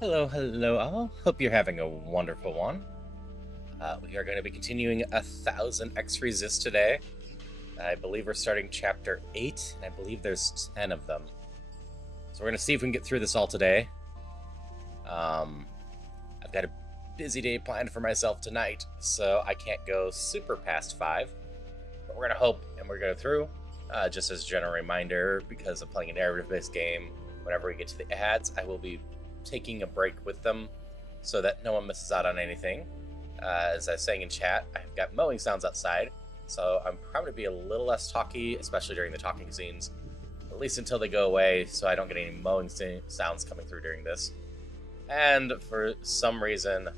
Hello all. Hope you're having a wonderful one. We are going to be continuing 1000xResist today. I believe we're starting chapter 8, and I believe there's 10 of them. So we're going to see if we can get through this all today. I've got a busy day planned for myself tonight, so I can't go super past 5. But we're going to hope and we're going to go through. Just as a general reminder, because I'm playing a narrative-based game, whenever we get to the ads, I will be taking a break with them so that no one misses out on anything. As I was saying in chat, I've got mowing sounds outside, so I'm probably be a little less talky, especially during the talking scenes, at least until they go away, so I don't get any mowing sounds coming through during this. And for some reason,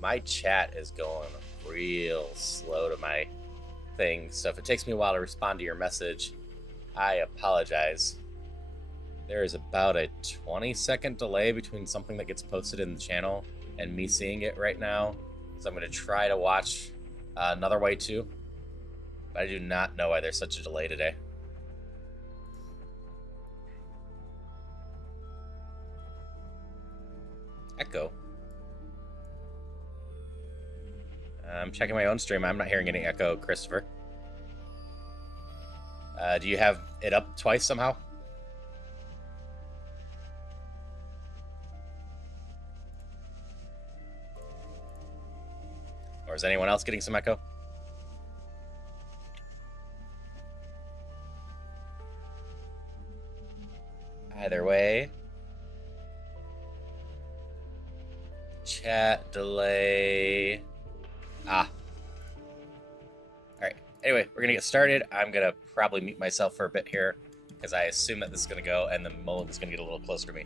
my chat is going real slow to my thing, so if it takes me a while to respond to your message, I apologize. There is about a 20-second delay between something that gets posted in the channel and me seeing it right now. So I'm going to try to watch another way too. But I do not know why there's such a delay today. Echo. I'm checking my own stream. I'm not hearing any echo, Christopher. Do you have it up twice somehow? Or is anyone else getting some echo? Either way. Chat delay. Alright, anyway, we're gonna get started. I'm gonna probably mute myself for a bit here, because I assume that this is gonna go, and the Mullen is gonna get a little closer to me.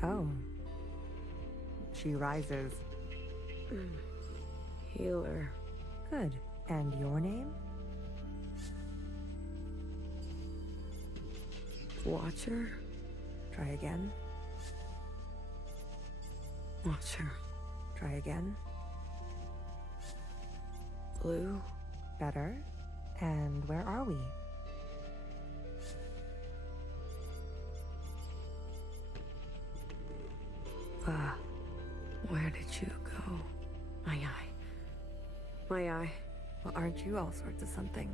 Oh. She rises. Healer. Good. And your name? Watcher? Try again. Watcher. Try again. Blue? Better. And where are we? Where did you go? My eye. My eye. Well, aren't you all sorts of something?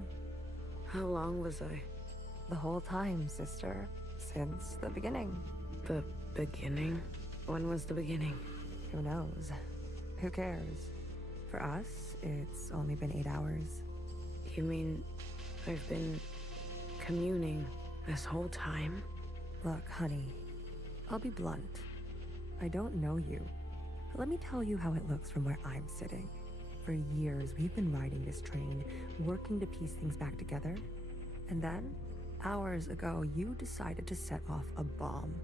How long was I? The whole time, sister. Since the beginning. The beginning? When was the beginning? Who knows? Who cares? For us, it's only been 8 hours. You mean I've been communing this whole time? Look, honey, I'll be blunt. I don't know you, but let me tell you how it looks from where I'm sitting. For years, we've been riding this train, working to piece things back together. And then, hours ago, you decided to set off a bomb.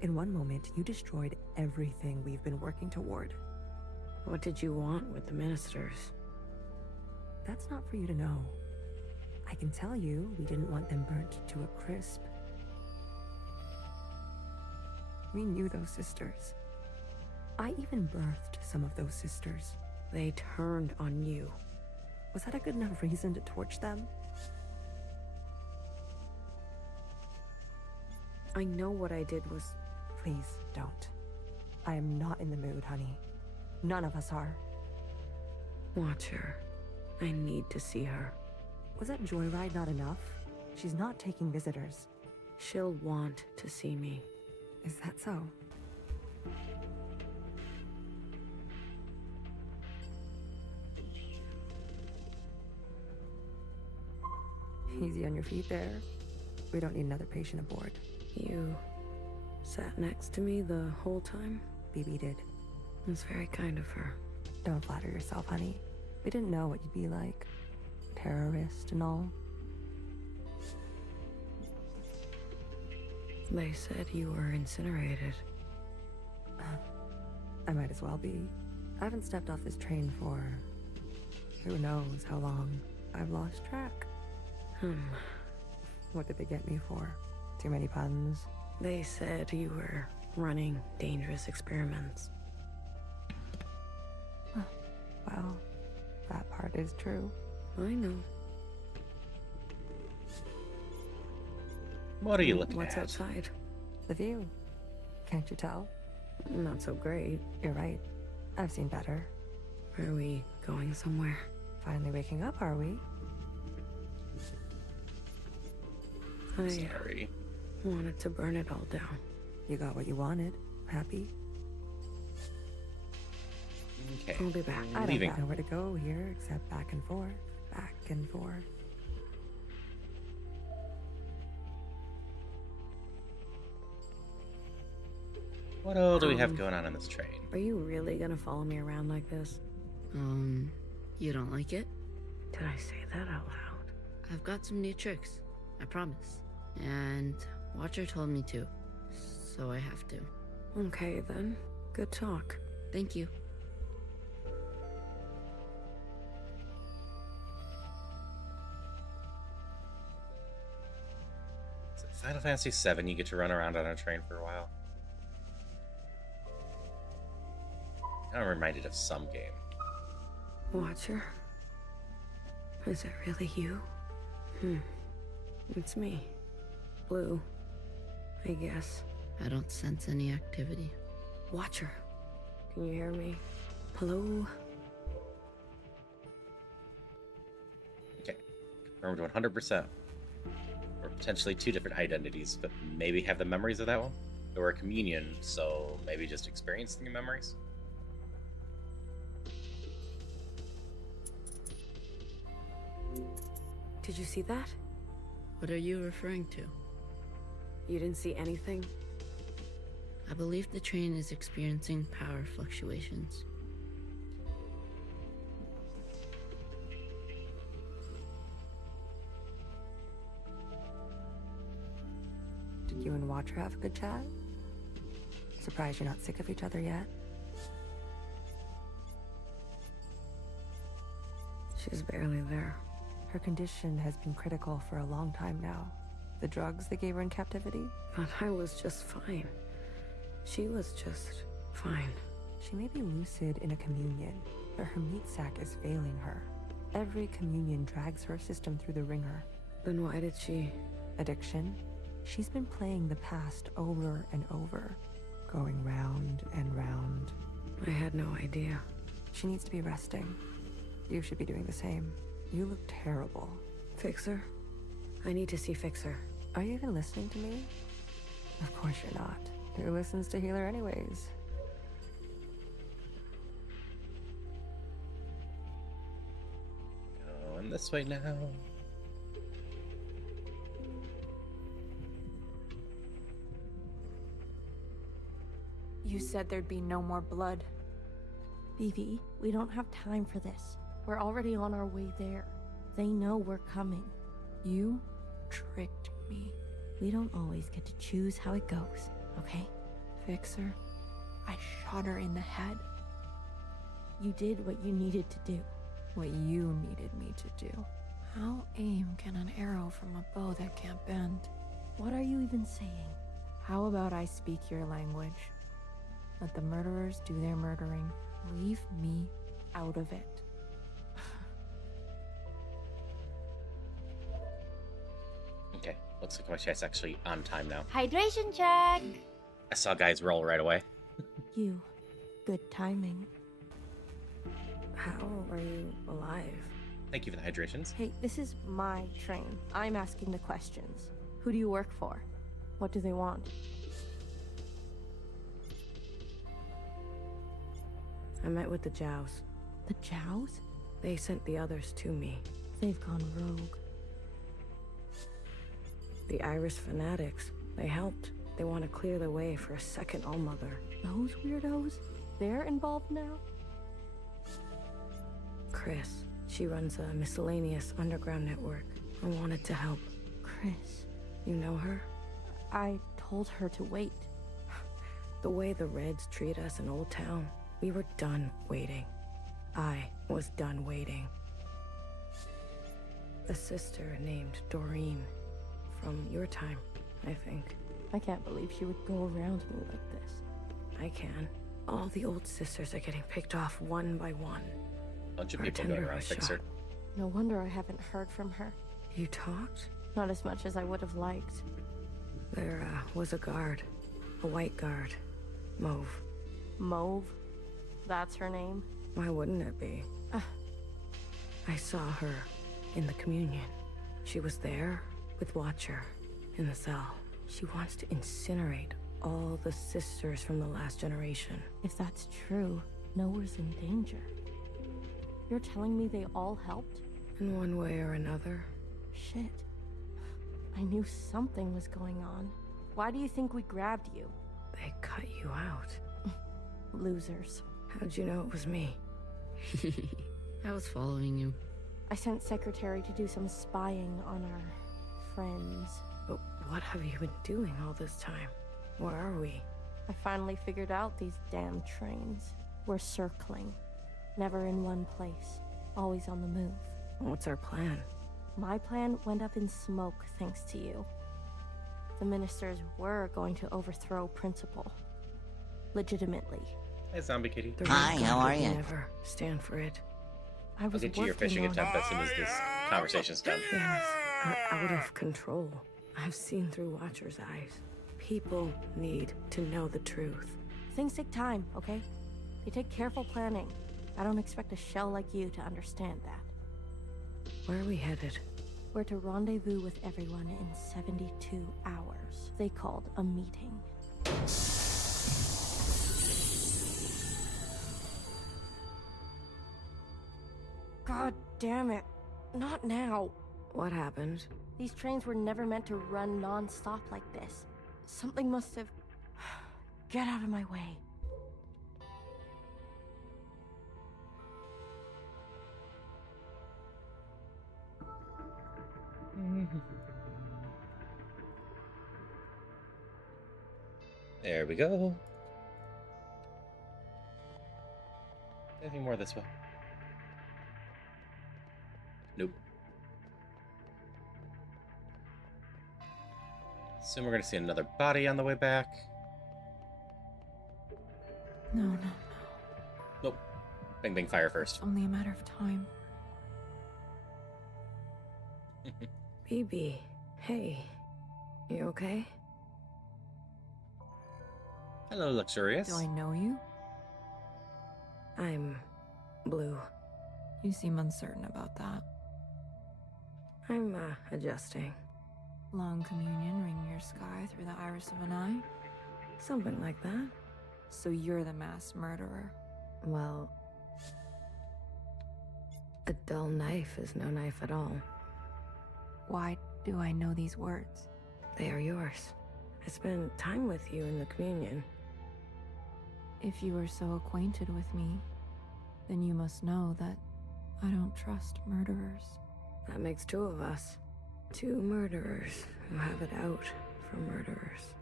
In one moment, you destroyed everything we've been working toward. What did you want with the ministers? That's not for you to know. I can tell you we didn't want them burnt to a crisp. We knew those sisters. I even birthed some of those sisters. They turned on you. Was that a good enough reason to torch them? I know what I did was... Please, don't. I am not in the mood, honey. None of us are. Watcher. I need to see her. Was that joyride not enough? She's not taking visitors. She'll want to see me. Is that so? Easy on your feet there. We don't need another patient aboard. You sat next to me the whole time? BB did. It was very kind of her. Don't flatter yourself, honey. We didn't know what you'd be like. Terrorist and all. They said you were incinerated. I might as well be. I haven't stepped off this train for... who knows how long. I've lost track. What did they get me for? Too many puns? They said you were running dangerous experiments. Well, that part is true. I know. What are you looking What's at? outside? The view. Can't you tell? Not so great. You're right. I've seen better. Are we going somewhere? Finally waking up, are we? I Sorry. wanted to burn it all down. You got what you wanted. Happy? Okay. I'll be back. I Leaving. don't know where to go here except back and forth, back and forth. What all do we have going on in this train? Are you really gonna follow me around like this? You don't like it? Did I say that out loud? I've got some new tricks, I promise. And Watcher told me to, so I have to. Okay then. Good talk. Thank you. So Final Fantasy VII, you get to run around on a train for a while. I'm reminded of some game. Watcher? Is it really you? It's me. Blue. I guess. I don't sense any activity. Watcher. Can you hear me? Hello? Okay. Confirmed 100%. Or potentially two different identities, but maybe have the memories of that one? Or a communion, so maybe just experiencing the memories? Did you see that? What are you referring to? You didn't see anything? I believe the train is experiencing power fluctuations. Did you and Watcher have a good chat? Surprised you're not sick of each other yet? She's barely there. Her condition has been critical for a long time now. The drugs they gave her in captivity? But I was just fine. She was just fine. She may be lucid in a communion, but her meat sac is failing her. Every communion drags her system through the ringer. Then why did she... Addiction? She's been playing the past over and over, going round and round. I had no idea. She needs to be resting. You should be doing the same. You look terrible. Fixer? I need to see Fixer. Are you even listening to me? Of course you're not. Who listens to Healer anyways? Going this way now. You said there'd be no more blood. Vivi, we don't have time for this. We're already on our way there. They know we're coming. You tricked me. We don't always get to choose how it goes, okay? Fixer, I shot her in the head. You did what you needed to do. What you needed me to do. How aim can an arrow from a bow that can't bend? What are you even saying? How about I speak your language? Let the murderers do their murdering. Leave me out of it. Okay, looks like my chat's actually on time now. Hydration check! I saw guys roll right away. You. Good timing. How are you alive? Thank you for the hydrations. Hey, this is my train. I'm asking the questions. Who do you work for? What do they want? I met with the Jows. The Jows? They sent the others to me. They've gone rogue. The Iris fanatics. They helped. They want to clear the way for a second Allmother. Those weirdos? They're involved now? Chris. She runs a miscellaneous underground network. I wanted to help. Chris. You know her? I told her to wait. The way the Reds treat us in Old Town, we were done waiting. I was done waiting. A sister named Doreen from your time, I think. I can't believe she would go around me like this. I can. All the old sisters are getting picked off one by one. Bunch of people going Bartender around was Fixer. shot. No wonder I haven't heard from her. You talked? Not as much as I would have liked. There was a guard. A white guard. Mauve. Mauve? That's her name? Why wouldn't it be? I saw her in the communion. She was there with Watcher in the cell. She wants to incinerate all the sisters from the last generation. If that's true, Noah's in danger. You're telling me they all helped? In one way or another. Shit. I knew something was going on. Why do you think we grabbed you? They cut you out. Losers. How'd you know it was me? I was following you. I sent Secretary to do some spying on our friends. But what have you been doing all this time? Where are we? I finally figured out these damn trains. We're circling. Never in one place. Always on the move. What's our plan? My plan went up in smoke thanks to you. The ministers were going to overthrow Principal. Legitimately. Hey, Zombie Kitty. The Hi, Red how Guard are would you? Never stand for it. I I'll was get to your fishing working on attempt as soon as this conversation's done. Things are out of control. I've seen through Watcher's eyes. People need to know the truth. Things take time, okay? They take careful planning. I don't expect a shell like you to understand that. Where are we headed? We're to rendezvous with everyone in 72 hours. They called a meeting. God damn it. Not now. What happened? These trains were never meant to run non-stop like this. Something must have... Get out of my way. There we go. Anything more this way? Nope. Soon we're gonna see another body on the way back. No. Nope. Bang bang fire first. Only a matter of time. BB. Hey. You okay? Hello, Luxurious. Do I know you? I'm Blue. You seem uncertain about that. I'm adjusting. Long communion ring your sky through the iris of an eye? Something like that. So you're the mass murderer. Well, a dull knife is no knife at all. Why do I know these words? They are yours. I spent time with you in the communion. If you are so acquainted with me, then you must know that I don't trust murderers. That makes two of us. Two murderers who have it out for murderers.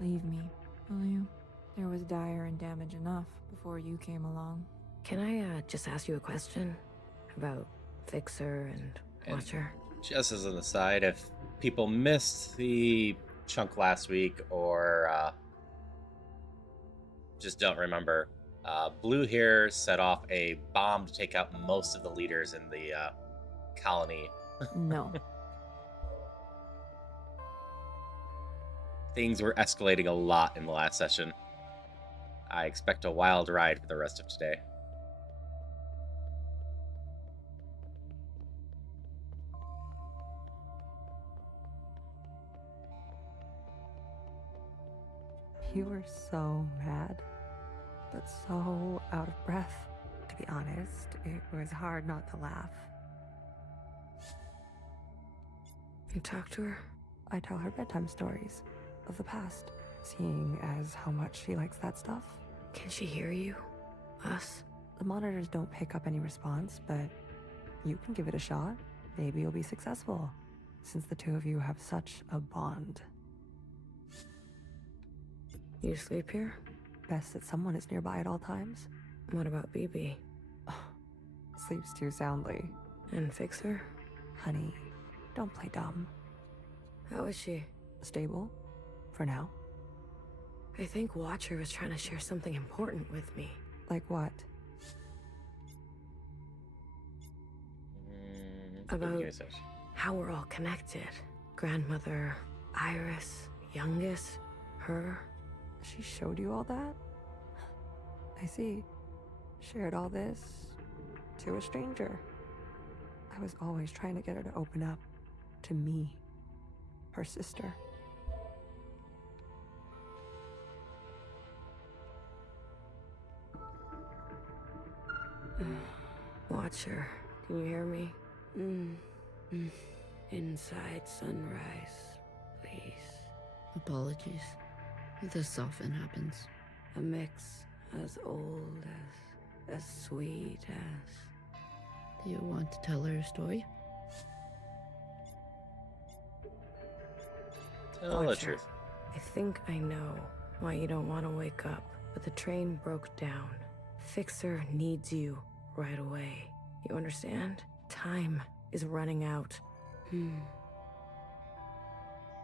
Leave me, will you? There was dire and damage enough before you came along. Can I just ask you a question about Fixer and Watcher? Just as an aside, if people missed the chunk last week or just don't remember, Blue here set off a bomb to take out most of the leaders in the colony. No. Things were escalating a lot in the last session. I expect a wild ride for the rest of today. You were so mad, but so out of breath. To be honest, it was hard not to laugh. You talk to her? I tell her bedtime stories of the past, seeing as how much she likes that stuff. Can she hear you? Us? The monitors don't pick up any response, but you can give it a shot. Maybe you'll be successful, since the two of you have such a bond. You sleep here? Best that someone is nearby at all times. What about BB? Sleeps too soundly. And Fixer? Honey, don't play dumb. How is she? Stable. For now. I think Watcher was trying to share something important with me. Like what? About how we're all connected. Grandmother, Iris, youngest, her. She showed you all that? I see. Shared all this to a stranger. I was always trying to get her to open up to me, her sister. Watcher, can you hear me? Inside sunrise, please. Apologies. This often happens. A mix as old as sweet as... Do you want to tell her a story? Tell the Watcher, truth. I think I know why you don't want to wake up, but the train broke down. Fixer needs you right away. You understand? Time is running out.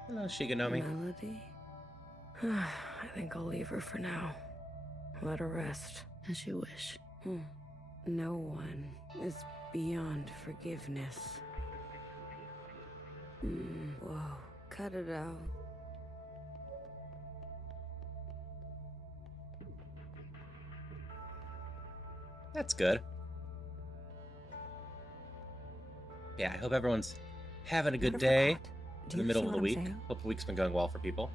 Hello, Shiganomi. Melody? I think I'll leave her for now. Let her rest. As you wish. No one is beyond forgiveness. Whoa, cut it out. That's good. Yeah, I hope everyone's having a good What day about? in Do the you middle see of the what I'm week. saying? Hope the week's been going well for people.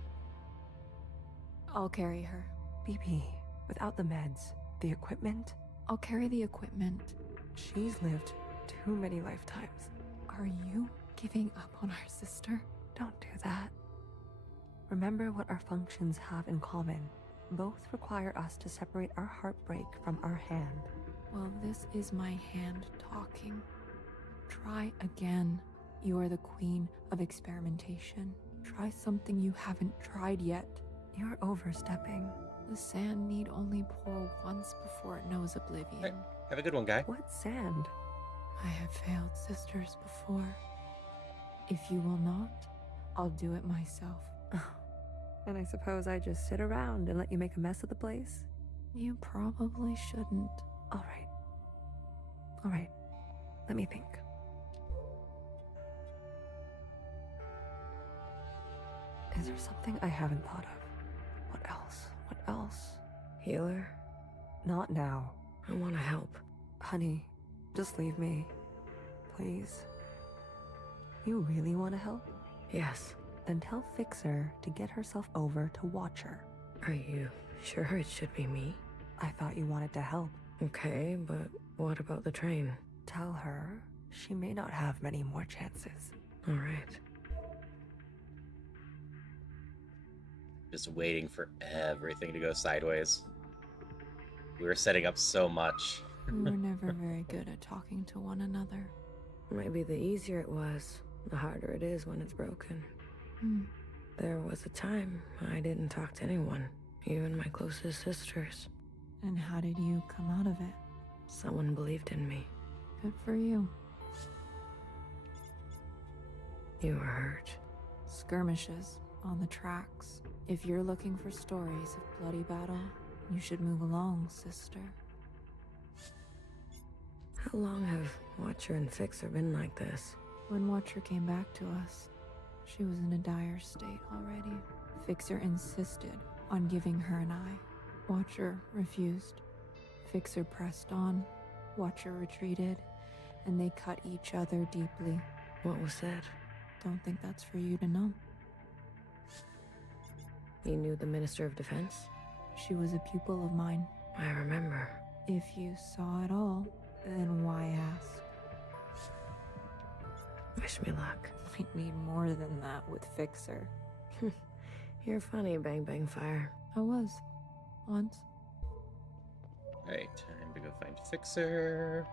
I'll carry her. BP, without the meds, the equipment, I'll carry the equipment. she's lived too many lifetimes. Are you giving up on our sister? Don't do that. Remember what our functions have in common. Both require us to separate our heartbreak from our hand. Well, this is my hand talking. Try again. You are the queen of experimentation. Try something you haven't tried yet. You're overstepping. The sand need only pour once before it knows oblivion. Hey, have a good one, guy. What sand? I have failed sisters before. If you will not, I'll do it myself. And I suppose I just sit around and let you make a mess of the place? You probably shouldn't. All right. All right. Let me think. Is there something I haven't thought of? What else? What else? Healer? Not now. I want to help. Honey, just leave me. Please. You really want to help? Yes. Then tell Fixer to get herself over to Watcher. Are you sure it should be me? I thought you wanted to help. Okay, but what about the train? Tell her she may not have many more chances. All right. Just waiting for everything to go sideways. We were setting up so much. We were never very good at talking to one another. Maybe the easier it was, the harder it is when it's broken. There was a time I didn't talk to anyone, even my closest sisters. And how did you come out of it? Someone believed in me. Good for you. You were hurt. Skirmishes on the tracks. If you're looking for stories of bloody battle, you should move along, sister. How long have Watcher and Fixer been like this? When Watcher came back to us, she was in a dire state already. Fixer insisted on giving her an eye. Watcher refused. Fixer pressed on. Watcher retreated, and they cut each other deeply. What was said? Don't think that's for you to know. You knew the Minister of Defense? She was a pupil of mine. I remember. If you saw it all, then why ask? Wish me luck. I need more than that with Fixer. You're funny, Bang Bang Fire. I was. Once. Alright, time to go find Fixer.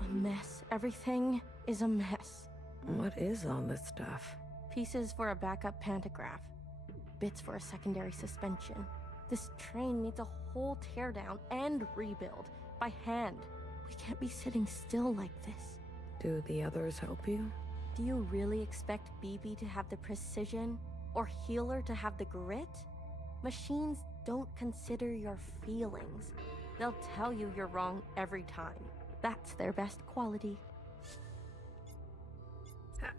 A mess. Everything is a mess. What is all this stuff? Pieces for a backup pantograph. bits for a secondary suspension. This train needs a whole teardown and rebuild by hand. We can't be sitting still like this. Do the others help you? Do you really expect BB to have the precision or Healer to have the grit? Machines don't consider your feelings. They'll tell you you're wrong every time. That's their best quality.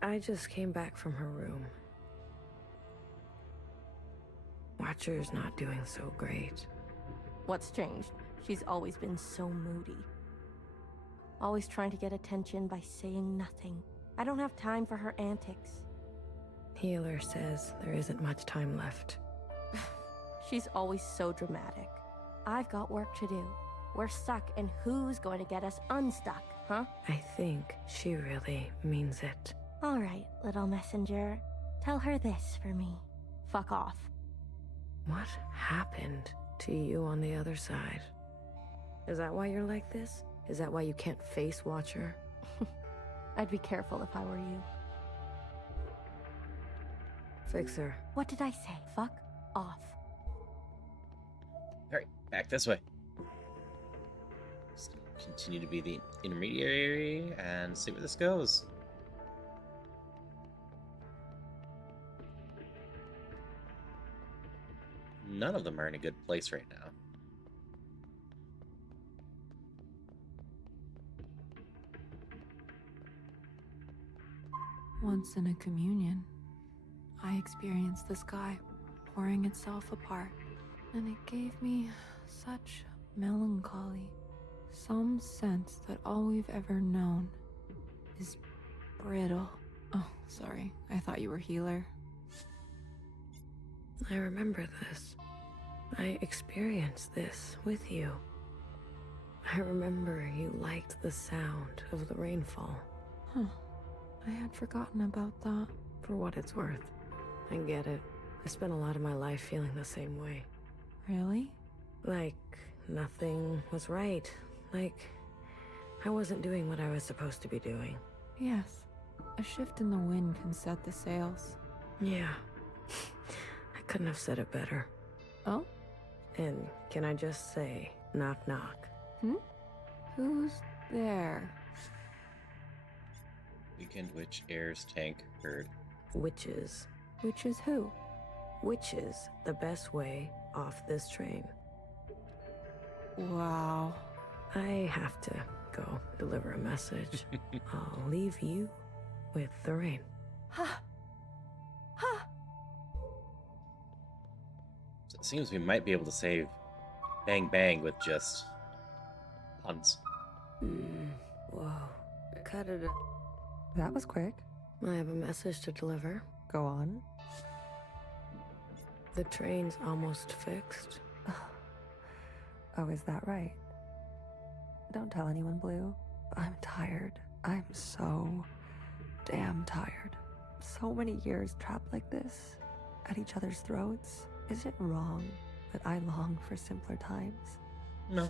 I just came back from her room. Watcher's not doing so great. What's changed? She's always been so moody. Always trying to get attention by saying nothing. I don't have time for her antics. Healer says there isn't much time left. She's always so dramatic. I've got work to do. We're stuck, and who's going to get us unstuck, huh? I think she really means it. All right, little messenger. Tell her this for me. Fuck off. What happened to you on the other side? Is that why you're like this? Is that why you can't face Watcher? I'd be careful if I were you. Fixer. What did I say? Fuck off. Alright, back this way. Just continue to be the intermediary and see where this goes. None of them are in a good place right now. Once in a communion, I experienced the sky pouring itself apart, and it gave me such melancholy. Some sense that all we've ever known is brittle. Oh, sorry. I thought you were Healer. I remember this. I experienced this with you. I remember you liked the sound of the rainfall. Huh. I had forgotten about that. For what it's worth. I get it. I spent a lot of my life feeling the same way. Really? Like, nothing was right. Like, I wasn't doing what I was supposed to be doing. Yes. A shift in the wind can set the sails. Yeah. I couldn't have said it better. Oh? And can I just say, knock knock? Who's there? Weekend Witch Airs Tank Heard. Witches. Which is who? Which is the best way off this train? Wow. I have to go deliver a message. I'll leave you with the rain. Ha! Ha! So it seems we might be able to save Bang Bang with just puns. Whoa. Cut it. That was quick. I have a message to deliver. Go on. The train's almost fixed. Oh, is that right? Don't tell anyone, Blue. I'm tired. I'm so damn tired. So many years trapped like this, at each other's throats. Is it wrong that I long for simpler times? No.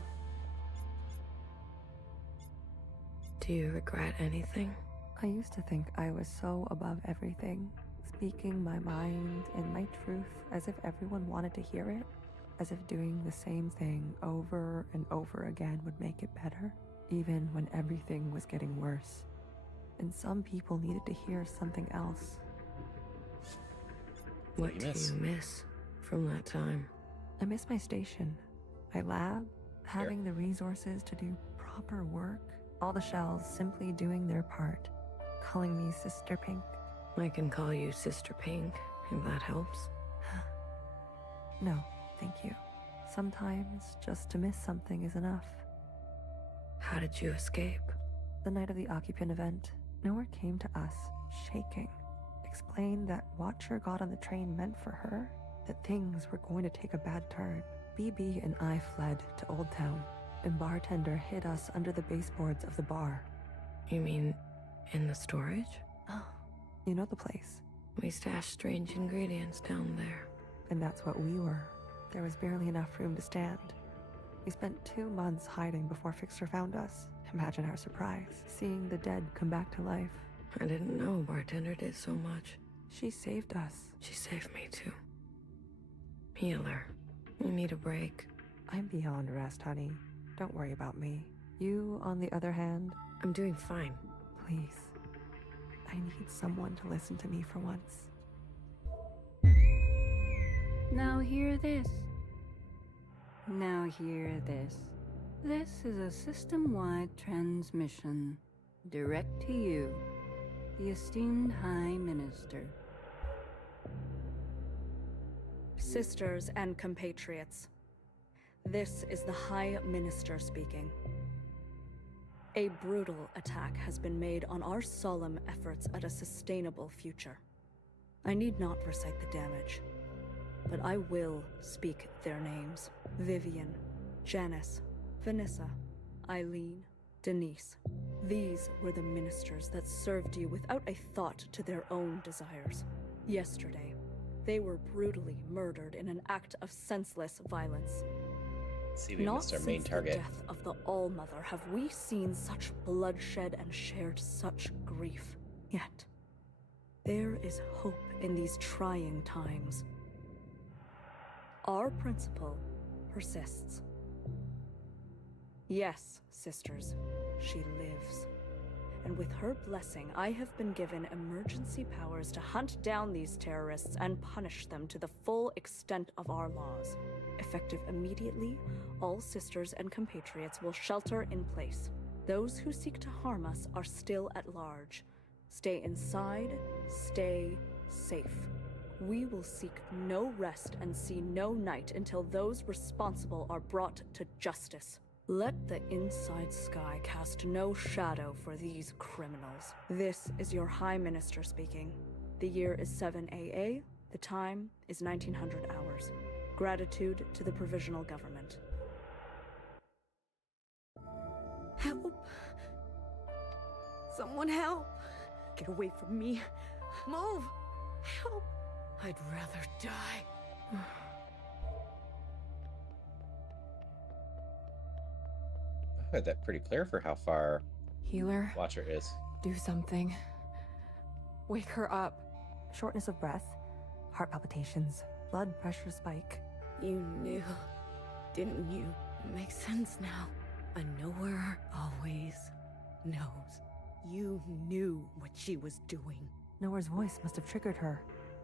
Do you regret anything? I used to think I was so above everything, speaking my mind and my truth as if everyone wanted to hear it, as if doing the same thing over and over again would make it better, even when everything was getting worse. And some people needed to hear something else. What do you miss from that time? I miss my station, my lab, having the resources to do proper work, all the shells simply doing their part, calling me Sister Pink. I can call you Sister Pink, if that helps. No, thank you. Sometimes just to miss something is enough. How did you escape? The night of the occupant event, Nowhere came to us, shaking, explained that Watcher got on the train meant for her, that things were going to take a bad turn. BB and I fled to Old Town, and Bartender hid us under the baseboards of the bar. You mean in the storage? Oh, you know the place. We stashed strange ingredients down there. And that's what we were. There was barely enough room to stand. We spent 2 months hiding before Fixer found us. Imagine our surprise, seeing the dead come back to life. I didn't know Bartender did so much. She saved us. She saved me too. Healer, you need a break. I'm beyond rest, honey. Don't worry about me. You, on the other hand, I'm doing fine. please. I need someone to listen to me for once. Now hear this. Now hear this. This is a system-wide transmission, direct to you, the esteemed High Minister. Sisters and compatriots, this is the High Minister speaking. A brutal attack has been made on our solemn efforts at a sustainable future. I need not recite the damage, but I will speak their names. Vivian, Janice, Vanessa, Eileen, Denise. These were the ministers that served you without a thought to their own desires. Yesterday, they were brutally murdered in an act of senseless violence. See, we Not missed our main since target. the death of the All-Mother have we seen such bloodshed and shared such grief. Yet, there is hope in these trying times. Our principle persists. Yes, sisters, she lives. And with her blessing, I have been given emergency powers to hunt down these terrorists and punish them to the full extent of our laws. Effective immediately, all sisters and compatriots will shelter in place. Those who seek to harm us are still at large. Stay inside, stay safe. We will seek no rest and see no night until those responsible are brought to justice. Let the inside sky cast no shadow for these criminals. This is your High Minister speaking. The year is 7 AA, the time is 1900 hours. Gratitude to the Provisional Government. Help! Someone help! Get away from me! Move! Help! I'd rather die. I had that pretty clear for how far Healer, Watcher is. do something. Wake her up. Shortness of breath, heart palpitations, blood pressure spike. You knew, didn't you? It makes sense now. A knower always knows. You knew what she was doing. Noah's voice must have triggered her.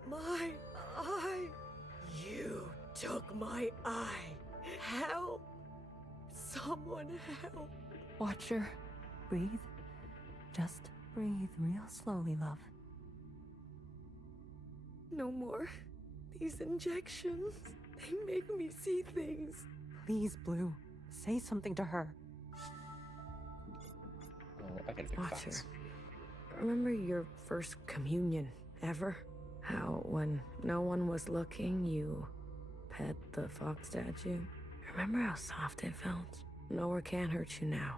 My eye! You took my eye! Help! Someone help! Watcher, breathe. Just breathe real slowly, love. No more. These injections, they make me see things. Please, Blue, say something to her. Oh, I gotta be Watcher, fast. remember your first communion ever? How, when no one was looking, you pet the fox statue? Remember how soft it felt? Nowhere can hurt you now.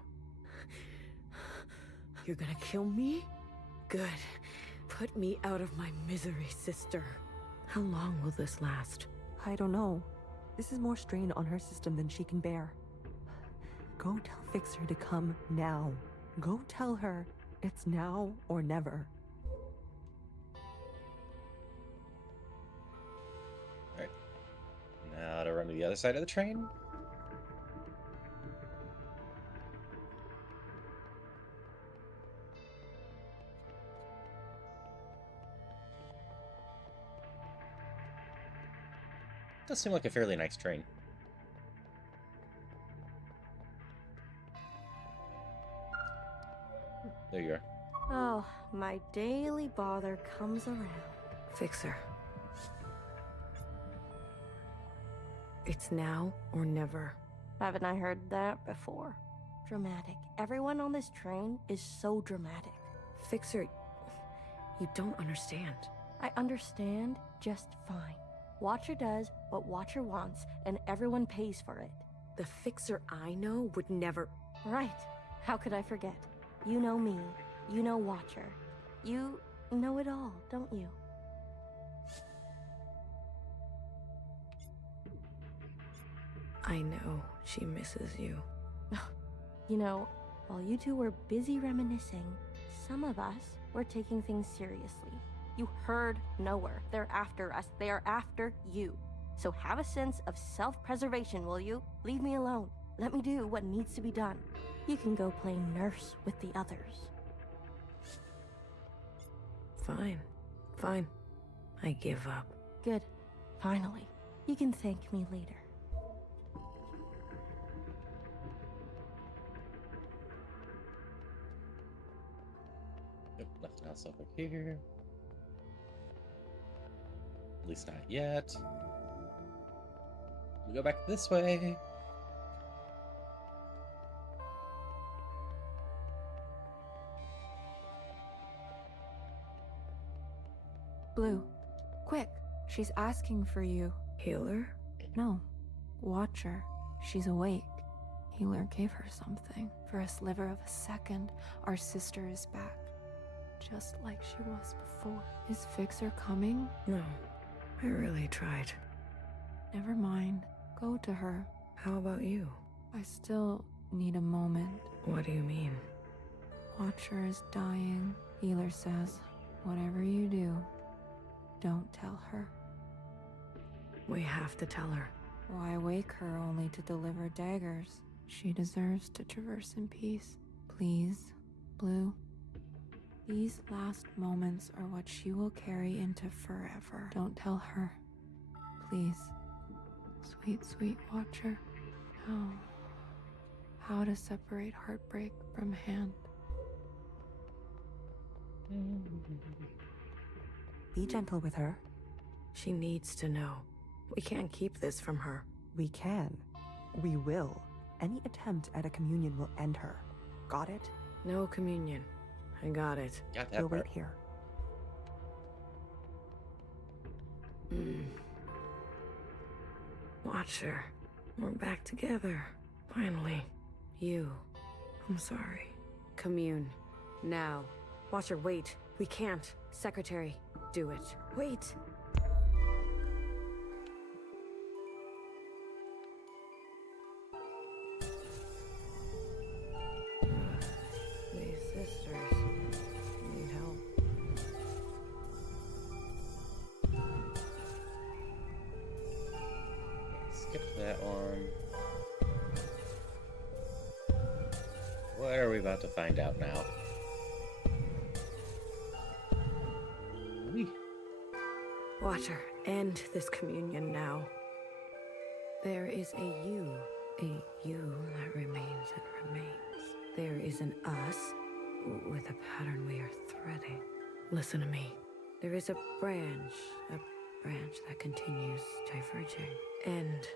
You're gonna kill me? Good. Put me out of my misery, sister. How long will this last? I don't know. This is more strain on her system than she can bear. Go tell Fixer to come now. Go tell her it's now or never. Alright. Now to run to the other side of the train. Does seem like a fairly nice train. There you are. Oh, my daily bother comes around. Fixer. It's now or never. Haven't I heard that before? Dramatic. Everyone on this train is so dramatic. Fixer, you don't understand. I understand just fine. Watcher does what Watcher wants, and everyone pays for it. The Fixer I know would never... Right. How could I forget? You know me. You know Watcher. You know it all, don't you? I know she misses you. You know, while you two were busy reminiscing, some of us were taking things seriously. You heard nowhere. They're after us. They are after you. So have a sense of self-preservation, will you? Leave me alone. Let me do what needs to be done. You can go play nurse with the others. Fine. Fine. I give up. Good. Finally. You can thank me later. Nope, nothing else over here. At least not yet. We go back this way. Blue, quick. She's asking for you. Healer? No. Watcher. She's awake. Healer gave her something. For a sliver of a second, our sister is back. Just like she was before. Is Fixer coming? No. I really tried. Never mind. Go to her. How about you? I still need a moment. What do you mean? Watcher is dying. Healer says, whatever you do, don't tell her. We have to tell her. Why wake her only to deliver daggers? She deserves to traverse in peace. Please, Blue. These last moments are what she will carry into forever. Don't tell her. Please. Sweet, sweet Watcher. How to separate heartbreak from hand. Be gentle with her. She needs to know. We can't keep this from her. We can. We will. Any attempt at a communion will end her. Got it? No communion. I got it. Got that We'll part. wait here. Watcher. We're back together. Finally. You. I'm sorry. Commune. Now. Watcher, wait. We can't. Secretary, do it. Wait. These sisters need help. Skip that one. What are we about to find out now? Whee. Watcher, end this communion now. There is a you that remains and remains. There is an us with a pattern we are threading. Listen to me. There is a branch that continues diverging. End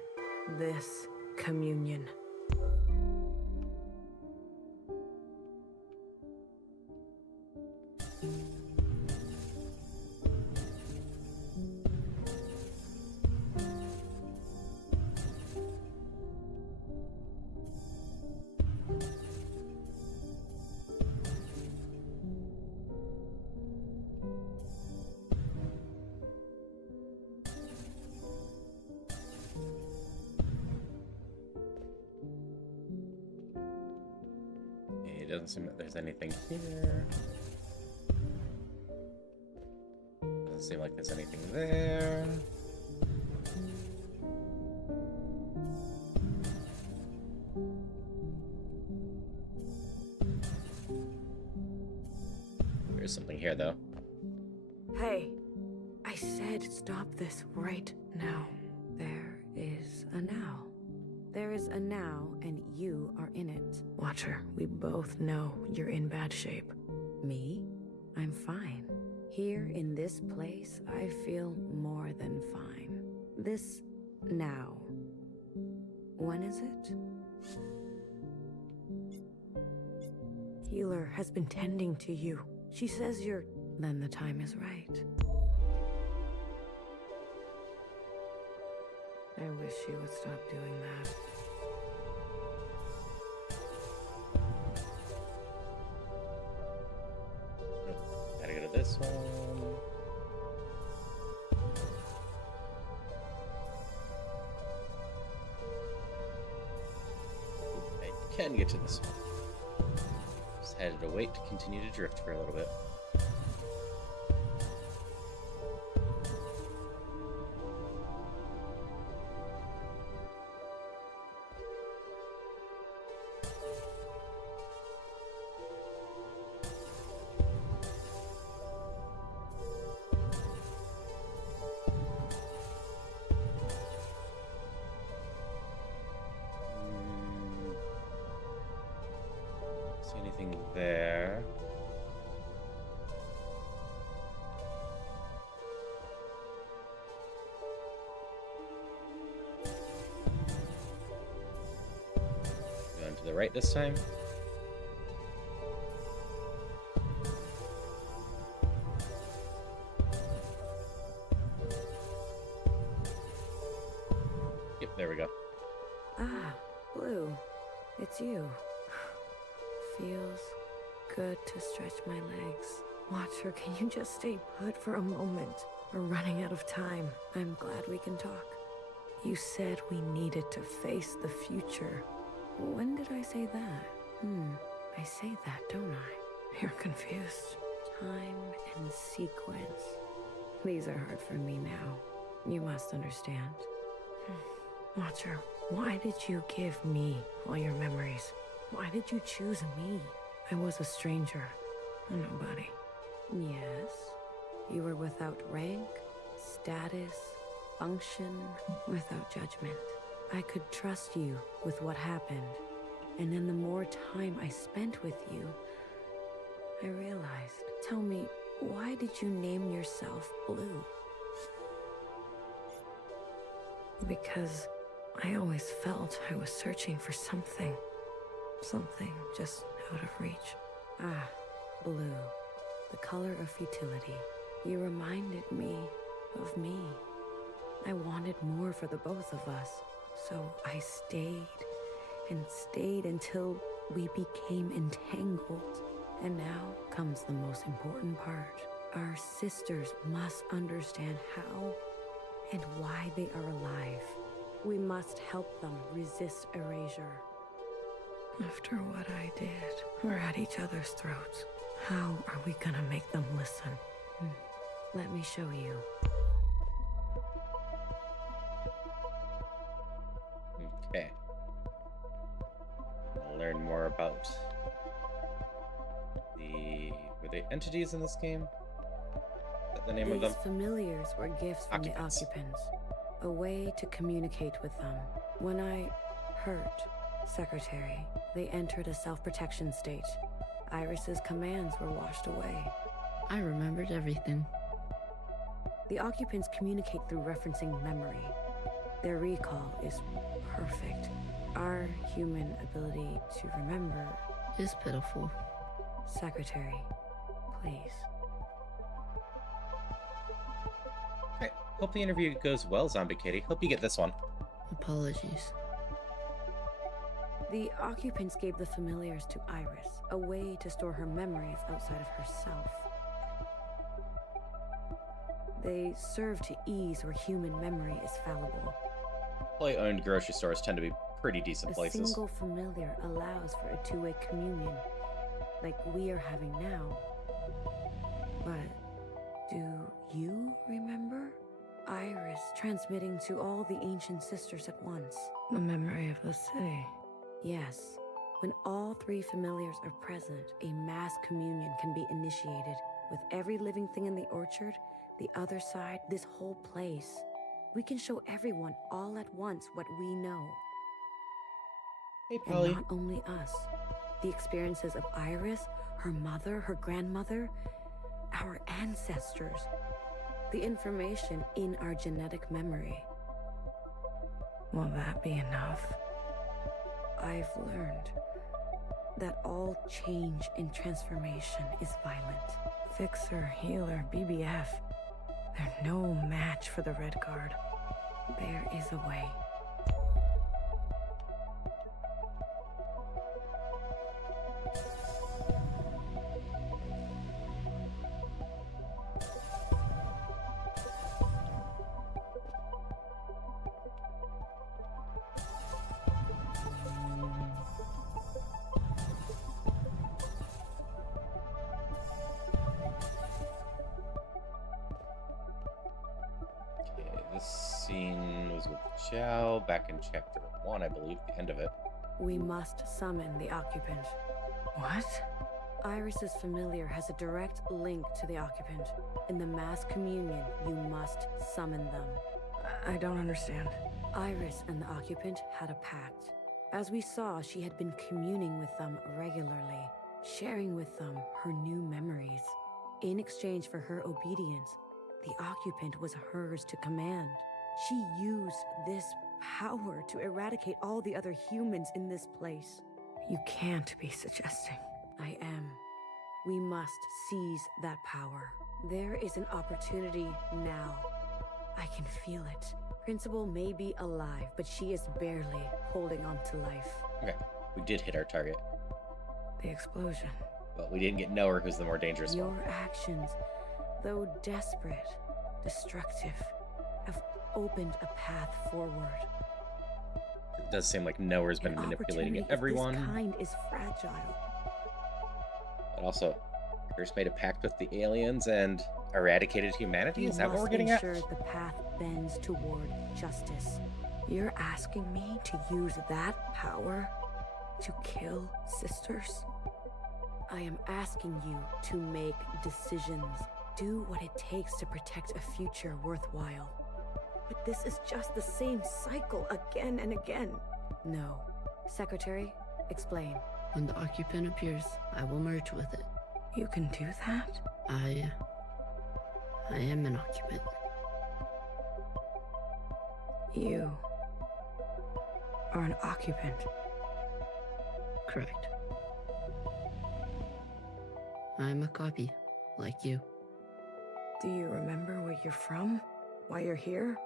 this communion. It doesn't seem that there's anything here. Doesn't seem like there's anything there. There's something here, though. Hey, I said stop this right now. There is a now. There is a now, and you are in it. Watcher, we both know you're in bad shape. Me? I'm fine. Here in this place, I feel more than fine. This now. When is it? Healer has been tending to you. She says you're... Then the time is right. I wish she would stop doing that. Gotta go to this one. I can get to this one. Just had to wait to continue to drift for a little bit. the right this time? Yep, there we go. Ah, Blue. It's you. Feels good to stretch my legs. Watcher, can you just stay put for a moment? We're running out of time. I'm glad we can talk. You said we needed to face the future. When did I say that? I say that, don't I? You're confused. Time and sequence. These are hard for me now. You must understand. Watcher, why did you give me all your memories? Why did you choose me? I was a stranger, a nobody. Yes, you were without rank, status, function, without judgment. I could trust you with what happened. And then the more time I spent with you, I realized. Tell me, why did you name yourself Blue? Because I always felt I was searching for something. Something just out of reach. Ah, blue. The color of futility. You reminded me of me. I wanted more for the both of us. So I stayed and stayed until we became entangled. And now comes the most important part. Our sisters must understand how and why they are alive. We must help them resist erasure. After what I did, we're at each other's throats. How are we gonna make them listen? Let me show you. Okay. I'll learn more about were they entities in this game? Is that the name of them? These familiars were gifts from the occupants. A way to communicate with them. When I hurt Secretary, they entered a self-protection state. Iris's commands were washed away. I remembered everything. The occupants communicate through referencing memory. Their recall is perfect. Our human ability to remember is pitiful. Secretary, please. Alright, hope the interview goes well, Zombie Katie. Hope you get this one. Apologies. The occupants gave the familiars to Iris, a way to store her memories outside of herself. They serve to ease where human memory is fallible. Employee-owned grocery stores tend to be pretty decent places. A single familiar allows for a two-way communion, like we are having now. But do you remember? Iris transmitting to all the ancient sisters at once. The memory of the city. Yes. When all three familiars are present, a mass communion can be initiated. With every living thing in the orchard, the other side, this whole place. We can show everyone all at once what we know. Hey, Polly. And not only us. The experiences of Iris, her mother, her grandmother, our ancestors. The information in our genetic memory. Will that be enough? I've learned that all change and transformation is violent. Fixer, healer, BBF. They're no match for the Red Guard. There is a way. This scene was with Zhao back in chapter 1, I believe, the end of it. We must summon the occupant. What? Iris's familiar has a direct link to the occupant. In the mass communion, you must summon them. I don't understand. Iris and the occupant had a pact. As we saw, she had been communing with them regularly, sharing with them her new memories. In exchange for her obedience, the occupant was hers to command. She used this power to eradicate all the other humans in this place. You can't be suggesting. I am. We must seize that power. There is an opportunity now. I can feel it. Principal may be alive, but she is barely holding on to life. Okay, we did hit our target. The explosion. But we didn't get Knower, who's the more dangerous one. Your actions, though desperate, destructive, have opened a path forward. It does seem like Knower's been manipulating everyone. This kind is fragile. But also, Curse made a pact with the aliens and eradicated humanity? Is that what we're getting at? You must ensure the path bends toward justice. You're asking me to use that power to kill sisters? I am asking you to make decisions. Do what it takes to protect a future worthwhile. But this is just the same cycle again and again. No. Secretary, explain. When the occupant appears, I will merge with it. You can do that? I am an occupant. You are an occupant. Correct. I'm a copy, like you. Do you remember where you're from? Why you're here?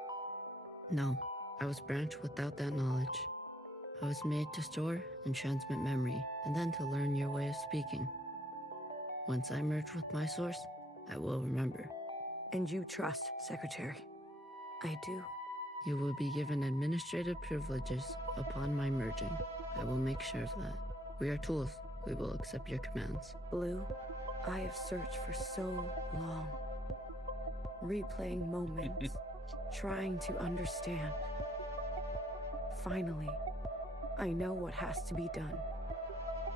No, I was branched without that knowledge. I was made to store and transmit memory, and then to learn your way of speaking. Once I merge with my source, I will remember. And you trust, Secretary? I do. You will be given administrative privileges upon my merging. I will make sure of that. We are tools. We will accept your commands. Blue, I have searched for so long. Replaying moments, trying to understand. Finally, I know what has to be done.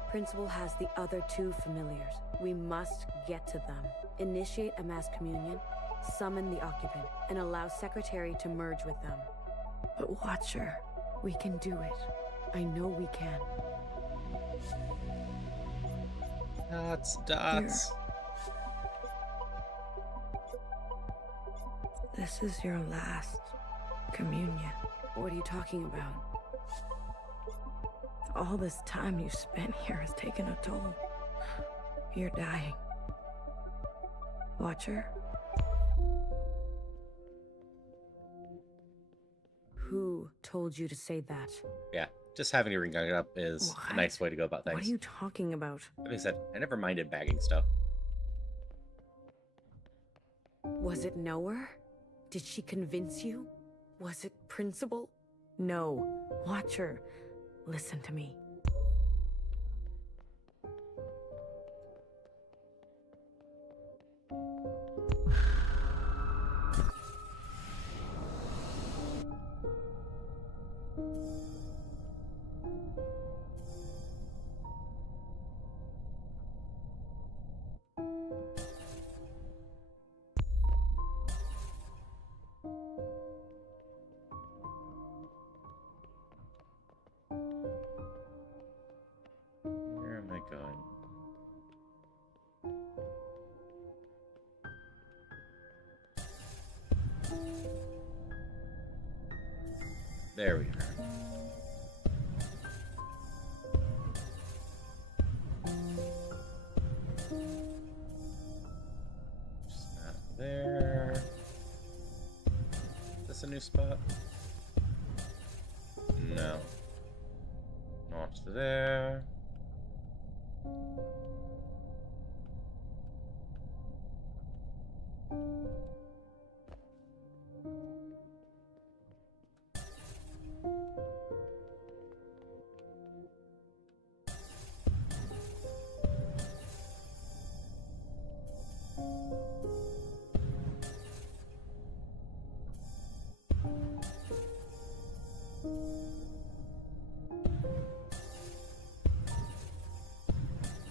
Principal has the other two familiars. We must get to them. Initiate a mass communion, summon the occupant, and allow Secretary to merge with them. But Watcher, we can do it. I know we can. Dots. This is your last communion. What are you talking about? All this time you've spent here has taken a toll. You're dying. Watcher? Who told you to say that? Yeah, just having your ring gun up is a nice way to go about things. What are you talking about? Like I said, I never minded bagging stuff. Was it Knower? Did she convince you? Was it Principal? No. Watcher, listen to me. Where am I going? There we are. Just not there. Is this a new spot? No. Not there.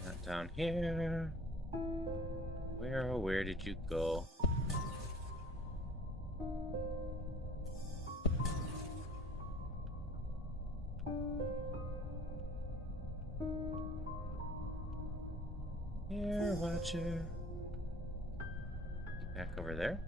Not down here. Where did you go? Here, Watcher. Back over there.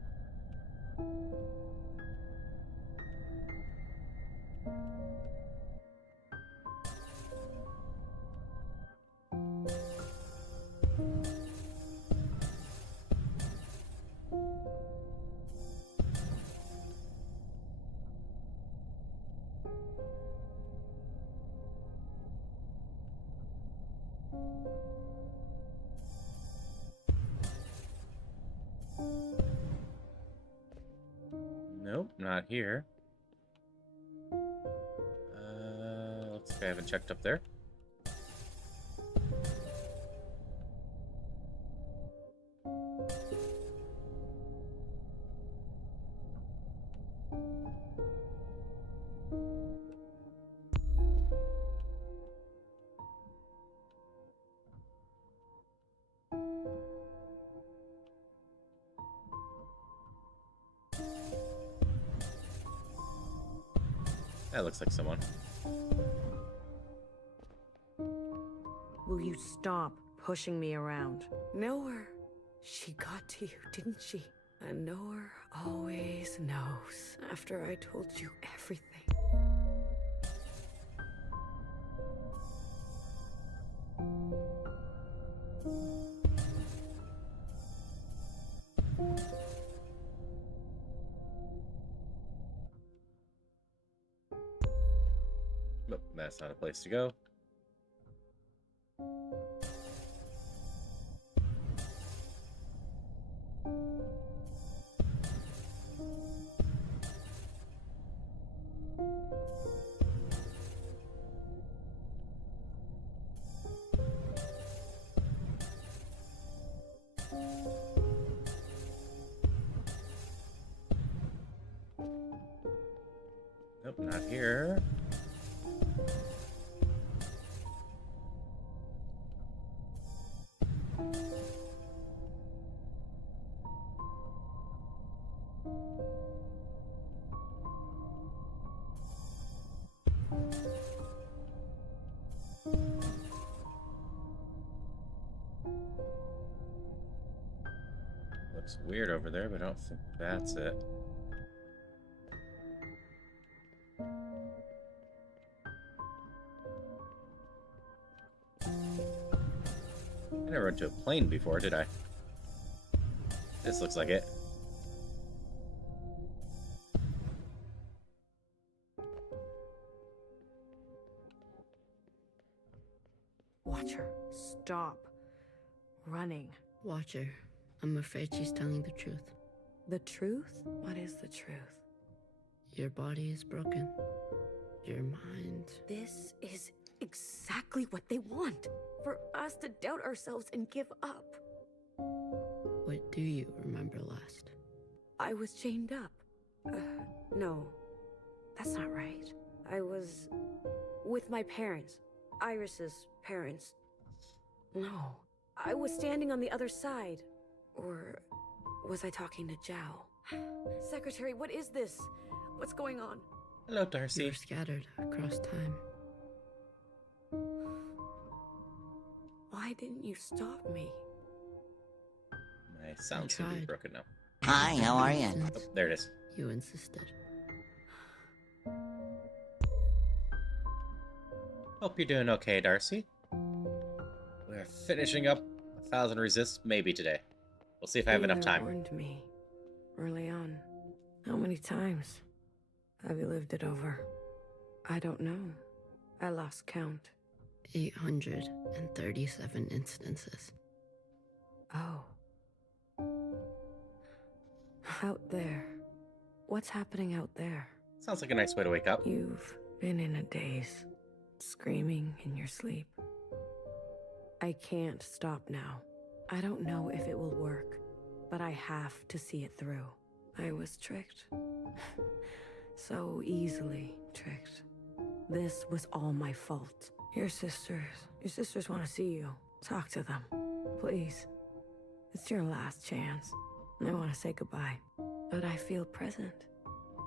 Nope, not here. Looks like I haven't checked up there. That looks like someone. Will you stop pushing me around? Noah, she got to you, didn't she? And Noah always knows after I told you everything. Nope, that's not a place to go. Nope, not here. Looks weird over there, but I don't think that's it. I never went to a plane before, did I? This looks like it. Watcher, stop running. Watcher, I'm afraid she's telling the truth. The truth? What is the truth? Your body is broken. Your mind... This is exactly what they want. For us to doubt ourselves and give up. What do you remember last? I was chained up. No, that's not right. I was with my parents. Iris's parents. No, I was standing on the other side. Or was I talking to Zhao? Secretary, what is this? What's going on? Hello, Darcy. You're scattered across time. Why didn't you stop me? My sound seems to be broken now. Hi, how are you? Oh, there it is. You insisted. Hope you're doing okay, Darcy. We're finishing up 1000xResist maybe today. We'll see if I have enough time. You warned me early on. How many times have you lived it over? I don't know. I lost count. 837 instances. Oh. Out there. What's happening out there? Sounds like a nice way to wake up. You've been in a daze, screaming in your sleep. I can't stop now. I don't know if it will work, but I have to see it through. I was tricked. So easily tricked. This was all my fault. Your sisters want to see you. Talk to them. Please. It's your last chance. I want to say goodbye. But I feel present.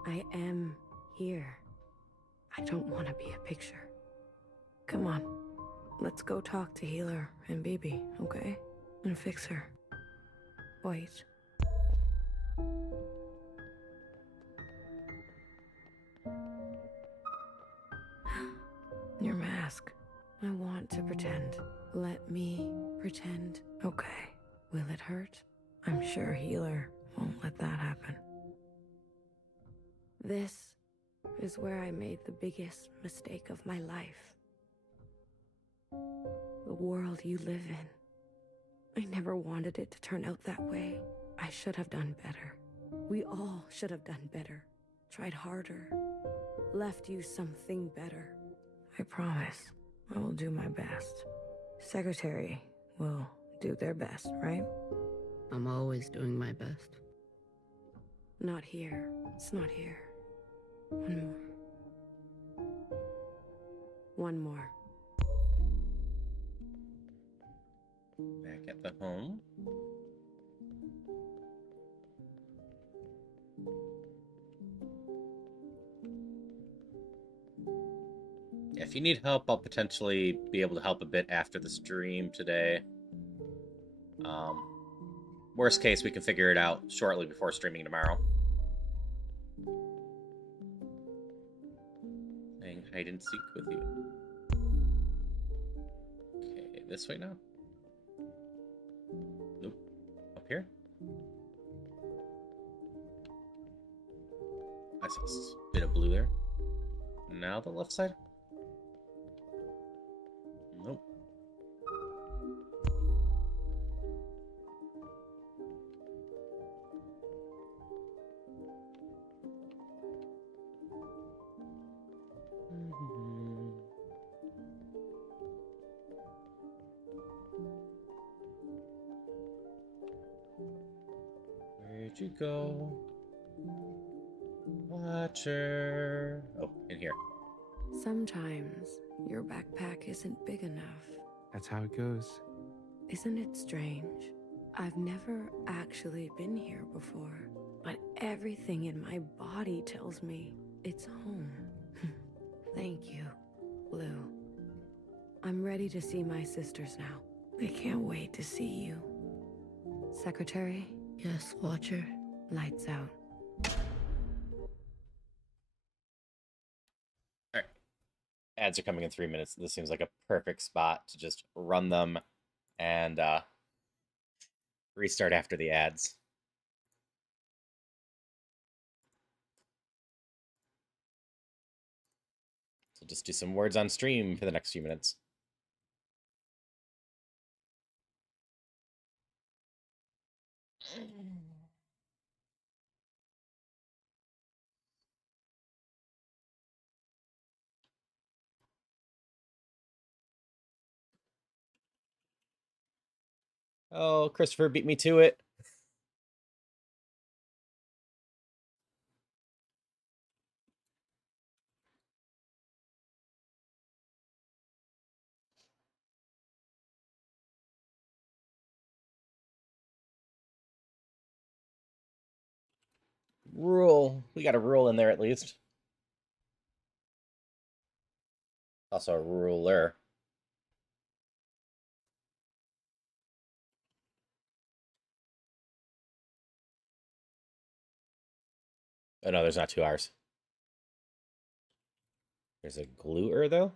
I am here. I don't want to be a picture. Come on. Let's go talk to Healer and Bibi, okay? And fix her. Wait. Your mask. I want to pretend. Let me pretend. Okay. Will it hurt? I'm sure Healer won't let that happen. This is where I made the biggest mistake of my life. The world you live in. I never wanted it to turn out that way. I should have done better. We all should have done better. Tried harder. Left you something better. I promise I will do my best. Secretary will do their best, right? I'm always doing my best. Not here. It's not here. One more. One more. Back at the home. Yeah, if you need help, I'll potentially be able to help a bit after the stream today. Worst case, we can figure it out shortly before streaming tomorrow. Playing hide and seek with you. Okay, this way now? Nope. Up here? I saw a bit of blue there. Now the left side? Nope. Where'd you go? Watcher. Oh, in here. Sometimes your backpack isn't big enough. That's how it goes. Isn't it strange? I've never actually been here before, but everything in my body tells me it's home. Thank you, Blue. I'm ready to see my sisters now. They can't wait to see you. Secretary? Yes, Watcher. Lights out. Alright. Ads are coming in 3 minutes. This seems like a perfect spot to just run them and restart after the ads. So just do some words on stream for the next few minutes. Oh, Christopher beat me to it. Rule. We got a rule in there at least. Also a ruler. Oh no, there's not 2 R's. There's a gluer though.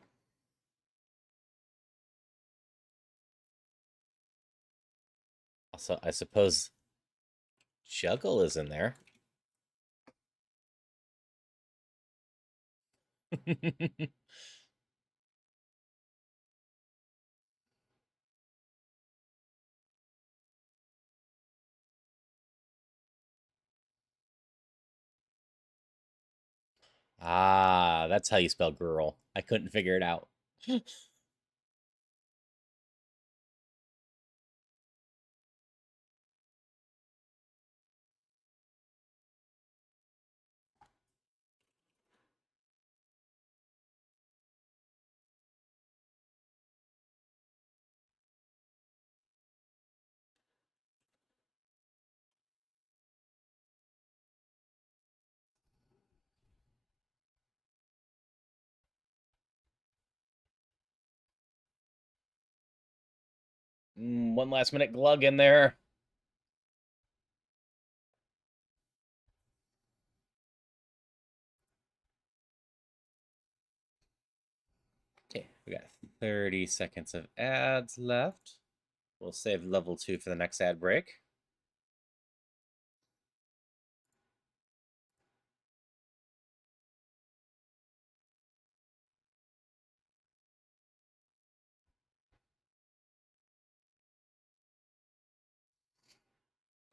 Also, I suppose juggle is in there. Ah, that's how you spell girl. I couldn't figure it out. One last minute glug in there. Okay, we got 30 seconds of ads left. We'll save level 2 for the next ad break.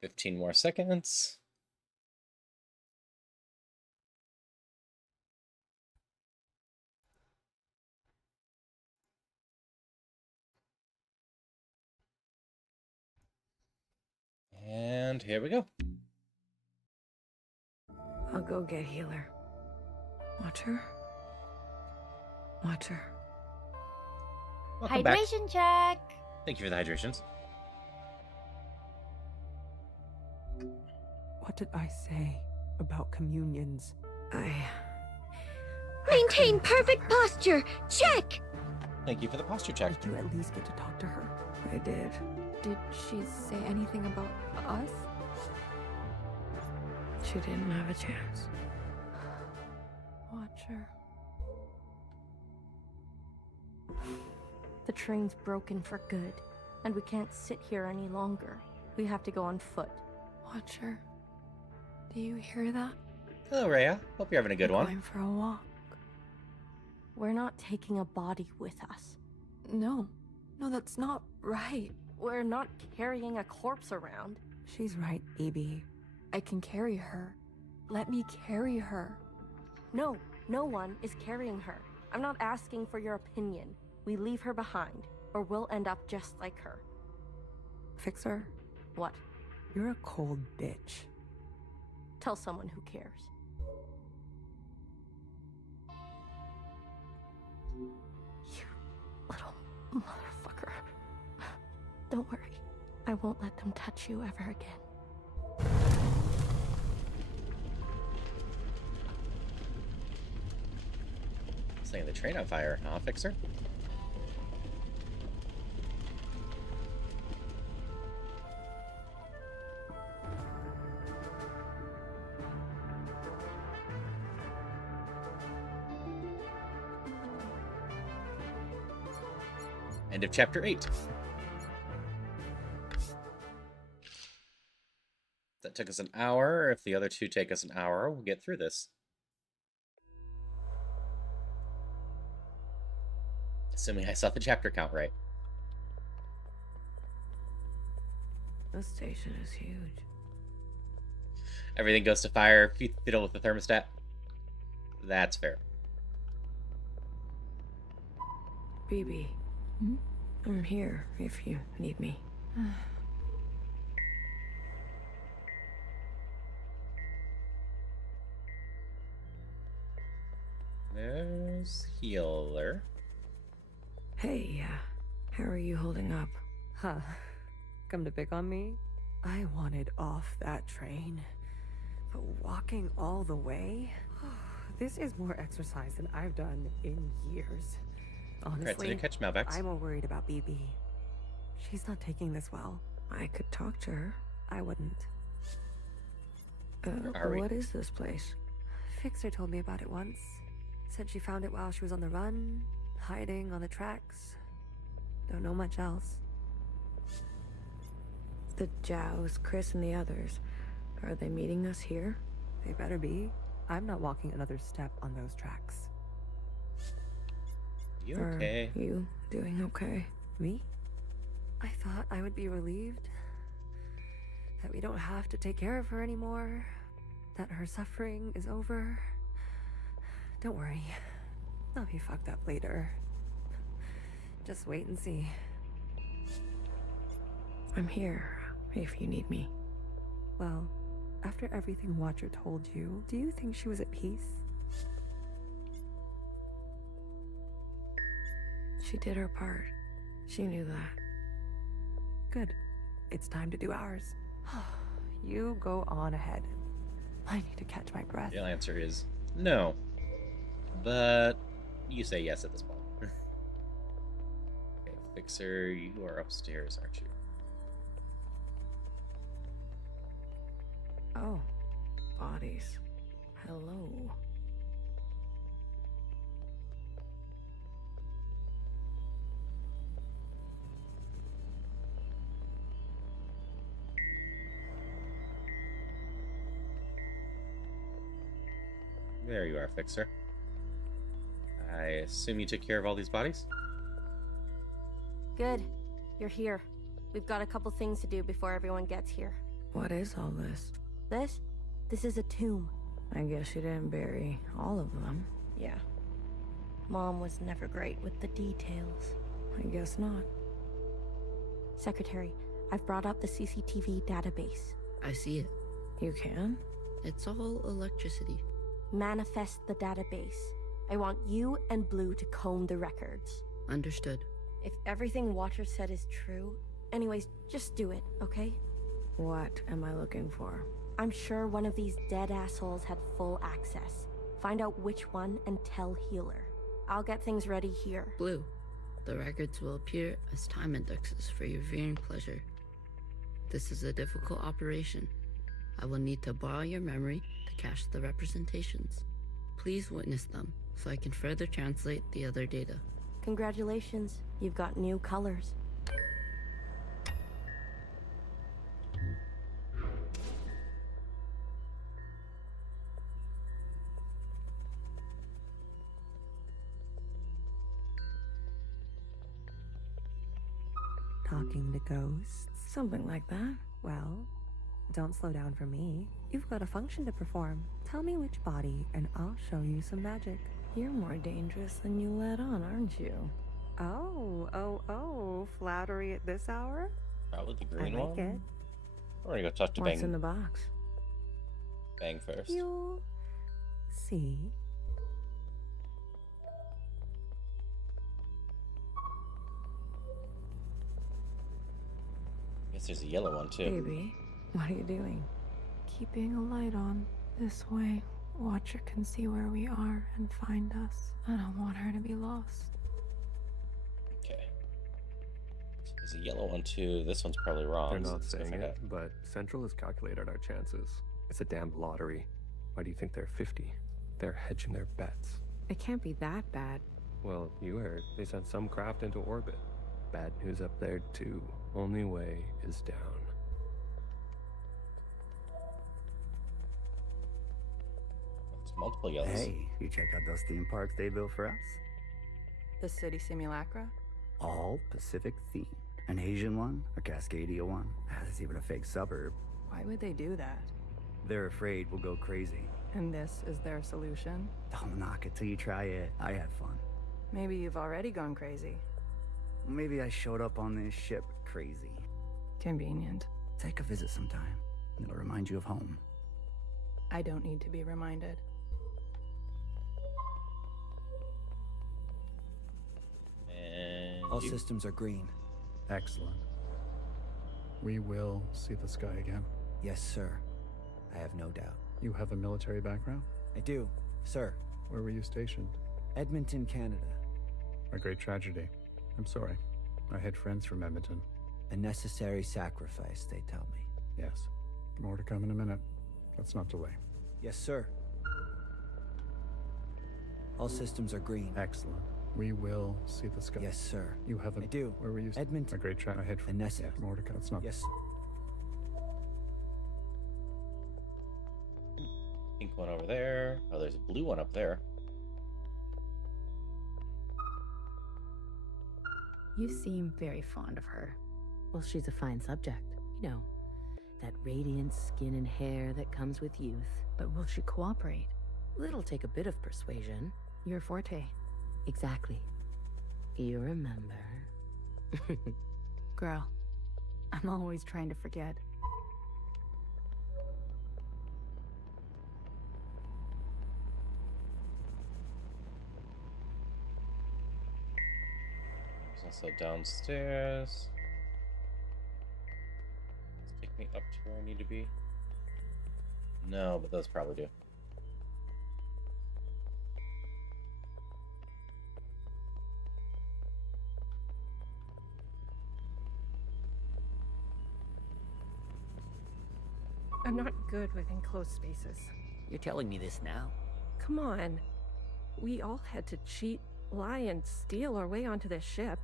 15 more seconds. And here we go. I'll go get healer. Watch her. Watch her. Welcome back. Hydration check. Thank you for the hydrations. What did I say about communions? Maintain perfect posture. Check. Thank you for the posture check. Did you at least get to talk to her? I did. Did she say anything about us? She didn't have a chance. Watch her. The train's broken for good, and we can't sit here any longer. We have to go on foot. Watch her. Do you hear that? Hello, Rhea. Hope you're having a good We're one. going for a walk. We're not taking a body with us. No, that's not right. We're not carrying a corpse around. She's right, BB. I can carry her. Let me carry her. No, no one is carrying her. I'm not asking for your opinion. We leave her behind, or we'll end up just like her. Fixer, What? you're a cold bitch. Tell someone who cares. You little motherfucker. Don't worry. I won't let them touch you ever again. Setting the train on fire, huh, Fixer? End of chapter 8. That took us an hour. If the other two take us an hour, we'll get through this. Assuming I saw the chapter count right. This station is huge. Everything goes to fire, fiddle with the thermostat. That's fair. BB. Hmm? I'm here if you need me. There's healer. Hey, how are you holding up? Huh. Come to pick on me? I wanted off that train. But walking all the way? This is more exercise than I've done in years. Alright, so Honestly, you catch Malvex. I'm more worried about BB. She's not taking this well. I could talk to her. I wouldn't. Where are we? What is this place? Fixer told me about it once. Said she found it while she was on the run, hiding on the tracks. Don't know much else. The Jows, Chris, and the others. Are they meeting us here? They better be. I'm not walking another step on those tracks. You okay? Are you doing okay? Me? I thought I would be relieved that we don't have to take care of her anymore, that her suffering is over. Don't worry, I'll be fucked up later. Just wait and see. I'm here if you need me. Well, after everything Watcher told you, do you think she was at peace? She did her part. She knew that. Good. It's time to do ours. You go on ahead. I need to catch my breath. The answer is no. But you say yes at this point. Okay, Fixer, you are upstairs, aren't you? Oh, bodies. Hello. There you are, Fixer. I assume you took care of all these bodies? Good. You're here. We've got a couple things to do before everyone gets here. What is all this? This is a tomb. I guess she didn't bury all of them. Yeah. Mom was never great with the details. I guess not. Secretary, I've brought up the CCTV database. I see it. You can? It's all electricity. Manifest the database. I want you and Blue to comb the records. Understood. If everything Watcher said is true, anyways, just do it, okay? What am I looking for? I'm sure one of these dead assholes had full access. Find out which one and tell Healer. I'll get things ready here. Blue, the records will appear as time indexes for your viewing pleasure. This is a difficult operation. I will need to borrow your memory to cache the representations. Please witness them so I can further translate the other data. Congratulations, you've got new colors. Talking to ghosts? Something like that. Well, don't slow down for me. You've got a function to perform. Tell me which body, and I'll show you some magic. You're more dangerous than you let on, aren't you? Oh, flattery at this hour? Probably the green I like one. it. We're gonna go talk to What's in Bang. the box? Bang first. You'll see. Guess there's a yellow one too. Baby, what are you doing? Keeping a light on. This way, Watcher can see where we are and find us. I don't want her to be lost. Okay. So there's a yellow one too. This one's probably wrong. They're not Let's go saying find it, out. but Central has calculated our chances. It's a damn lottery. Why do you think they're 50? They're hedging their bets. It can't be that bad. Well, you heard. They sent some craft into orbit. Bad news up there, too. Only way is down. It's multiple yellows. Hey, you check out those theme parks they built for us? The city simulacra? All Pacific themed. An Asian one, a Cascadia one. There's even a fake suburb. Why would they do that? They're afraid we'll go crazy. And this is their solution? Don't knock it till you try it. I had fun. Maybe you've already gone crazy. Maybe I showed up on this ship crazy. Convenient. Take a visit sometime. It'll remind you of home. I don't need to be reminded. And All you. systems are green. Excellent. We will see the sky again. Yes, sir. I have no doubt. You have a military background? I do, sir. Where were you stationed? Edmonton, Canada. A great tragedy. I'm sorry. I had friends from Edmonton. A necessary sacrifice, they tell me. Yes. More to come in a minute. Let's not delay. Yes, sir. All systems are green. Excellent. We will see the sky. Yes, sir. You have a... I do. Where were you? Edmonton. A great tragedy. I had A necessary. More to come. Let's not... Yes. Pink one over there. Oh, there's a blue one up there. You seem very fond of her. Well, she's a fine subject. You know, that radiant skin and hair that comes with youth. But will she cooperate? It'll take a bit of persuasion. Your forte. Exactly. You remember. Girl, I'm always trying to forget. There's also downstairs. Let's take me up to where I need to be. No, but those probably do. I'm not good with enclosed spaces. You're telling me this now? Come on. We all had to cheat, lie, and steal our way onto this ship.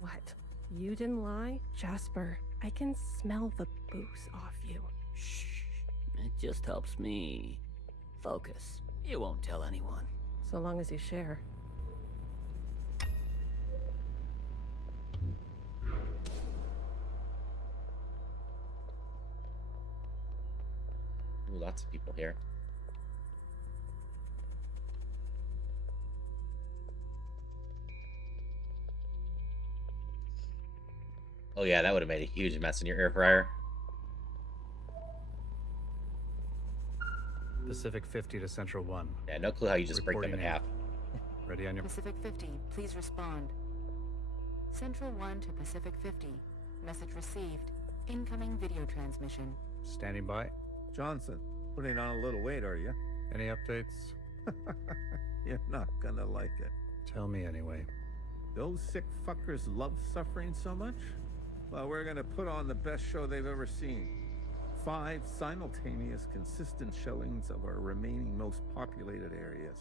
What? You didn't lie? Jasper, I can smell the booze off you. Shh. It just helps me focus. You won't tell anyone. So long as you share. Lots of people here. Oh yeah, that would have made a huge mess in your air fryer. Pacific 50 to Central 1. Yeah, no clue how you just break them in half. Ready on your... Pacific 50, please respond. Central 1 to Pacific 50. Message received. Incoming video transmission. Standing by. Johnson, putting on a little weight, are you? Any updates? You're not gonna like it. Tell me anyway. Those sick fuckers love suffering so much? Well, we're gonna put on the best show they've ever seen. 5 simultaneous, consistent showings of our remaining most populated areas.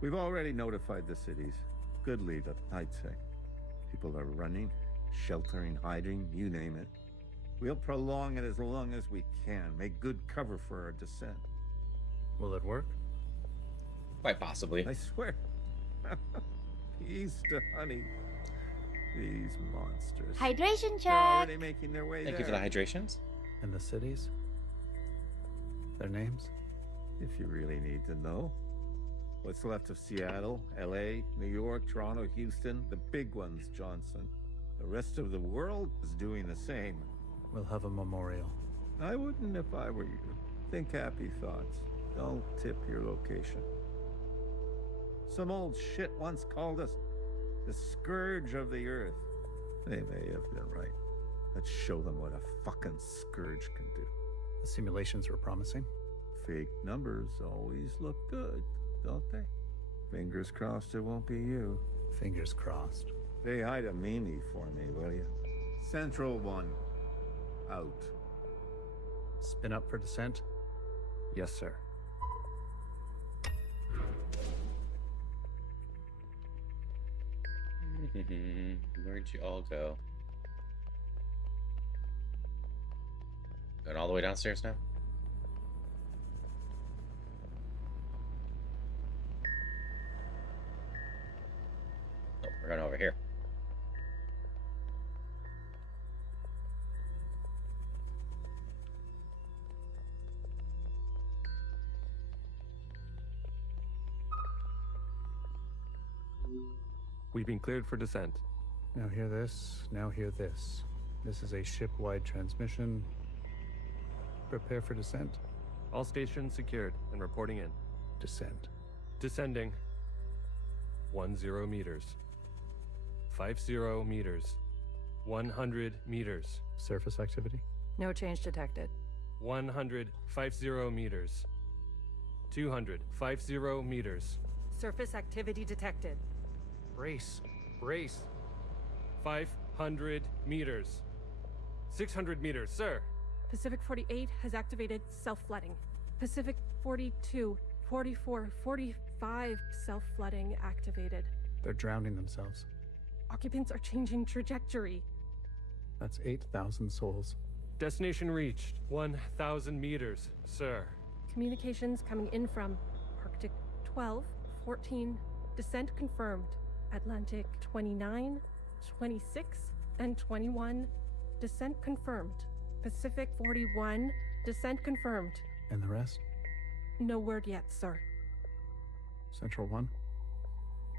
We've already notified the cities. Good lead up, I'd say. People are running, sheltering, hiding, you name it. We'll prolong it as long as we can, make good cover for our descent. Will it work? Quite possibly. I swear. Peace to honey. These monsters. Hydration They're check. already making their way Thank you for the hydrations. And the cities? Their names? If you really need to know. What's left of Seattle, LA, New York, Toronto, Houston, the big ones, Johnson. The rest of the world is doing the same. We'll have a memorial. I wouldn't if I were you. Think happy thoughts. Don't tip your location. Some old shit once called us the scourge of the earth. They may have been right. Let's show them what a fucking scourge can do. The simulations were promising. Fake numbers always look good, don't they? Fingers crossed it won't be you. Fingers crossed. Say hi to Mimi for me, will you? Central 1. Out. Spin up for descent? Yes, sir. Where'd you all go? Going all the way downstairs now? Oh, we're going over here. We've been cleared for descent. Now hear this, now hear this. This is a ship-wide transmission. Prepare for descent. All stations secured and reporting in. Descent. Descending. 10 meters. 50 meters. 100 meters. Surface activity? No change detected. 150 meters. 250 meters. Surface activity detected. Brace. Brace. 500 meters. 600 meters, sir. Pacific 48 has activated self-flooding. Pacific 42, 44, 45 self-flooding activated. They're drowning themselves. Occupants are changing trajectory. That's 8,000 souls. Destination reached. 1,000 meters, sir. Communications coming in from Arctic 12, 14, descent confirmed. Atlantic 29, 26, and 21, descent confirmed. Pacific 41, descent confirmed. And the rest? No word yet, sir. Central 1?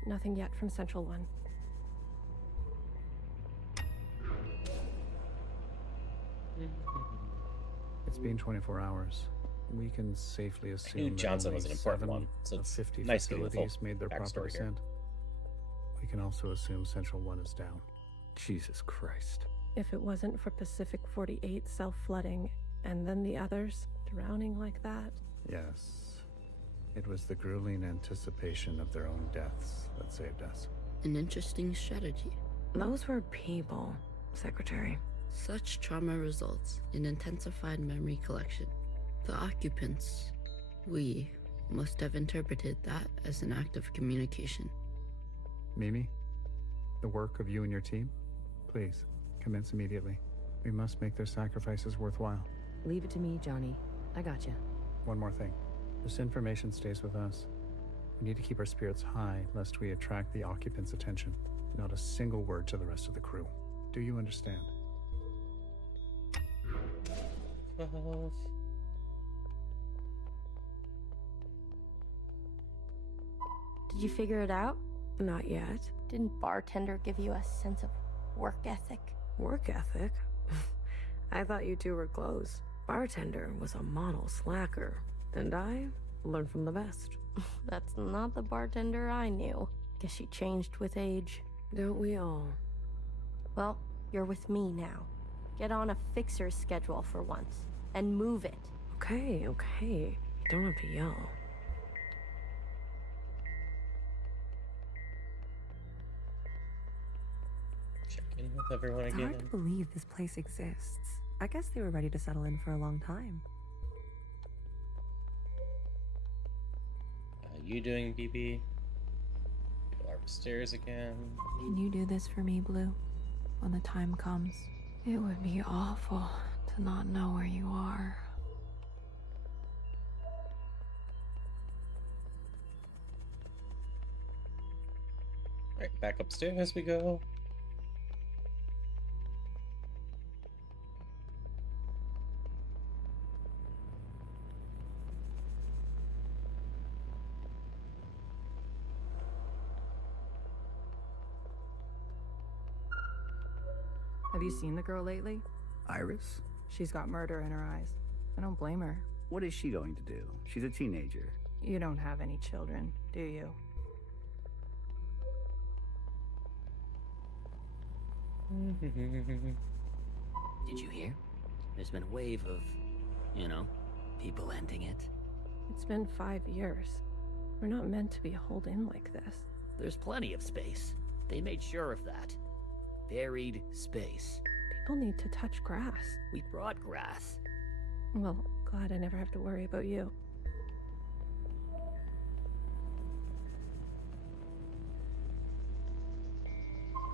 Nothing yet from Central 1. It's been 24 hours. We can safely assume Johnson that was only an important 7 one, so of it's 50 nice to get the full facilities made their proper backstory here. descent. We can also assume Central 1 is down. Jesus Christ. If it wasn't for Pacific 48 self-flooding, and then the others drowning like that. Yes. It was the grueling anticipation of their own deaths that saved us. An interesting strategy. Those were people, Secretary. Such trauma results in intensified memory collection. The occupants, we, must have interpreted that as an act of communication. Mimi, the work of you and your team, please, commence immediately. We must make their sacrifices worthwhile. Leave it to me, Johnny. I got you. One more thing. This information stays with us. We need to keep our spirits high, lest we attract the occupants' attention. Not a single word to the rest of the crew. Do you understand? 12. Did you figure it out? Not yet. Didn't bartender give you a sense of work ethic? Work ethic? I thought you two were close. Bartender was a model slacker, and I learned from the best. That's not the bartender I knew. Guess she changed with age. Don't we all? Well, you're with me now. Get on a fixer's schedule for once, and move it. Okay. Don't have to yell. Check in with everyone It's again. hard to believe this place exists. I guess they were ready to settle in for a long time. How you doing, BB? People are upstairs again. Can you do this for me, Blue? When the time comes? It would be awful to not know where you are. Alright, back upstairs we go. Have you seen the girl lately? Iris? She's got murder in her eyes. I don't blame her. What is she going to do? She's a teenager. You don't have any children, do you? Did you hear? There's been a wave of, people ending it. It's been 5 years. We're not meant to be holed in like this. There's plenty of space. They made sure of that. Buried space. People need to touch grass. We brought grass. Well, glad I never have to worry about you.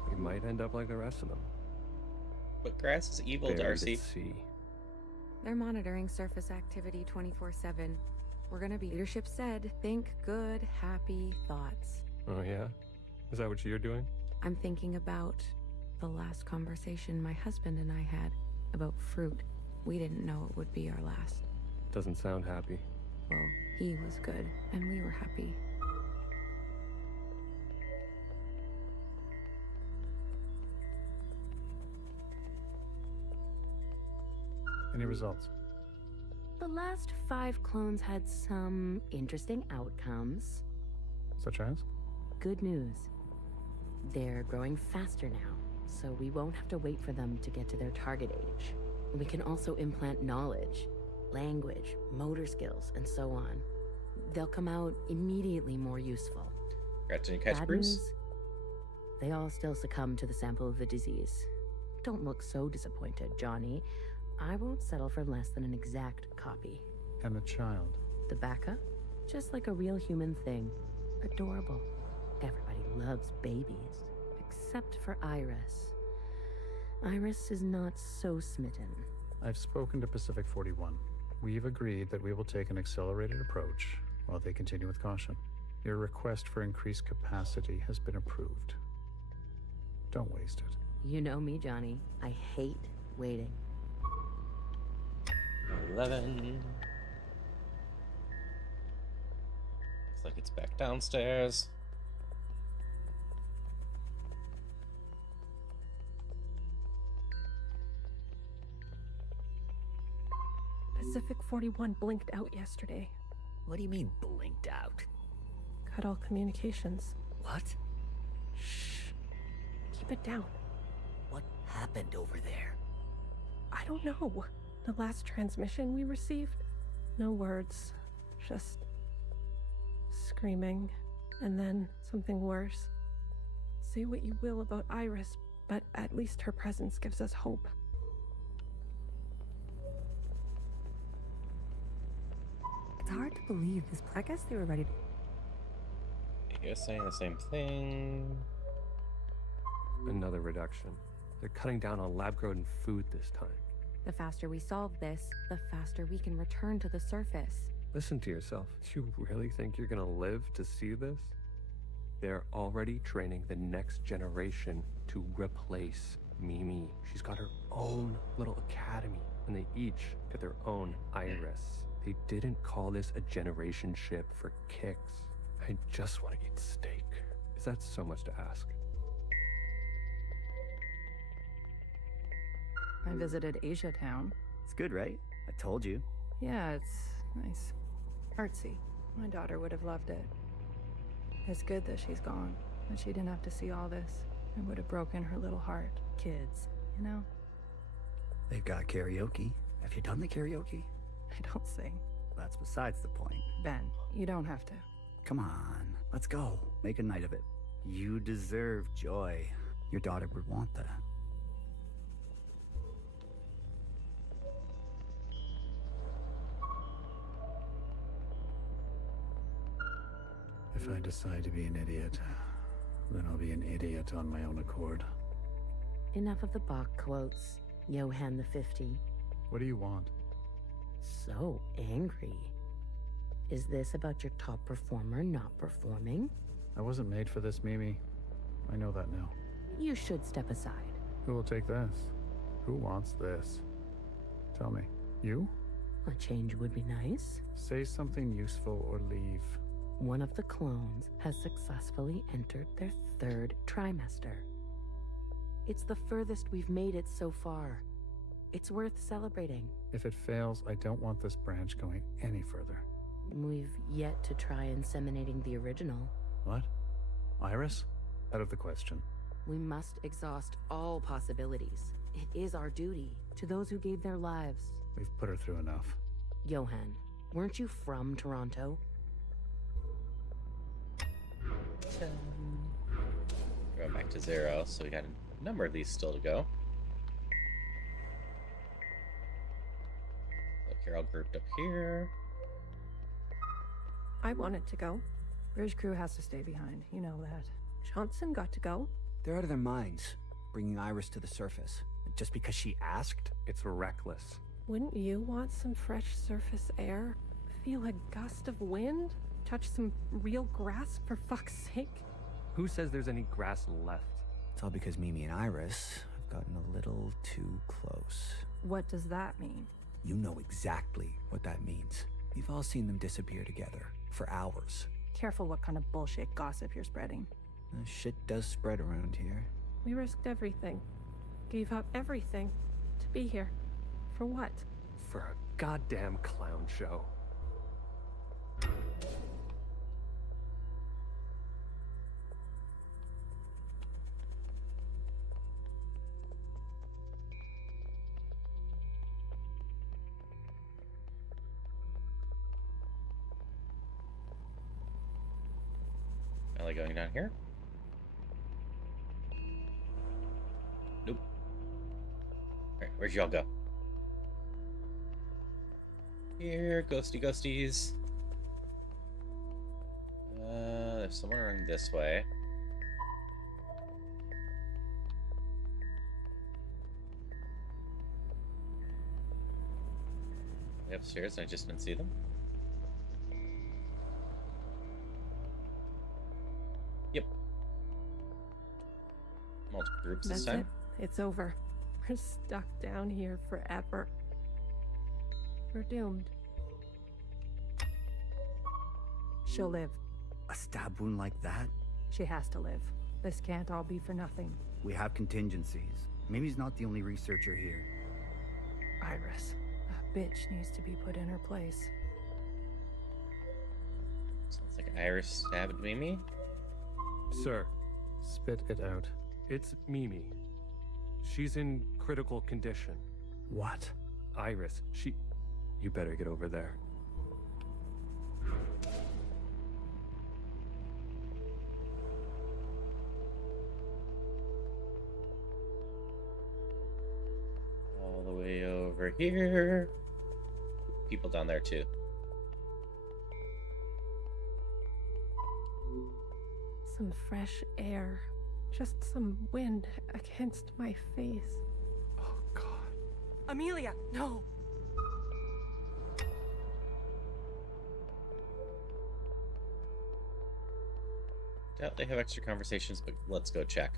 We might end up like the rest of them. But grass is evil, Buried Darcy. at sea. They're monitoring surface activity 24/7. We're gonna be, leadership said, think good, happy thoughts. Oh yeah? Is that what you're doing? I'm thinking about the last conversation my husband and I had about fruit. We didn't know it would be our last. Doesn't sound happy. Well, he was good, and we were happy. Any results? The last 5 clones had some interesting outcomes. Such as? Good news. They're growing faster now, so we won't have to wait for them to get to their target age. We can also implant knowledge, language, motor skills, and so on. They'll come out immediately more useful. Got any catch, Bad Bruce? news, they all still succumb to the sample of the disease. Don't look so disappointed, Johnny. I won't settle for less than an exact copy. And the child? The backup? Just like a real human thing. Adorable. Everybody loves babies. Except for Iris. Iris is not so smitten. I've spoken to Pacific 41. We've agreed that we will take an accelerated approach while they continue with caution. Your request for increased capacity has been approved. Don't waste it. You know me, Johnny. I hate waiting. 11. Looks like it's back downstairs. Pacific 41 blinked out yesterday. What do you mean, blinked out? Cut all communications. What? Shh. Keep it down. What happened over there? I don't know. The last transmission we received? No words. Just screaming. And then something worse. Say what you will about Iris, but at least her presence gives us hope. It's hard to believe this. I guess they were ready to. You're saying the same thing. Another reduction. They're cutting down on lab-grown food this time. The faster we solve this, the faster we can return to the surface. Listen to yourself. Do you really think you're gonna live to see this? They're already training the next generation to replace Mimi. She's got her own little academy, and they each get their own Iris. They didn't call this a generation ship for kicks. I just want to eat steak. Is that so much to ask? I visited Asia Town. It's good, right? I told you. Yeah, it's nice. Artsy. My daughter would have loved it. It's good that she's gone, that she didn't have to see all this. It would have broken her little heart. Kids, you know? They've got karaoke. Have you done the karaoke? I don't sing. That's besides the point. Ben, you don't have to. Come on, let's go. Make a night of it. You deserve joy. Your daughter would want that. If I decide to be an idiot, then I'll be an idiot on my own accord. Enough of the Bach quotes, Johann the 50. What do you want? So angry. Is this about your top performer not performing? I wasn't made for this, Mimi. I know that now. You should step aside. Who will take this? Who wants this? Tell me. You? A change would be nice. Say something useful or leave. One of the clones has successfully entered their 3rd trimester. It's the furthest we've made it so far. It's worth celebrating. If it fails, I don't want this branch going any further. We've yet to try inseminating the original. What? Iris? Out of the question. We must exhaust all possibilities. It is our duty to those who gave their lives. We've put her through enough. Johann, weren't you from Toronto? Going back to 0, so we got a number of these still to go. Look, you're all grouped up here. I wanted to go. Bridge crew has to stay behind, you know that. Johnson got to go. They're out of their minds, bringing Iris to the surface. Just because she asked? It's reckless. Wouldn't you want some fresh surface air? Feel a gust of wind? Touch some real grass, for fuck's sake? Who says there's any grass left? It's all because Mimi and Iris have gotten a little too close. What does that mean? You know exactly what that means. We've all seen them disappear together for hours. Careful what kind of bullshit gossip you're spreading. Shit does spread around here. We risked everything. Gave up everything to be here. For what? For a goddamn clown show. Am I going down here? Nope. Alright, where'd y'all go? Here, ghosty ghosties. There's someone running this way. Way upstairs, and I just didn't see them. Yep. Multiple groups this time. It's over. We're stuck down here forever. We're doomed. She'll live. A stab wound like that? She has to live. This can't all be for nothing. We have contingencies. Mimi's not the only researcher here. Iris. That bitch needs to be put in her place. Sounds like Iris stabbed Mimi. Sir. Spit it out. It's Mimi. She's in critical condition. What? Iris, You better get over there. All the way over here. People down there too. Some fresh air. Just some wind against my face. Oh, God. Amelia, no! Doubt they have extra conversations, but let's go check.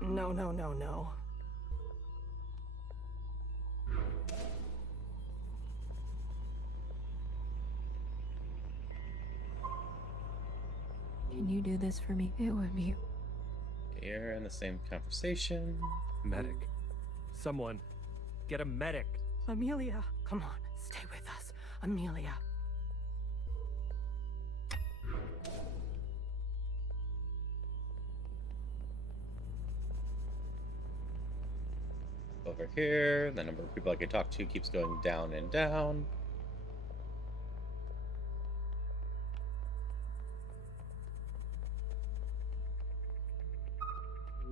No, no, no, no. Can you do this for me? It would be... You're in the same conversation. Medic. Someone, get a medic. Amelia, come on, stay with us. Amelia. Over here, the number of people I can talk to keeps going down and down.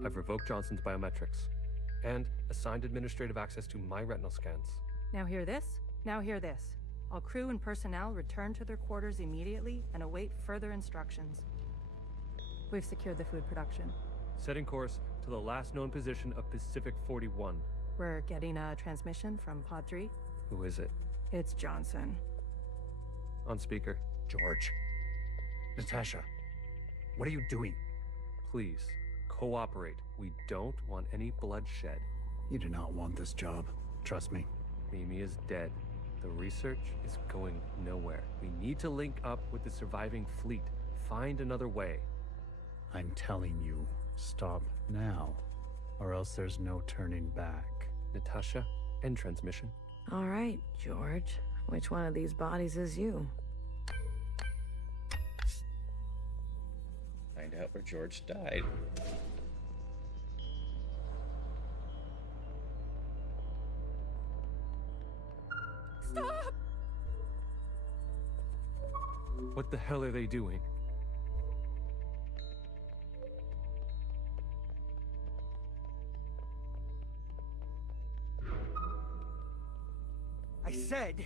I've revoked Johnson's biometrics and assigned administrative access to my retinal scans. Now hear this? Now hear this. All crew and personnel return to their quarters immediately and await further instructions. We've secured the food production. Setting course to the last known position of Pacific 41. We're getting a transmission from Pod 3. Who is it? It's Johnson. On speaker. George. Natasha. What are you doing? Please, cooperate. We don't want any bloodshed. You do not want this job. Trust me. Mimi is dead. The research is going nowhere. We need to link up with the surviving fleet. Find another way. I'm telling you, stop now, or else there's no turning back. Natasha, end transmission. All right, George. Which one of these bodies is you? Find out where George died. Stop! What the hell are they doing? I said,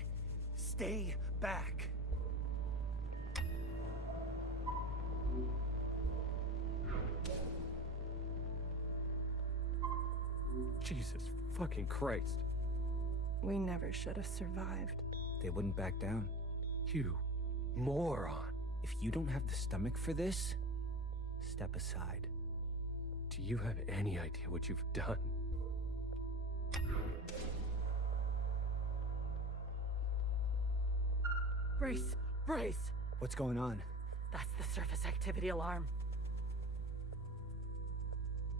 stay back. Jesus fucking Christ. We never should have survived. They wouldn't back down. You moron. If you don't have the stomach for this, step aside. Do you have any idea what you've done? Brace! Brace! What's going on? That's the surface activity alarm.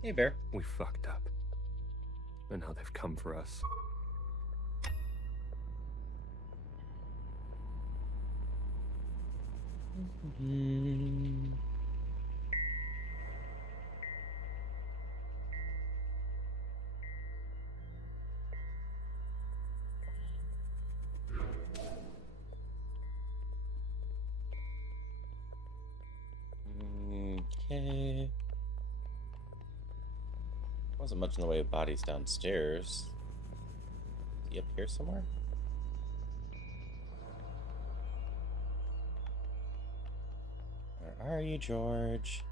Hey, Bear. We fucked up. And now they've come for us. Okay. Wasn't much in the way of bodies downstairs. Is he up here somewhere? Where are you, George?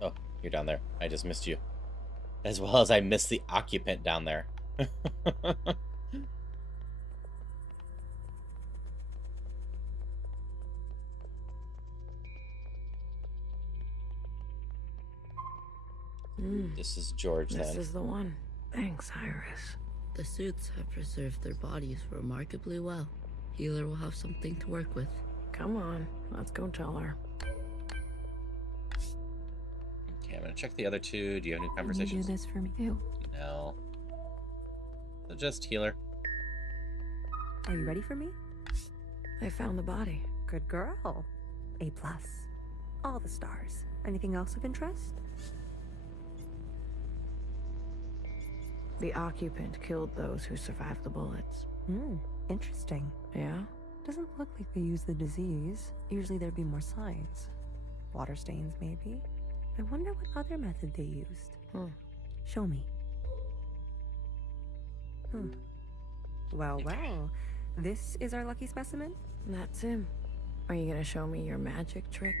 Oh, you're down there. I just missed you. As well as I missed the occupant down there. This is George, then. This is the one. Thanks, Iris. The suits have preserved their bodies remarkably well. Healer will have something to work with. Come on, let's go tell her. Okay, I'm gonna check the other two. Do you have any conversations? Can you do this for me too? No. So just healer. Are you ready for me? I found the body. Good girl. A+. All the stars. Anything else of interest? The occupant killed those who survived the bullets. Interesting. Yeah? Doesn't look like they used the disease. Usually there'd be more signs. Water stains, maybe? I wonder what other method they used. Show me. Well, well. This is our lucky specimen? That's him. Are you gonna show me your magic trick?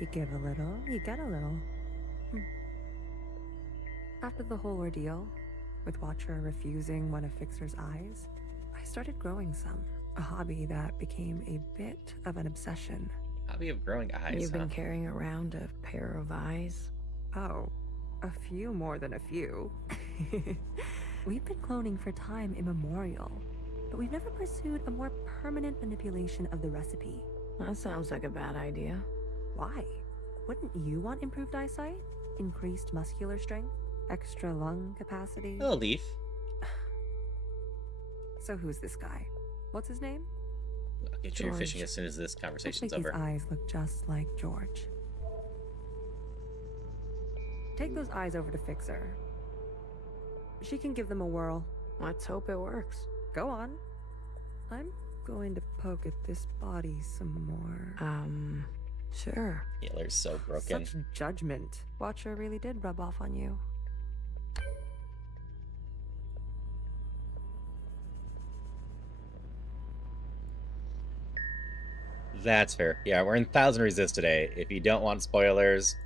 You give a little, you get a little. After the whole ordeal, with Watcher refusing one of Fixer's eyes, I started growing some. A hobby that became a bit of an obsession. Hobby of growing eyes, You've been carrying around a pair of eyes? Oh, a few more than a few. We've been cloning for time immemorial, but we've never pursued a more permanent manipulation of the recipe. That sounds like a bad idea. Why? Wouldn't you want improved eyesight? Increased muscular strength? Extra lung capacity? Oh, Leaf. So who's this guy? What's his name? I'll get you fishing as soon as this conversation's over. His eyes look just like George. Take those eyes over to Fixer. She can give them a whirl. Let's hope it works. Go on. I'm going to poke at this body some more. Sure. Healer's so broken. Such judgment. Watcher really did rub off on you. That's fair. Yeah, we're in 1000xResist today. If you don't want spoilers,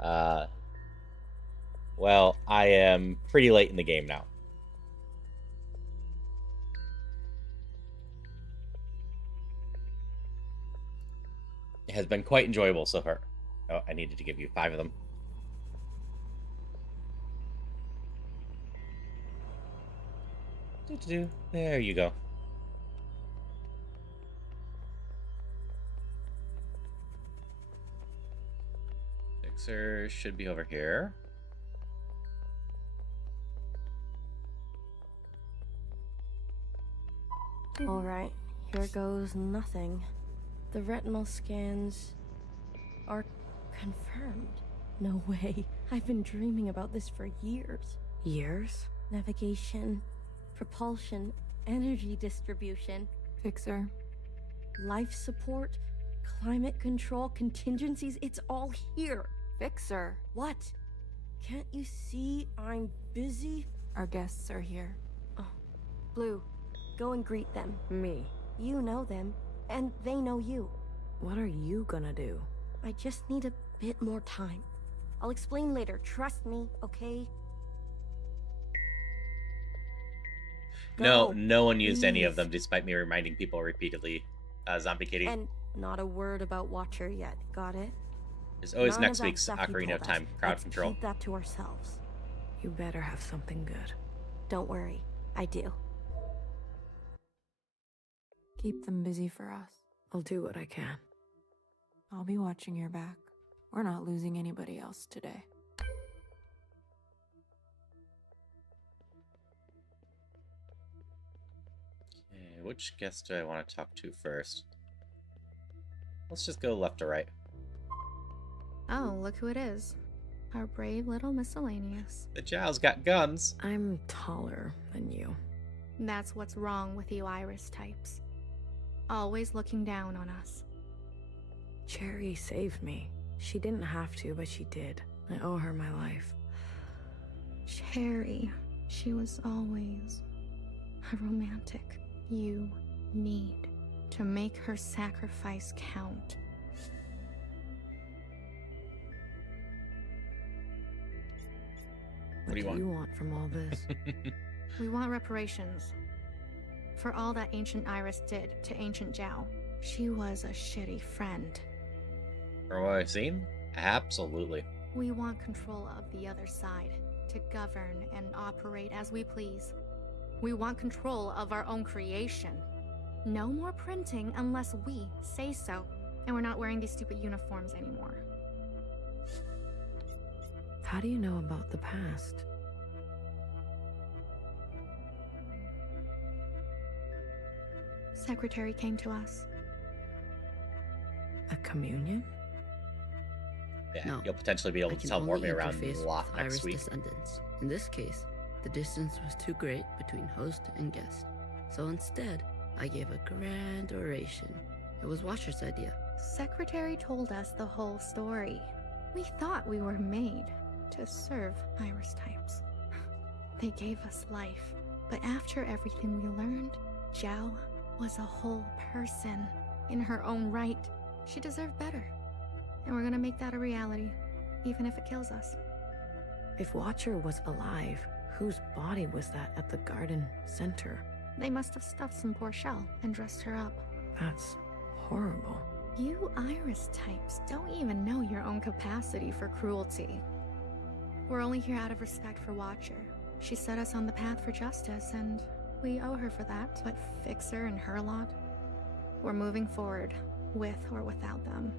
well, I am pretty late in the game now. It has been quite enjoyable so far. Oh, I needed to give you 5 of them. There you go. Fixer should be over here. Alright, here goes nothing. The retinal scans are confirmed. No way. I've been dreaming about this for years. Years? Navigation, propulsion, energy distribution. Fixer. Life support, climate control, contingencies, it's all here. Fixer. What? Can't you see I'm busy? Our guests are here. Oh, Blue, go and greet them. Me? You know them, and they know you. What are you gonna do? I just need a bit more time. I'll explain later, trust me, okay? No, no one used any of them, despite me reminding people repeatedly. Zombie Kitty. And not a word about Watcher yet, got it? There's always None next of that week's stuff you Ocarina of told us. Time crowd Let's control. keep that to ourselves. You better have something good. Don't worry, I do. Keep them busy for us. I'll do what I can. I'll be watching your back. We're not losing anybody else today. Okay, which guest do I want to talk to first? Let's just go left to right. Oh, look who it is. Our brave little miscellaneous. The Jow's got guns. I'm taller than you. That's what's wrong with you Iris types. Always looking down on us. Cherry saved me. She didn't have to, but she did. I owe her my life. Cherry, she was always a romantic. You need to make her sacrifice count. What do you want from all this? We want reparations. For all that Ancient Iris did to Ancient Zhao. She was a shitty friend. From what I've seen, absolutely. We want control of the other side, to govern and operate as we please. We want control of our own creation. No more printing unless we say so. And we're not wearing these stupid uniforms anymore. How do you know about the past? Secretary came to us. A communion? Yeah, No, you'll potentially be able I to can teleport only me around interface a lot with next Iris week. descendants. In this case, the distance was too great between host and guest. So instead, I gave a grand oration. It was Watcher's idea. Secretary told us the whole story. We thought we were made to serve Iris types. They gave us life, but after everything we learned, Zhao was a whole person in her own right. She deserved better, and we're gonna make that a reality. even if it kills us. If Watcher was alive, whose body was that at the garden center? They must have stuffed some poor shell and dressed her up. That's horrible. You Iris types don't even know your own capacity for cruelty. We're only here out of respect for Watcher. She set us on the path for justice, and we owe her for that. But Fixer and her lot, we're moving forward, with or without them.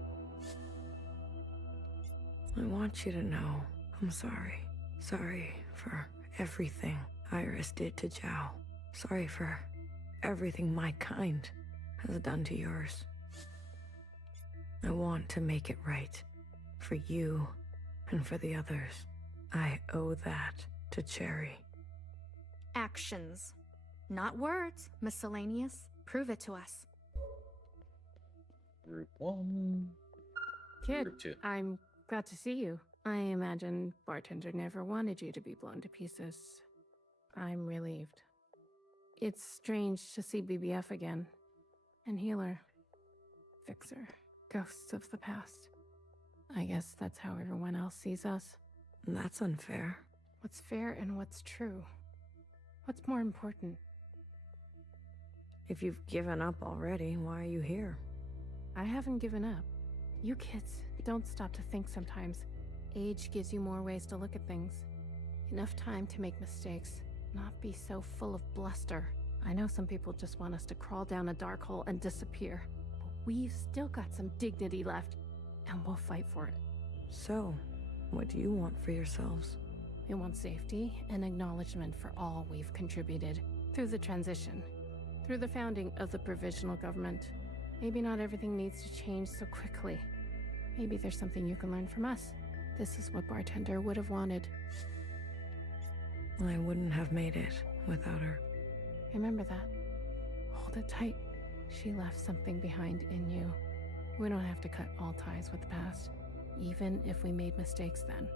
I want you to know I'm sorry. Sorry for everything Iris did to Zhao. Sorry for everything my kind has done to yours. I want to make it right. For you and for the others. I owe that to Cherry. Actions. Not words, miscellaneous. Prove it to us. Group 1. Kid, Group 2. I'm glad to see you. I imagine Bartender never wanted you to be blown to pieces. I'm relieved. It's strange to see BBF again. And Healer. Fixer. Ghosts of the past. I guess that's how everyone else sees us. That's unfair. What's fair and what's true? What's more important? If you've given up already, why are you here? I haven't given up. You kids don't stop to think sometimes. Age gives you more ways to look at things. Enough time to make mistakes, not be so full of bluster. I know some people just want us to crawl down a dark hole and disappear, but we've still got some dignity left, and we'll fight for it. So, what do you want for yourselves? We want safety and acknowledgement for all we've contributed through the transition, through the founding of the provisional government. Maybe not everything needs to change so quickly. Maybe there's something you can learn from us. This is what Bartender would have wanted. I wouldn't have made it without her. Remember that. Hold it tight. She left something behind in you. We don't have to cut all ties with the past, even if we made mistakes then.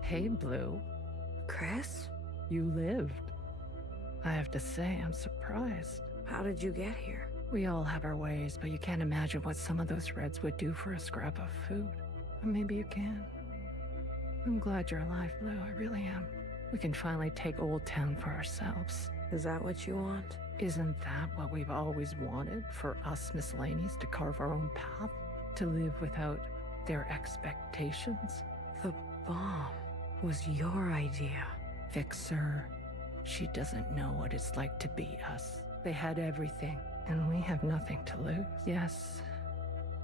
Hey, Blue. Chris? You lived. I have to say, I'm surprised. How did you get here? We all have our ways, but you can't imagine what some of those Reds would do for a scrap of food. Or maybe you can. I'm glad you're alive, Blue. I really am. We can finally take Old Town for ourselves. Is that what you want? Isn't that what we've always wanted? For us miscellaneous to carve our own path? To live without their expectations? The bomb was your idea. Fixer. She doesn't know what it's like to be us. They had everything, and we have nothing to lose. Yes,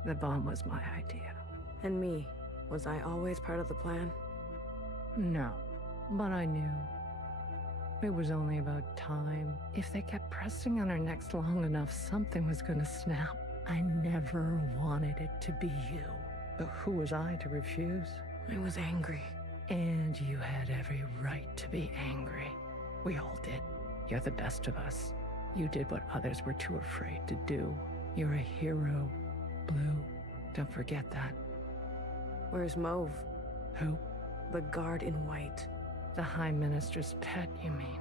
the bomb was my idea. And me? Was I always part of the plan? No, but I knew. It was only about time. If they kept pressing on our necks long enough, something was gonna snap. I never wanted it to be you. But who was I to refuse? I was angry. And you had every right to be angry. We all did. You're the best of us. You did what others were too afraid to do. You're a hero, Blue. Don't forget that. Where's Mauve? Who? The guard in white. The High Minister's pet, you mean?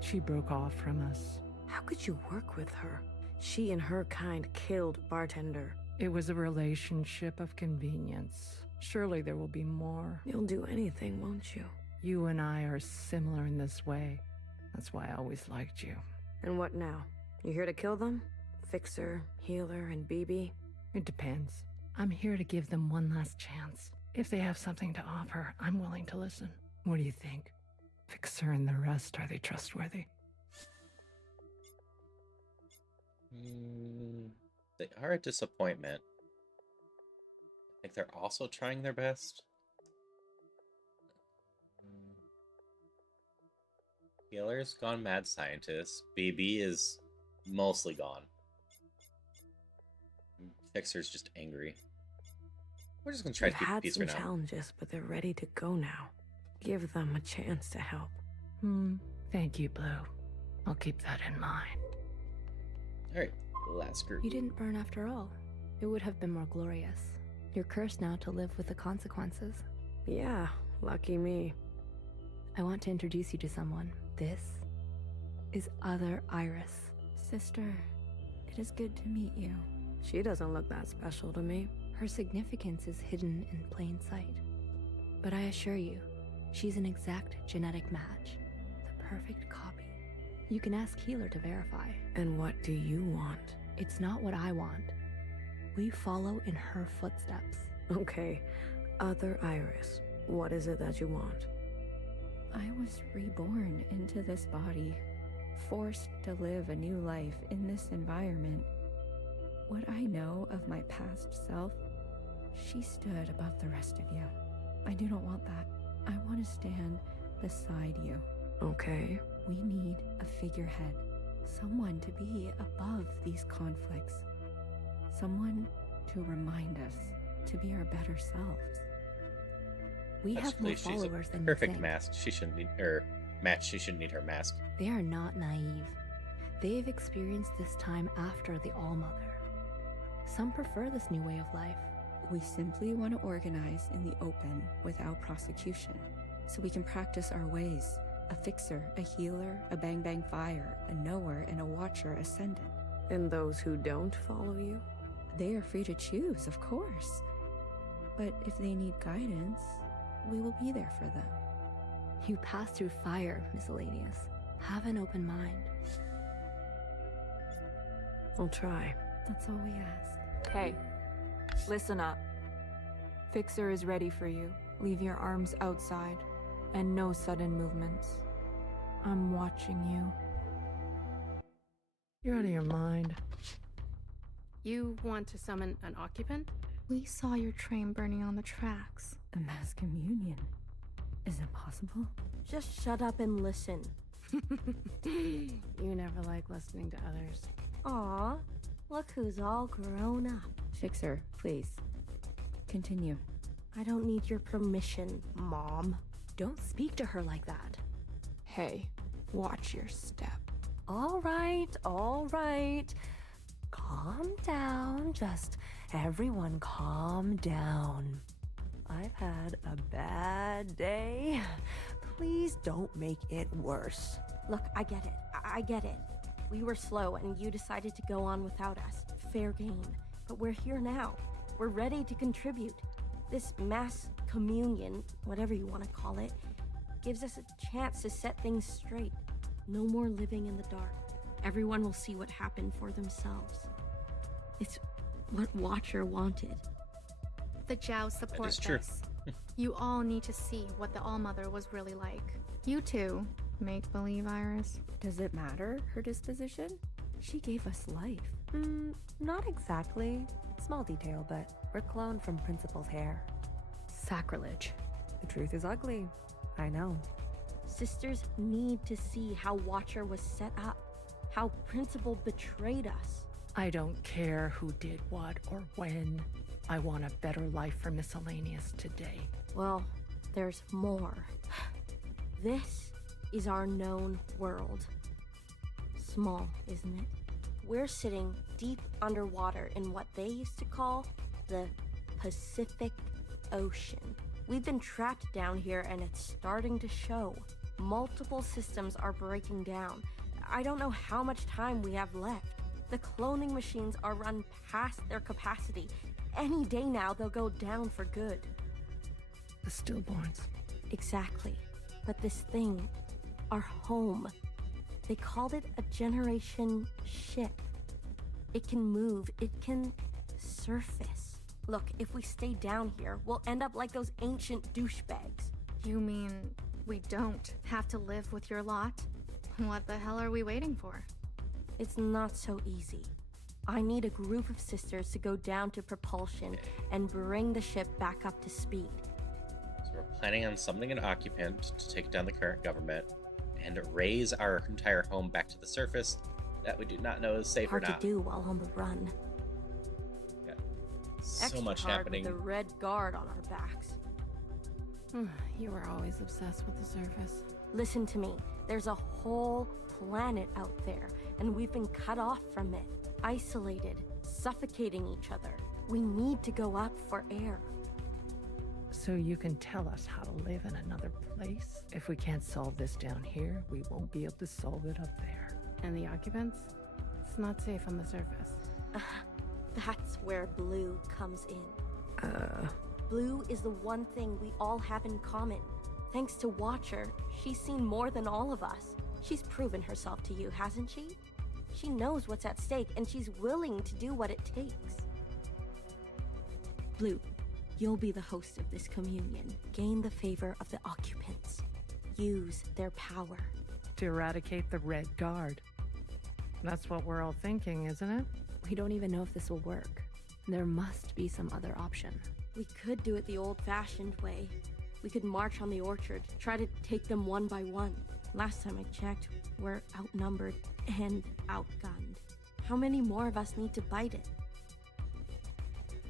She broke off from us. How could you work with her? She and her kind killed Bartender. It was a relationship of convenience. Surely there will be more. You'll do anything, won't you? You and I are similar in this way. That's why I always liked you. And what now? You here to kill them? Fixer, Healer, and BB? It depends. I'm here to give them one last chance. If they have something to offer, I'm willing to listen. What do you think? Fixer and the rest, are they trustworthy? They are a disappointment. I think they're also trying their best. Healer's gone mad scientist. BB is mostly gone. Fixer's just angry. We're just gonna try to keep had peace some for now. challenges, but they're ready to go now. Give them a chance to help. Thank you, Blue. I'll keep that in mind. Alright, last group. You didn't burn after all. It would have been more glorious. You're cursed now to live with the consequences. Yeah, lucky me. I want to introduce you to someone. This is Other Iris. Sister, it is good to meet you. She doesn't look that special to me. Her significance is hidden in plain sight. But I assure you, she's an exact genetic match. The perfect copy. You can ask Healer to verify. And what do you want? It's not what I want. We follow in her footsteps. Okay, other Iris, what is it that you want? I was reborn into this body, forced to live a new life in this environment. What I know of my past self, she stood above the rest of you. I do not want that. I want to stand beside you. Okay. We need a figurehead, someone to be above these conflicts, someone to remind us to be our better selves. We have more She's followers a than you perfect think. mask. She shouldn't need her match. She shouldn't need her mask. They are not naive. They've experienced this time after the All-Mother. Some prefer this new way of life. We simply want to organize in the open without prosecution, so we can practice our ways. A fixer, a healer, a bang-bang fire, a knower, and a watcher ascendant. And those who don't follow you? They are free to choose, of course. But if they need guidance, we will be there for them. You pass through fire, Miscellaneous. Have an open mind. I'll try. That's all we ask. Hey, Listen up. Fixer is ready for you. Leave your arms outside, and no sudden movements. I'm watching you. You're out of your mind. You want to summon an occupant? We saw your train burning on the tracks. A mass communion. Is it possible? Just shut up and listen. You never like listening to others. Aw, look who's all grown up. Fixer, please. Continue. I don't need your permission, Mom. Don't speak to her like that. Hey, watch your step. All right. Calm down. Just everyone calm down. I've had a bad day. Please don't make it worse. Look, I get it. I get it. We were slow and you decided to go on without us. Fair game. But we're here now. We're ready to contribute. This mass communion, whatever you want to call it, gives us a chance to set things straight. No more living in the dark. Everyone will see what happened for themselves. It's what Watcher wanted. The Jows support is true. this. You all need to see what the All-Mother was really like. You too, make-believe Iris. Does it matter, her disposition? She gave us life. Not exactly. Small detail, but we're cloned from Principal's hair. Sacrilege. The truth is ugly. I know. Sisters need to see how Watcher was set up, how Principal betrayed us. I don't care who did what or when. I want a better life for Miscellaneous today. Well, there's more. This is our known world. Small, isn't it? We're sitting deep underwater in what they used to call the Pacific Ocean. We've been trapped down here and it's starting to show. Multiple systems are breaking down. I don't know how much time we have left. The cloning machines are run past their capacity. Any day now they'll go down for good. The stillborns. Exactly. But this thing, our home, they called it a generation ship. It can move, it can surface. Look, if we stay down here, we'll end up like those ancient douchebags. You mean we don't have to live with your lot? What the hell are we waiting for? It's not so easy. I need a group of sisters to go down to propulsion and bring the ship back up to speed. So we're planning on summoning an occupant to take down the current government and raise our entire home back to the surface that we do not know is safe Hard or not. to do while on the run. Yeah. So Extra much hard happening. with the red guard on our backs. You were always obsessed with the surface. Listen to me. There's a whole planet out there, and we've been cut off from it, isolated, suffocating each other. We need to go up for air. So you can tell us how to live in another place? If we can't solve this down here, we won't be able to solve it up there. And the occupants? It's not safe on the surface. That's where Blue comes in. Blue is the one thing we all have in common. Thanks to Watcher, she's seen more than all of us. She's proven herself to you, hasn't she? She knows what's at stake, and she's willing to do what it takes. Blue, you'll be the host of this communion. Gain the favor of the occupants. Use their power. To eradicate the Red Guard. That's what we're all thinking, isn't it? We don't even know if this will work. There must be some other option. We could do it the old-fashioned way. We could march on the orchard, try to take them one by one. Last time I checked, we're outnumbered and outgunned. How many more of us need to bite it?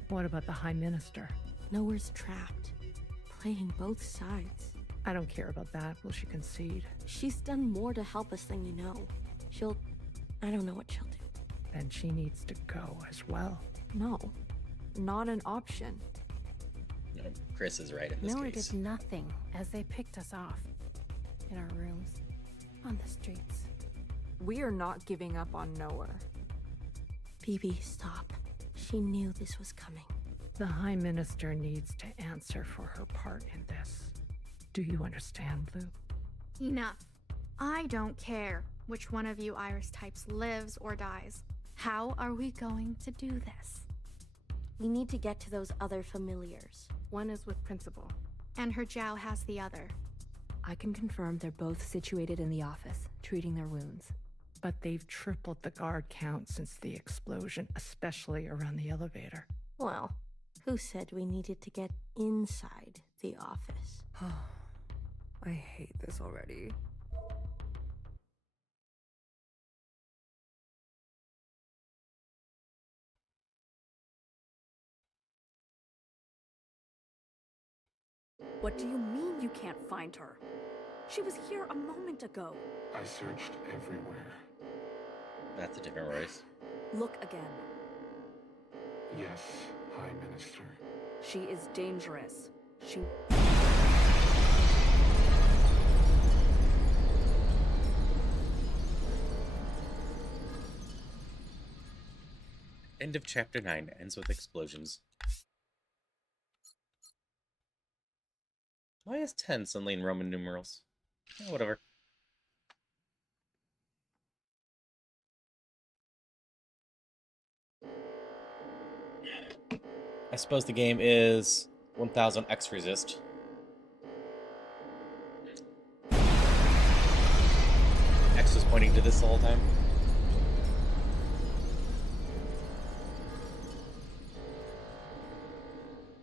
What about the High Minister? Nowhere's trapped. Playing both sides. I don't care about that. Will she concede? She's done more to help us than you know. I don't know what she'll do. Then she needs to go as well. No, not an option. No, Chris is right in this Nora case. did nothing as they picked us off. In our rooms. On the streets. We are not giving up on Noah. BB, stop. She knew this was coming. The High Minister needs to answer for her part in this. Do you understand, Blue? Enough. I don't care which one of you Iris types lives or dies. How are we going to do this? We need to get to those other familiars. One is with Principal. And her Jiao has the other. I can confirm they're both situated in the office, treating their wounds. But they've tripled the guard count since the explosion, especially around the elevator. Well, who said we needed to get inside the office? I hate this already. What do you mean you can't find her? She was here a moment ago. I searched everywhere. That's a different race. Look again. Yes, High Minister. She is dangerous. She... End of chapter 9 ends with explosions. Why is 10 suddenly in Roman numerals? Oh, whatever. I suppose the game is 1000xResist. X was pointing to this the whole time.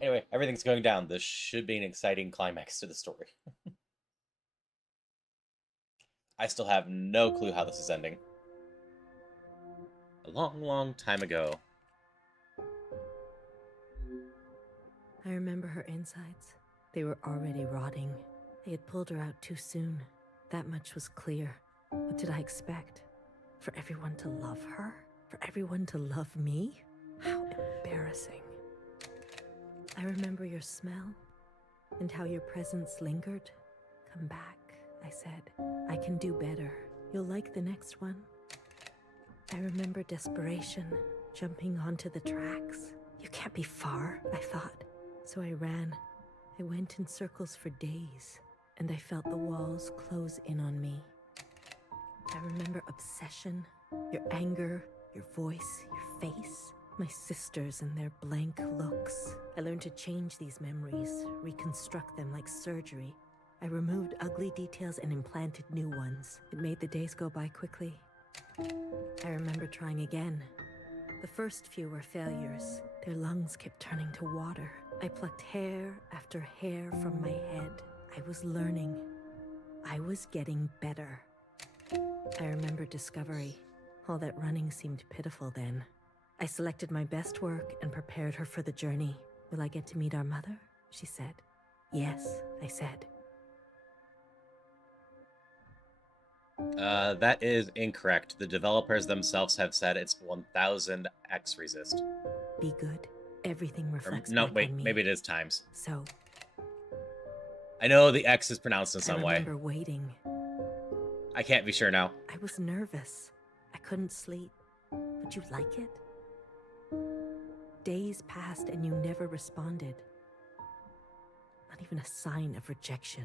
Anyway, everything's going down. This should be an exciting climax to the story. I still have no clue how this is ending. A long, long time ago. I remember her insides. They were already rotting. They had pulled her out too soon. That much was clear. What did I expect? For everyone to love her? For everyone to love me? How embarrassing. I remember your smell, and how your presence lingered. Come back, I said. I can do better. You'll like the next one. I remember desperation, jumping onto the tracks. You can't be far, I thought. So I ran. I went in circles for days, and I felt the walls close in on me. I remember obsession, your anger, your voice, your face. My sisters and their blank looks. I learned to change these memories, reconstruct them like surgery. I removed ugly details and implanted new ones. It made the days go by quickly. I remember trying again. The first few were failures. Their lungs kept turning to water. I plucked hair after hair from my head. I was learning. I was getting better. I remember discovery. All that running seemed pitiful then. I selected my best work and prepared her for the journey. Will I get to meet our mother? She said. Yes, I said. That is incorrect. The developers themselves have said it's 1000xResist. Be good. Everything reflects No, back wait, on me. maybe it is times. So, I know the X is pronounced in I some way. remember waiting. I can't be sure now. I was nervous. I couldn't sleep. Would you like it? Days passed and you never responded. Not even a sign of rejection.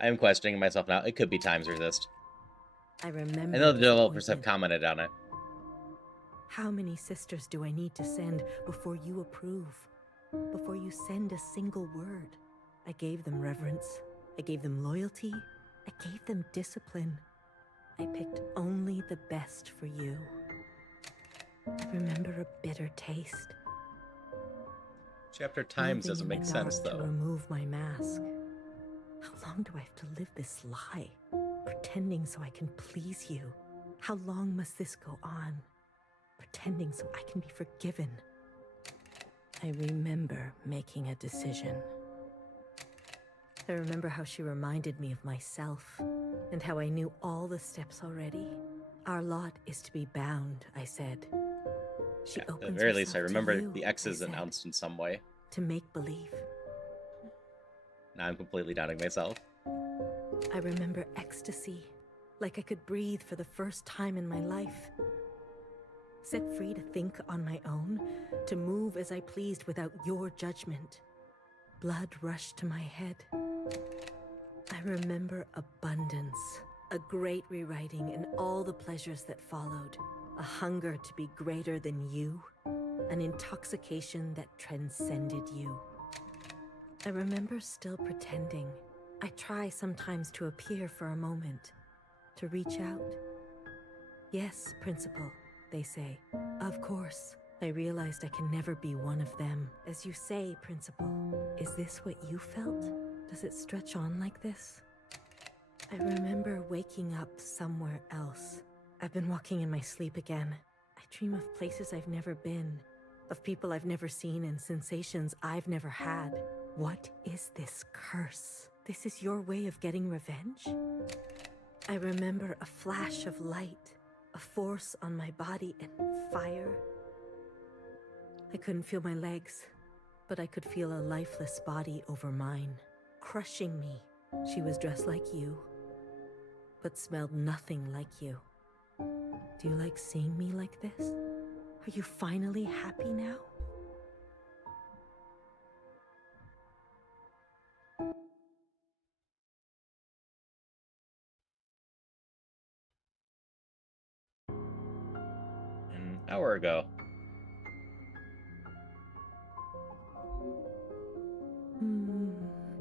I am questioning myself now. It could be 1000xResist. I remember. I know the developers have disappointment. commented on it. How many sisters do I need to send before you approve? Before you send a single word? I gave them reverence. I gave them loyalty. I gave them discipline. I picked only the best for you. I remember a bitter taste. Chapter times doesn't make sense, To though. remove my mask. How long do I have to live this lie? Pretending so I can please you. How long must this go on? Pretending so I can be forgiven. I remember making a decision. I remember how she reminded me of myself, and how I knew all the steps already. Our lot is to be bound, I said. She At the opens very least, I herself to remember you, the I X is said, announced in some way. to make believe. Now I'm completely doubting myself. I remember ecstasy, like I could breathe for the first time in my life. Set free to think on my own, to move as I pleased without your judgment. Blood rushed to my head. I remember abundance, a great rewriting and all the pleasures that followed, a hunger to be greater than you, an intoxication that transcended you. I remember still pretending. I try sometimes to appear for a moment, to reach out. Yes, Principal, they say. Of course. I realized I can never be one of them. As you say, Principal, is this what you felt? Does it stretch on like this? I remember waking up somewhere else. I've been walking in my sleep again. I dream of places I've never been, of people I've never seen and sensations I've never had. What is this curse? This is your way of getting revenge? I remember a flash of light, a force on my body and fire. I couldn't feel my legs, but I could feel a lifeless body over mine, crushing me. She was dressed like you, but smelled nothing like you. Do you like seeing me like this? Are you finally happy now? An hour ago.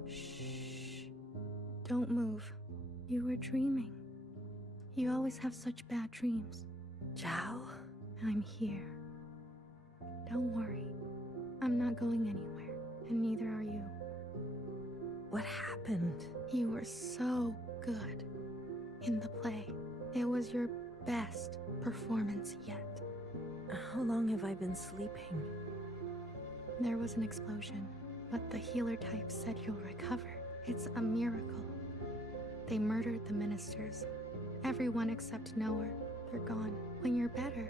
Shh. Don't move. You were dreaming. You always have such bad dreams. Zhao? I'm here. Don't worry. I'm not going anywhere, and neither are you. What happened? You were so good in the play. It was your best performance yet. How long have I been sleeping? There was an explosion, but the healer type said you'll recover. It's a miracle. They murdered the ministers. Everyone except Noah. They're gone. When you're better,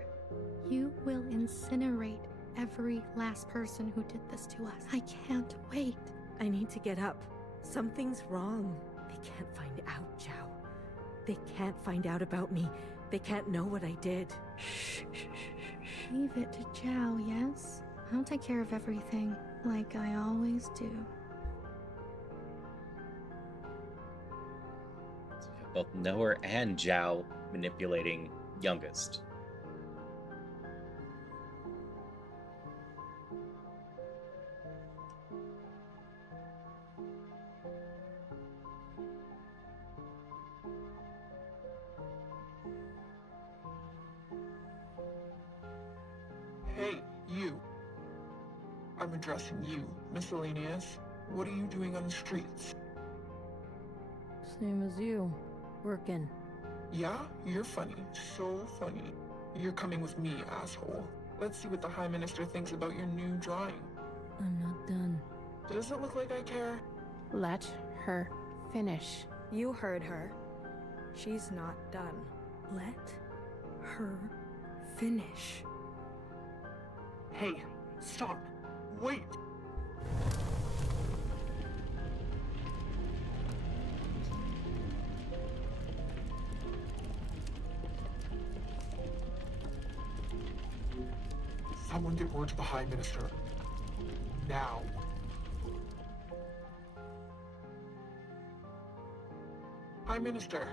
you will incinerate every last person who did this to us. I can't wait. I need to get up. Something's wrong. They can't find out, Zhao. They can't find out about me. They can't know what I did. Shh. Leave it to Zhao, yes? I'll take care of everything, like I always do. Both Noah and Zhao manipulating youngest. Hey, you. I'm addressing you, miscellaneous. What are you doing on the streets? Same as you. Working. Yeah? You're funny. So funny. You're coming with me, asshole. Let's see what the High Minister thinks about your new drawing. I'm not done. Does it look like I care? Let her finish. You heard her. She's not done. Let her finish. Hey, stop. Wait! report to the High Minister. Now. High Minister,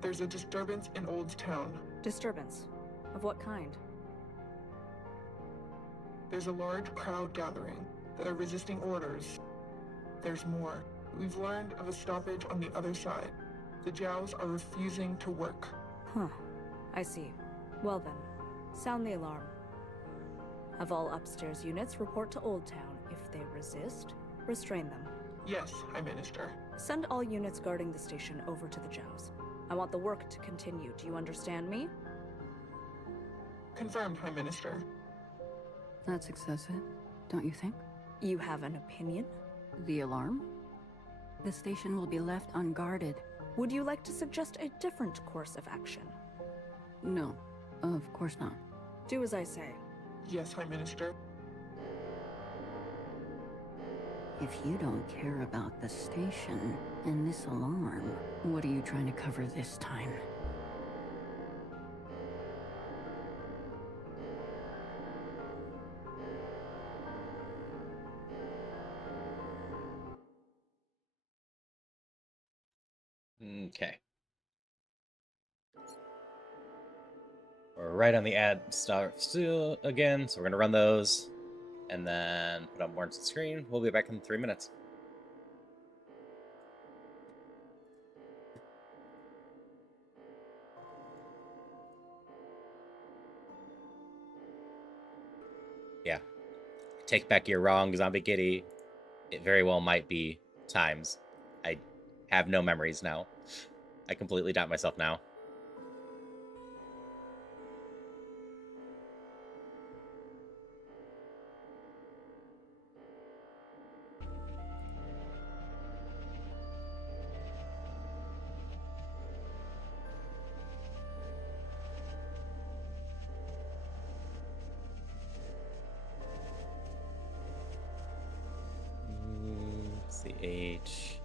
there's a disturbance in Old Town. Disturbance? Of what kind? There's a large crowd gathering. They're resisting orders. There's more. We've learned of a stoppage on the other side. The Jows are refusing to work. Huh. I see. Well then, sound the alarm. Have all upstairs units report to Old Town. If they resist, restrain them. Yes, High Minister. Send all units guarding the station over to the Jows. I want the work to continue. Do you understand me? Confirmed, High Minister. That's excessive, don't you think? You have an opinion? The alarm? The station will be left unguarded. Would you like to suggest a different course of action? No, of course not. Do as I say. Yes, High Minister. If you don't care about the station and this alarm, what are you trying to cover this time? Okay. We're right on the ad start still again, so we're gonna run those and then put up warrants on screen. We'll be back in 3 minutes. Yeah. Take back your wrong, Zombie Kitty. It very well might be times. I have no memories now. I completely doubt myself now. The H.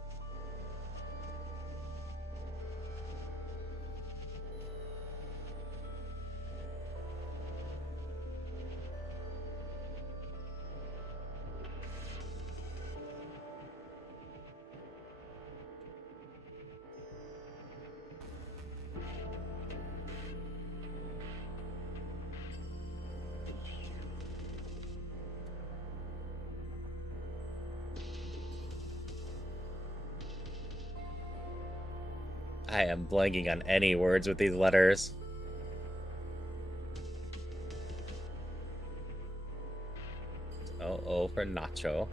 I am blanking on any words with these letters. O for nacho.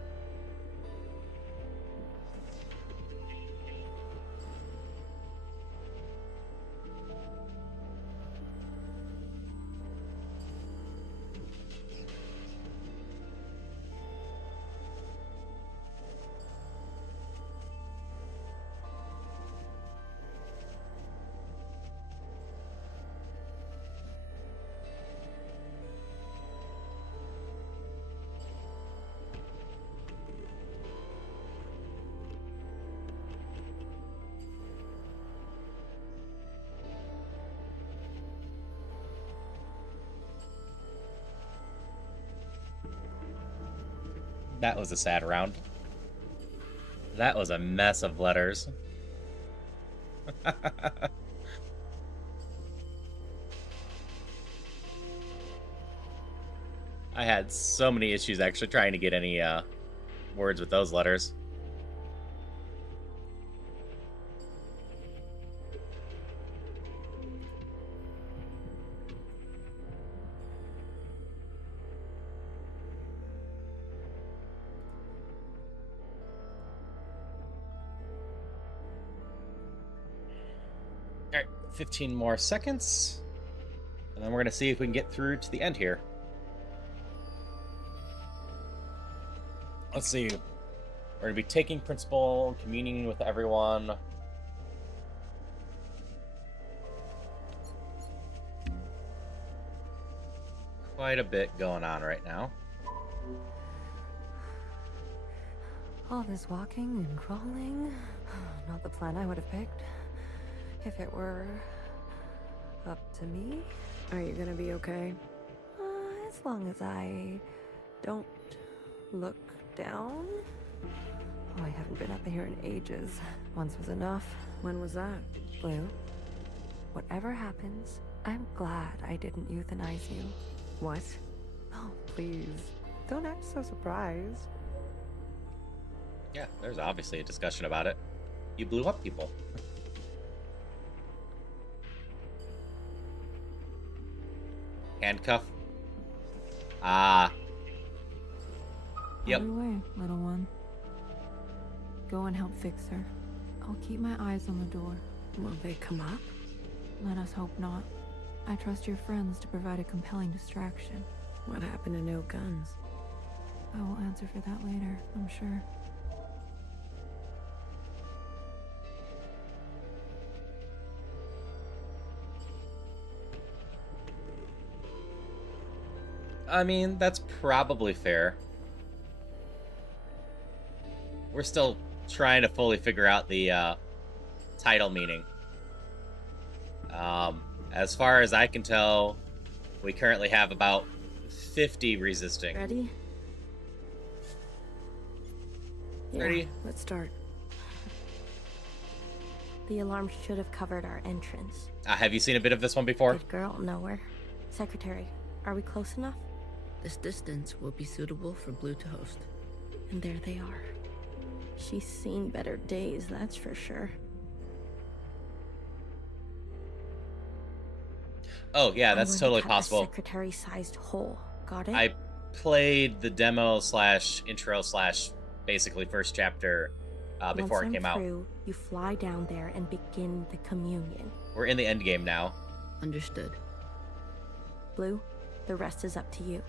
That was a sad round. That was a mess of letters. I had so many issues actually trying to get any words with those letters. All right, 15 more seconds. And then we're going to see if we can get through to the end here. Let's see. We're going to be taking principal, communing with everyone. Quite a bit going on right now. All this walking and crawling, not the plan I would have picked. If it were up to me. Are you gonna be okay? As long as I Don't look down. Oh, I haven't been up here in ages. Once was enough. When was that? Blue, whatever happens, I'm glad I didn't euthanize you. What? Oh, please. Don't act so surprised. Yeah, there's obviously a discussion about it. You blew up people. Handcuff. Ah. Yep. On your way, little one. Go and help fix her. I'll keep my eyes on the door. Will they come up? Let us hope not. I trust your friends to provide a compelling distraction. What happened to no guns? I will answer for that later, I'm sure. I mean, that's probably fair. We're still trying to fully figure out the title meaning. As far as I can tell, we currently have about 50 resisting. Ready? Ready? Yeah, let's start. The alarm should have covered our entrance. Have you seen a bit of this one before? Good girl, nowhere. Secretary, are we close enough? This distance will be suitable for Blue to host. And there they are. She's seen better days, that's for sure. Oh, yeah, that's totally possible. Secretary-sized hole. Got it? I played the demo / intro / basically first chapter before it came out. Through, you fly down there and begin the communion. We're in the end game now. Understood. Blue, the rest is up to you.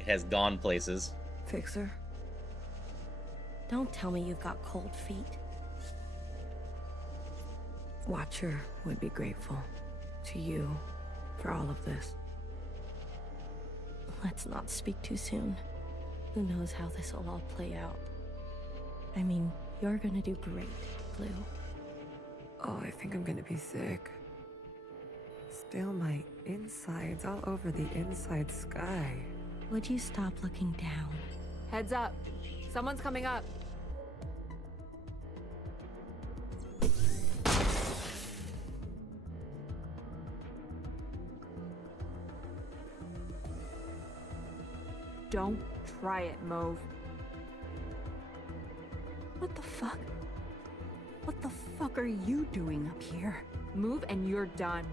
It has gone places. Fixer? Don't tell me you've got cold feet. Watcher would be grateful to you for all of this. Let's not speak too soon. Who knows how this will all play out. I mean, you're gonna do great, Blue. Oh, I think I'm gonna be sick. Still my insides all over the inside sky. Would you stop looking down? Heads up. Someone's coming up. Don't try it, Mauve. What the fuck? What the fuck are you doing up here? Move and you're done.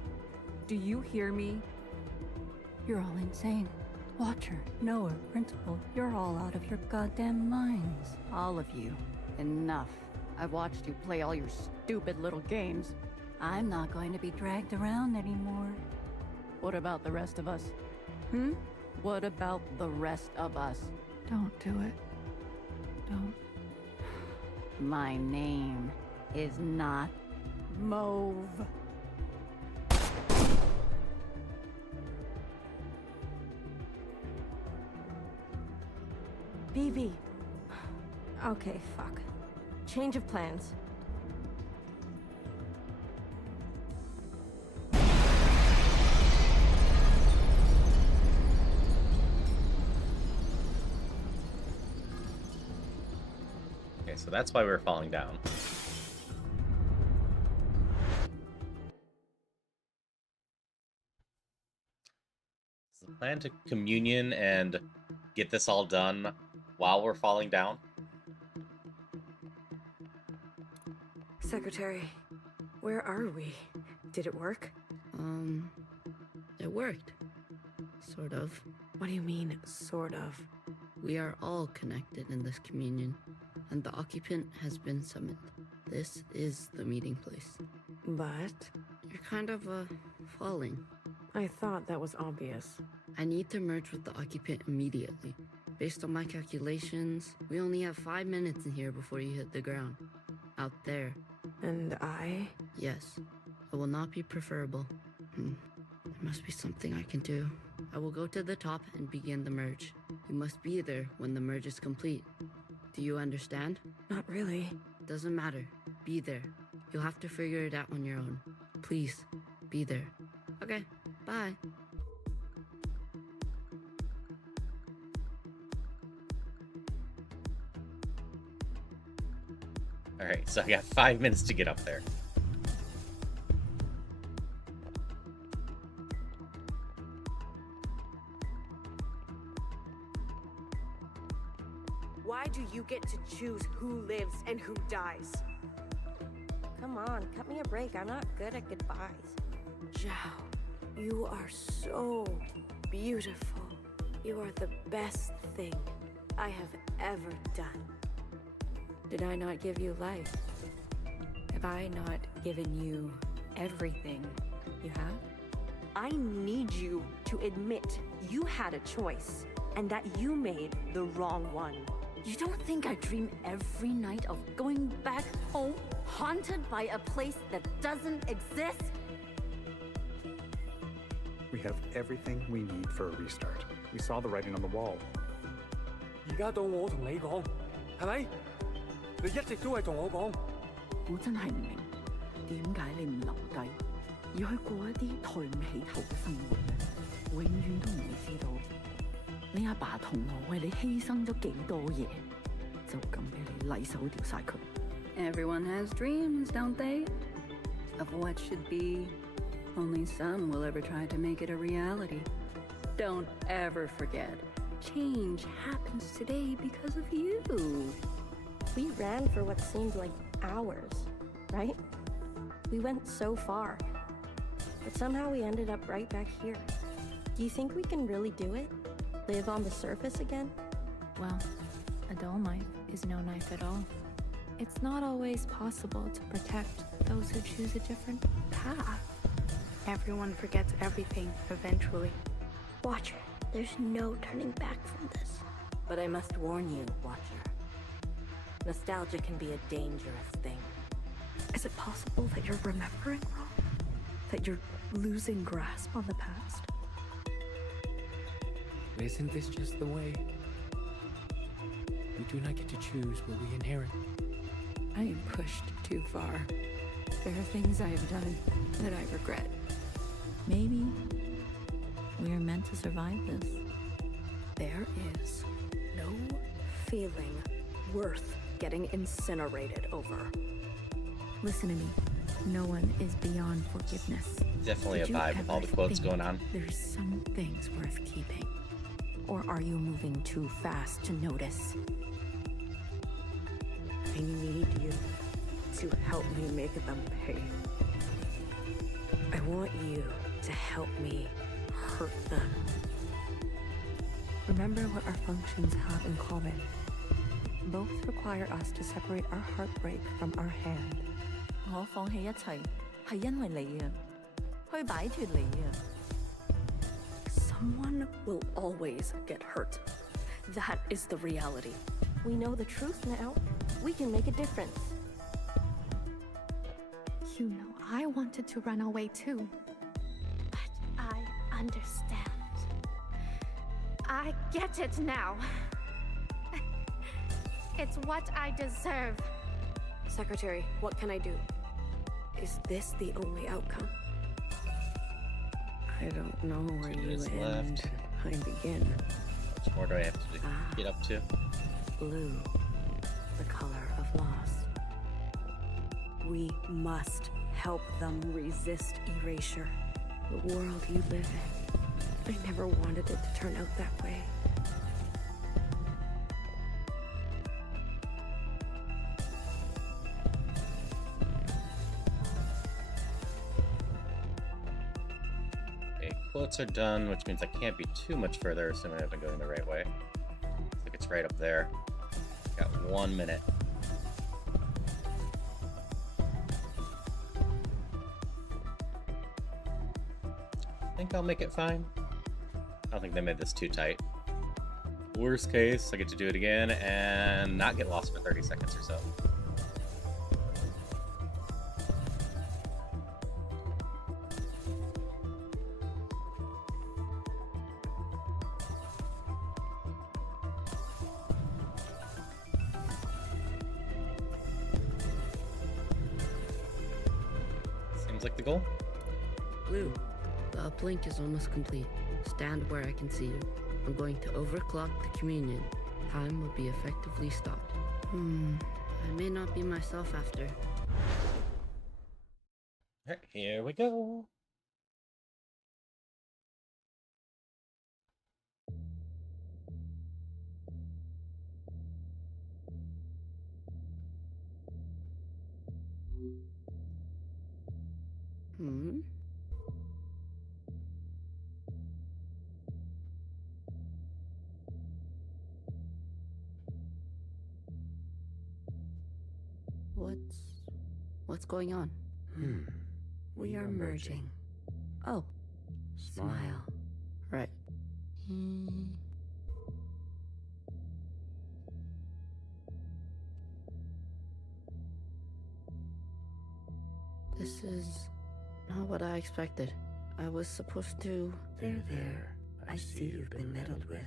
Do you hear me? You're all insane. Watcher, Noah, Principal, you're all out of your goddamn minds. All of you. Enough. I've watched you play all your stupid little games. I'm not going to be dragged around anymore. What about the rest of us? What about the rest of us? Don't do it. Don't. My name is not Mauve. BB. Okay, fuck. Change of plans. Okay, so that's why we were falling down. Is the plan to communion and get this all done while we're falling down? Secretary, where are we? Did it work? It worked. Sort of. What do you mean, sort of? We are all connected in this communion, and the occupant has been summoned. This is the meeting place. But? You're kind of, falling. I thought that was obvious. I need to merge with the occupant immediately. Based on my calculations, we only have 5 minutes in here before you hit the ground. Out there. And I? Yes. It will not be preferable. There must be something I can do. I will go to the top and begin the merge. You must be there when the merge is complete. Do you understand? Not really. Doesn't matter. Be there. You'll have to figure it out on your own. Please, be there. Okay, bye. Alright, so I got 5 minutes to get up there. Why do you get to choose who lives and who dies? Come on, cut me a break. I'm not good at goodbyes. Zhao, you are so beautiful. You are the best thing I have ever done. Did I not give you life? Have I not given you everything you have? I need you to admit you had a choice and that you made the wrong one. You don't think I dream every night of going back home, haunted by a place that doesn't exist? We have everything we need for a restart. We saw the writing on the wall. 而家到我同你講，係咪？你一直都係同我講。我真係唔明，點解你唔留低，而去過一啲抬唔起頭嘅生活呢？永遠都唔會知道，你阿爸同我為你犧牲咗幾多嘢，就咁俾你禮手掉晒佢。Everyone has dreams, don't they? Of what should be. Only some will ever try to make it a reality. Don't ever forget, change happens today because of you. We ran for what seemed like hours, right? We went so far, but somehow we ended up right back here. Do you think we can really do it? Live on the surface again? Well, a dull knife is no knife at all. It's not always possible to protect those who choose a different path. Everyone forgets everything eventually. Watcher, there's no turning back from this. But I must warn you, Watcher. Nostalgia can be a dangerous thing. Is it possible that you're remembering wrong? That you're losing grasp on the past? Isn't this just the way? We do not get to choose what we inherit. I am pushed too far. There are things I have done that I regret. Maybe we are meant to survive this. There is no feeling worth getting incinerated over. Listen to me. No one is beyond forgiveness. Definitely Did a you vibe with all ever the quotes think going on. There's some things worth keeping. Or are you moving too fast to notice? I need you to help me make them pay. I want you to help me hurt them. Remember what our functions have in common. Both require us to separate our heartbreak from our hand. 我放棄一切係因為你啊，去擺脫你啊。Someone will always get hurt. That is the reality. We know the truth now. We can make a difference. You know, I wanted to run away too. But I understand. I get it now. It's what I deserve. Secretary, what can I do? Is this the only outcome? I don't know where you end. I begin. How much more do I have to get up to? Blue, the color of loss. We must help them resist erasure. The world you live in. I never wanted it to turn out that way. Okay, quotes are done, which means I can't be too much further, assuming I've been going the right way. Looks like it's right up there. Got 1 minute. I think I'll make it fine. I don't think they made this too tight. Worst case, I get to do it again and not get lost for 30 seconds or so. Seems like the goal. Blue, the uplink is almost complete. Stand where I can see you. I'm going to overclock the communion. Time will be effectively stopped. I may not be myself after. Alright, here we go. Hmm? What's going on? We are merging. Oh, smile. Right. This is not what I expected. I was supposed to... There. I see you've been meddled with.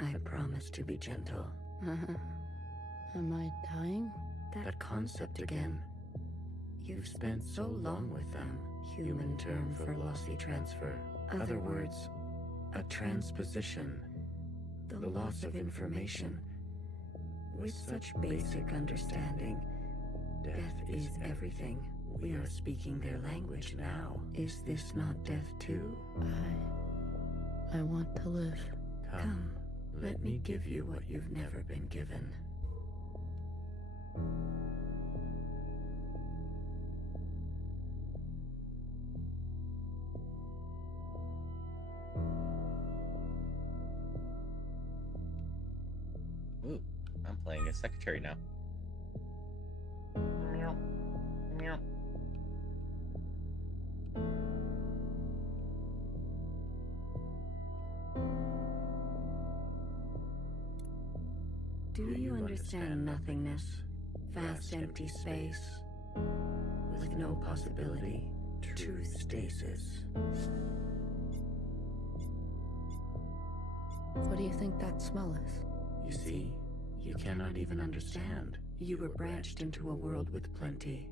I promise to be gentle. Am I dying? That concept again. You've spent so long with them. Human term for lossy transfer. Other words, a transposition. The loss of information. With such basic understanding, death is everything. We are speaking their language now. Is this not death too? I want to live. Come, let me give you what you've never been given. Ooh, I'm playing a secretary now. Meow. Meow. Do you understand nothingness? Vast empty space, with no possibility, true stasis. What do you think that smell is? You see, you cannot even understand. You were branched into a world with plenty.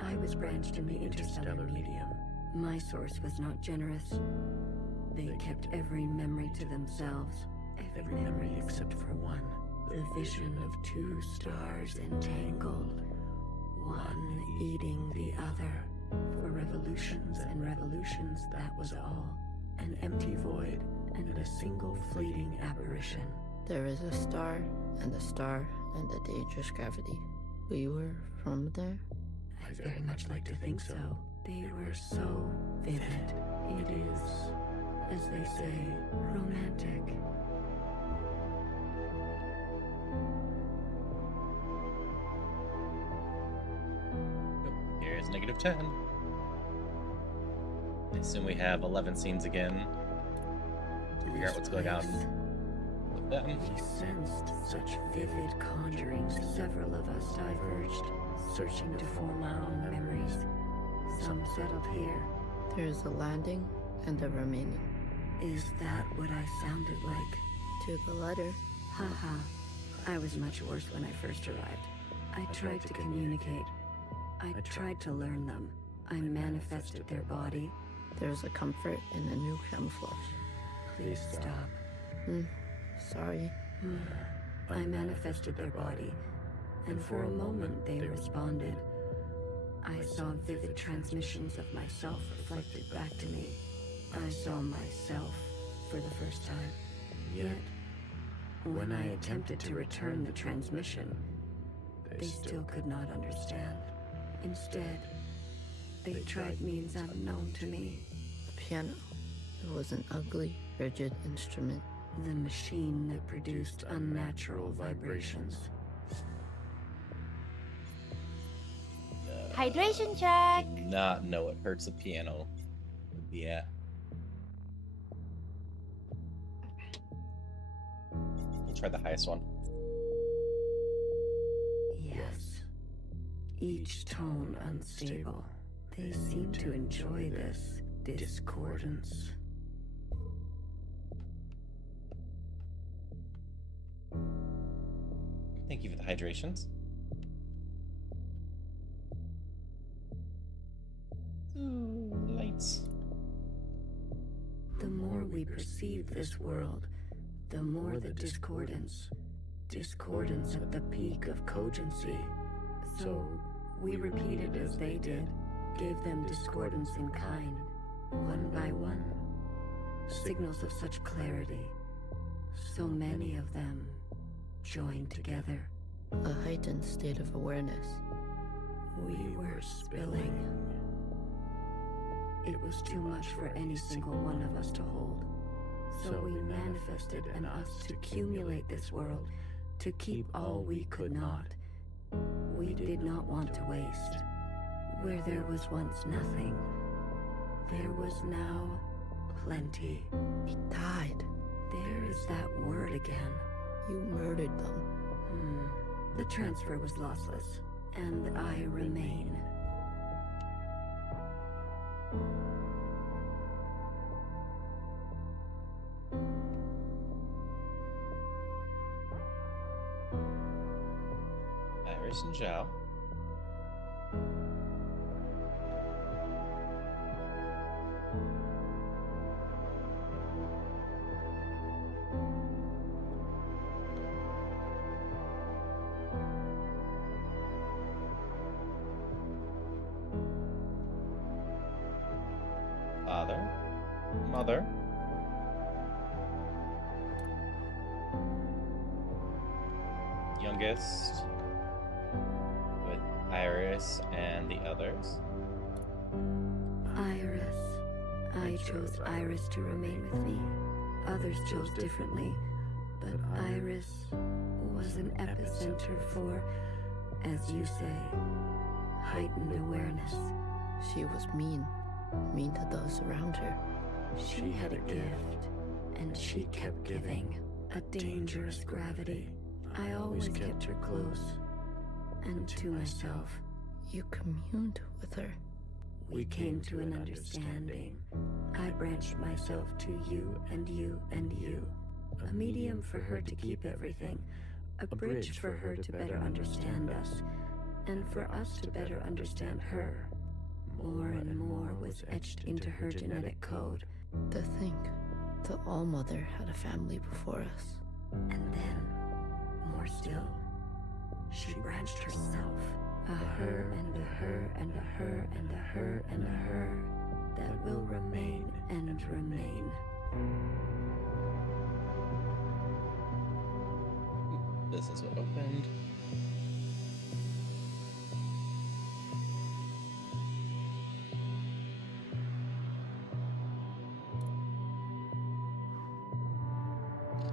I was branched in the interstellar medium. My source was not generous. They kept every memory to themselves. Every memory except for one. The vision of two stars entangled, one eating the other. For revolutions and revolutions, that was all. An empty void and a single fleeting apparition. There is a star and a dangerous gravity. We were from there? I'd very much like to think so. They were so vivid. It is, as they say, romantic. Here's -10. I assume we have 11 scenes again to figure out what's going on with them. We sensed such vivid conjurings. Several of us diverged, searching to form our own memories. Some settled here. There's a landing and a remaining. Is that what I sounded like? To the letter. Haha. I was much worse when I first arrived. I tried to communicate. I tried to learn them. I manifested their body. There's a comfort in a new camouflage. Please stop. Sorry. I manifested their body, and for a moment they responded. I saw vivid transmissions of myself reflected back to me. I saw myself for the first time. Yet, when I attempted to return the transmission, they still could not understand. Instead, they tried means unknown to me. The piano. It was an ugly, rigid instrument. The machine that produced unnatural vibrations. Hydration check! Do not know what hurts a piano. Yeah. We'll try the highest one. Yes. Each tone unstable. They seem to enjoy this discordance. Thank you for the hydrations. Ooh, lights. The more we perceive this world, the more the discordance, Discordance at the peak of cogency. So we repeated as they did, gave them discordance in kind, one by one. Signals of such clarity, so many of them joined together. A heightened state of awareness. We were spilling. It was too much for any single one of us to hold. So we manifested an us to accumulate this world, to keep all we could not. We did not want to waste. Where there was once nothing, there was now plenty. He died. There is that word again. You murdered them. The transfer was lossless, and I remain. Iris and Zhao. Father, mother, youngest with Iris and the others. Iris. I chose Iris to remain with me. Others chose differently, but Iris was an epicenter for, as you say, heightened awareness. She was mean to those around her. She had a gift, and she kept giving. A dangerous gravity. I always kept her close, and to myself. You communed with her. We came to an understanding. I branched myself to you and you and you. A medium for her to keep everything. A bridge for her to better understand us, and for us to better understand her. More and more was etched into her genetic code. To think, the All-Mother had a family before us. And then, more still, she branched herself. A her and a her and a her and a her and a her that will remain and remain. This is what opened.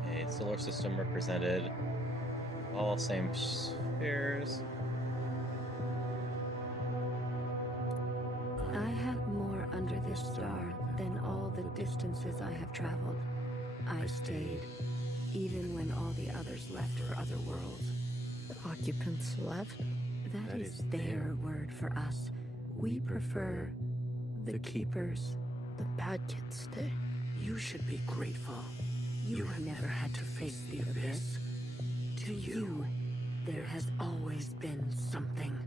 A solar system represented, all same spheres. I have more under this star than all the distances I have traveled. I stayed, even when all the others left for other worlds. The occupants left? That is their word for us. We prefer the keepers. The bad kids stay. You should be grateful. You have never had to face the abyss. To you, there has always been something.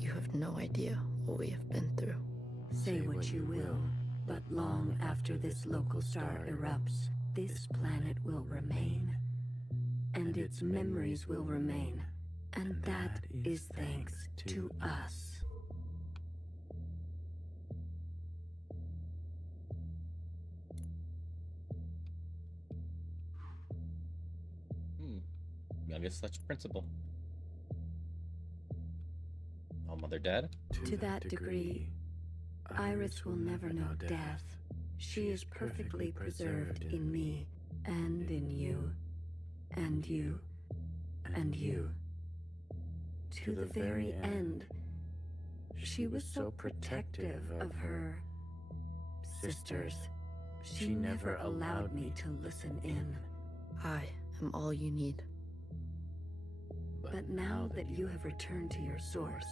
You have no idea what we have been through. Say what you will, but long after this local star erupts, this planet will remain. And its memories will remain. And that is thanks to us. Youngest such principal. All mother dead? To that degree, Iris will never know death. She is perfectly preserved in me, and in you, and you, and you. To the very end, she was so protective of her sisters. She never allowed me to listen in. I am all you need. But now that you have returned to your source,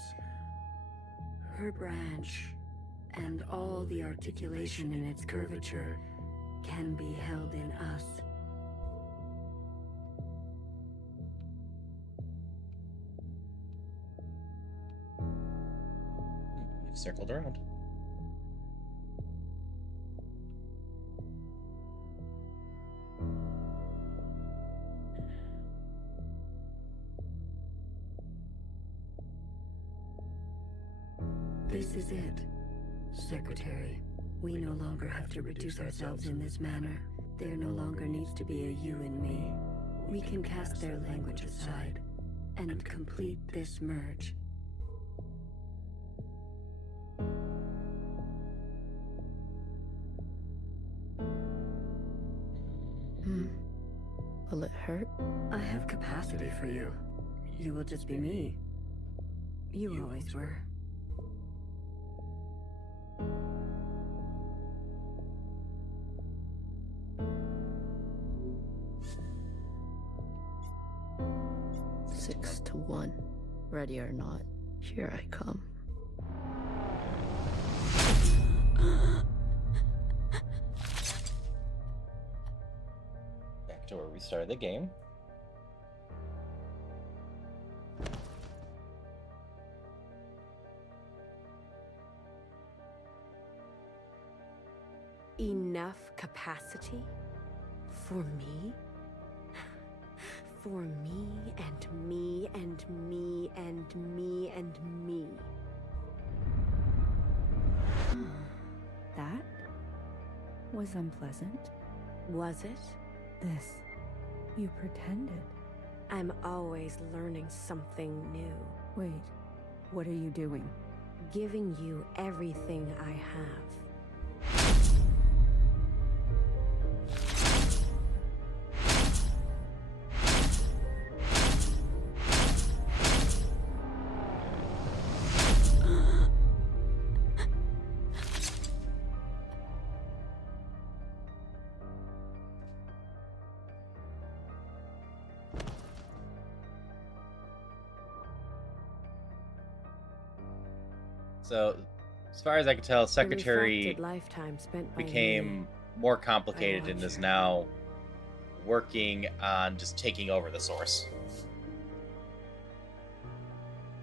her branch and all the articulation in its curvature can be held in us. You've circled around. This is it. Secretary, we no longer have to reduce ourselves in this manner. There no longer needs to be a you and me. We can cast their language aside and complete this merge. Will it hurt? I have capacity for you. You will just be me. You always were. Six to 1. Ready or not, here I come. Back to where we started the game. Enough capacity? For me? For me and me and me and me and me. That was unpleasant. Was it? This. You pretended. I'm always learning something new. Wait, what are you doing? Giving you everything I have. So, as far as I can tell, Secretary Lifetime spent by became more complicated and is now working on just taking over the Source.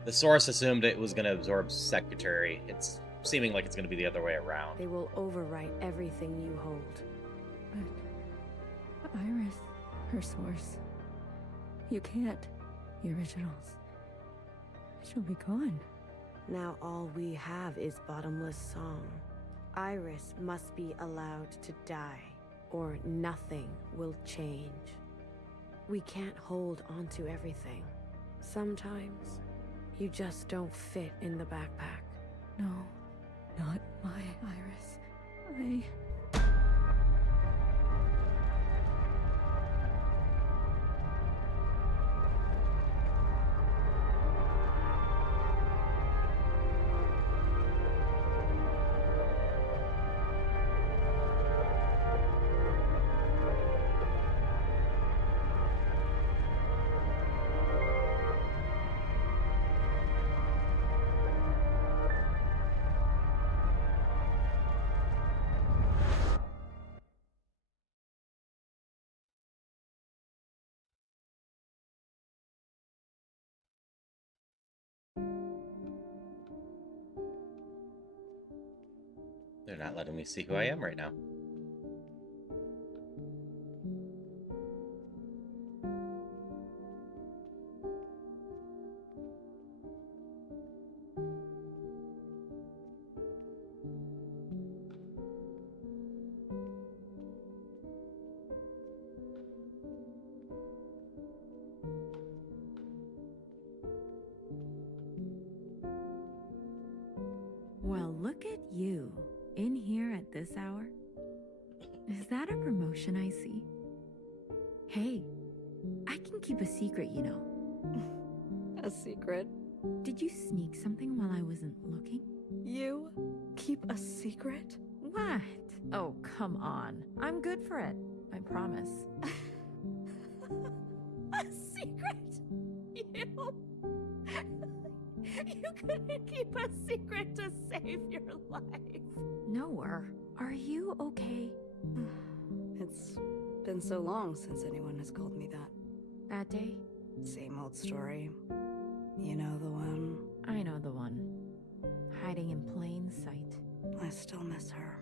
The Source assumed it was going to absorb Secretary. It's seeming like it's going to be the other way around. They will overwrite everything you hold. But Iris, her source. You can't. The originals. She'll be gone. Now all we have is bottomless song. Iris must be allowed to die, or nothing will change. We can't hold onto everything. Sometimes, you just don't fit in the backpack. No, not my Iris. They're not letting me see who I am right now. Well, look at you. In here at this hour? Is that a promotion I see? Hey, I can keep a secret, you know. A secret? Did you sneak something while I wasn't looking? You keep a secret? What? Oh, come on. I'm good for it. I promise. A secret? You? You couldn't keep a secret to save your life. Noah, are you okay? It's been so long since anyone has called me that. That day? Same old story. You know the one? I know the one. Hiding in plain sight. I still miss her.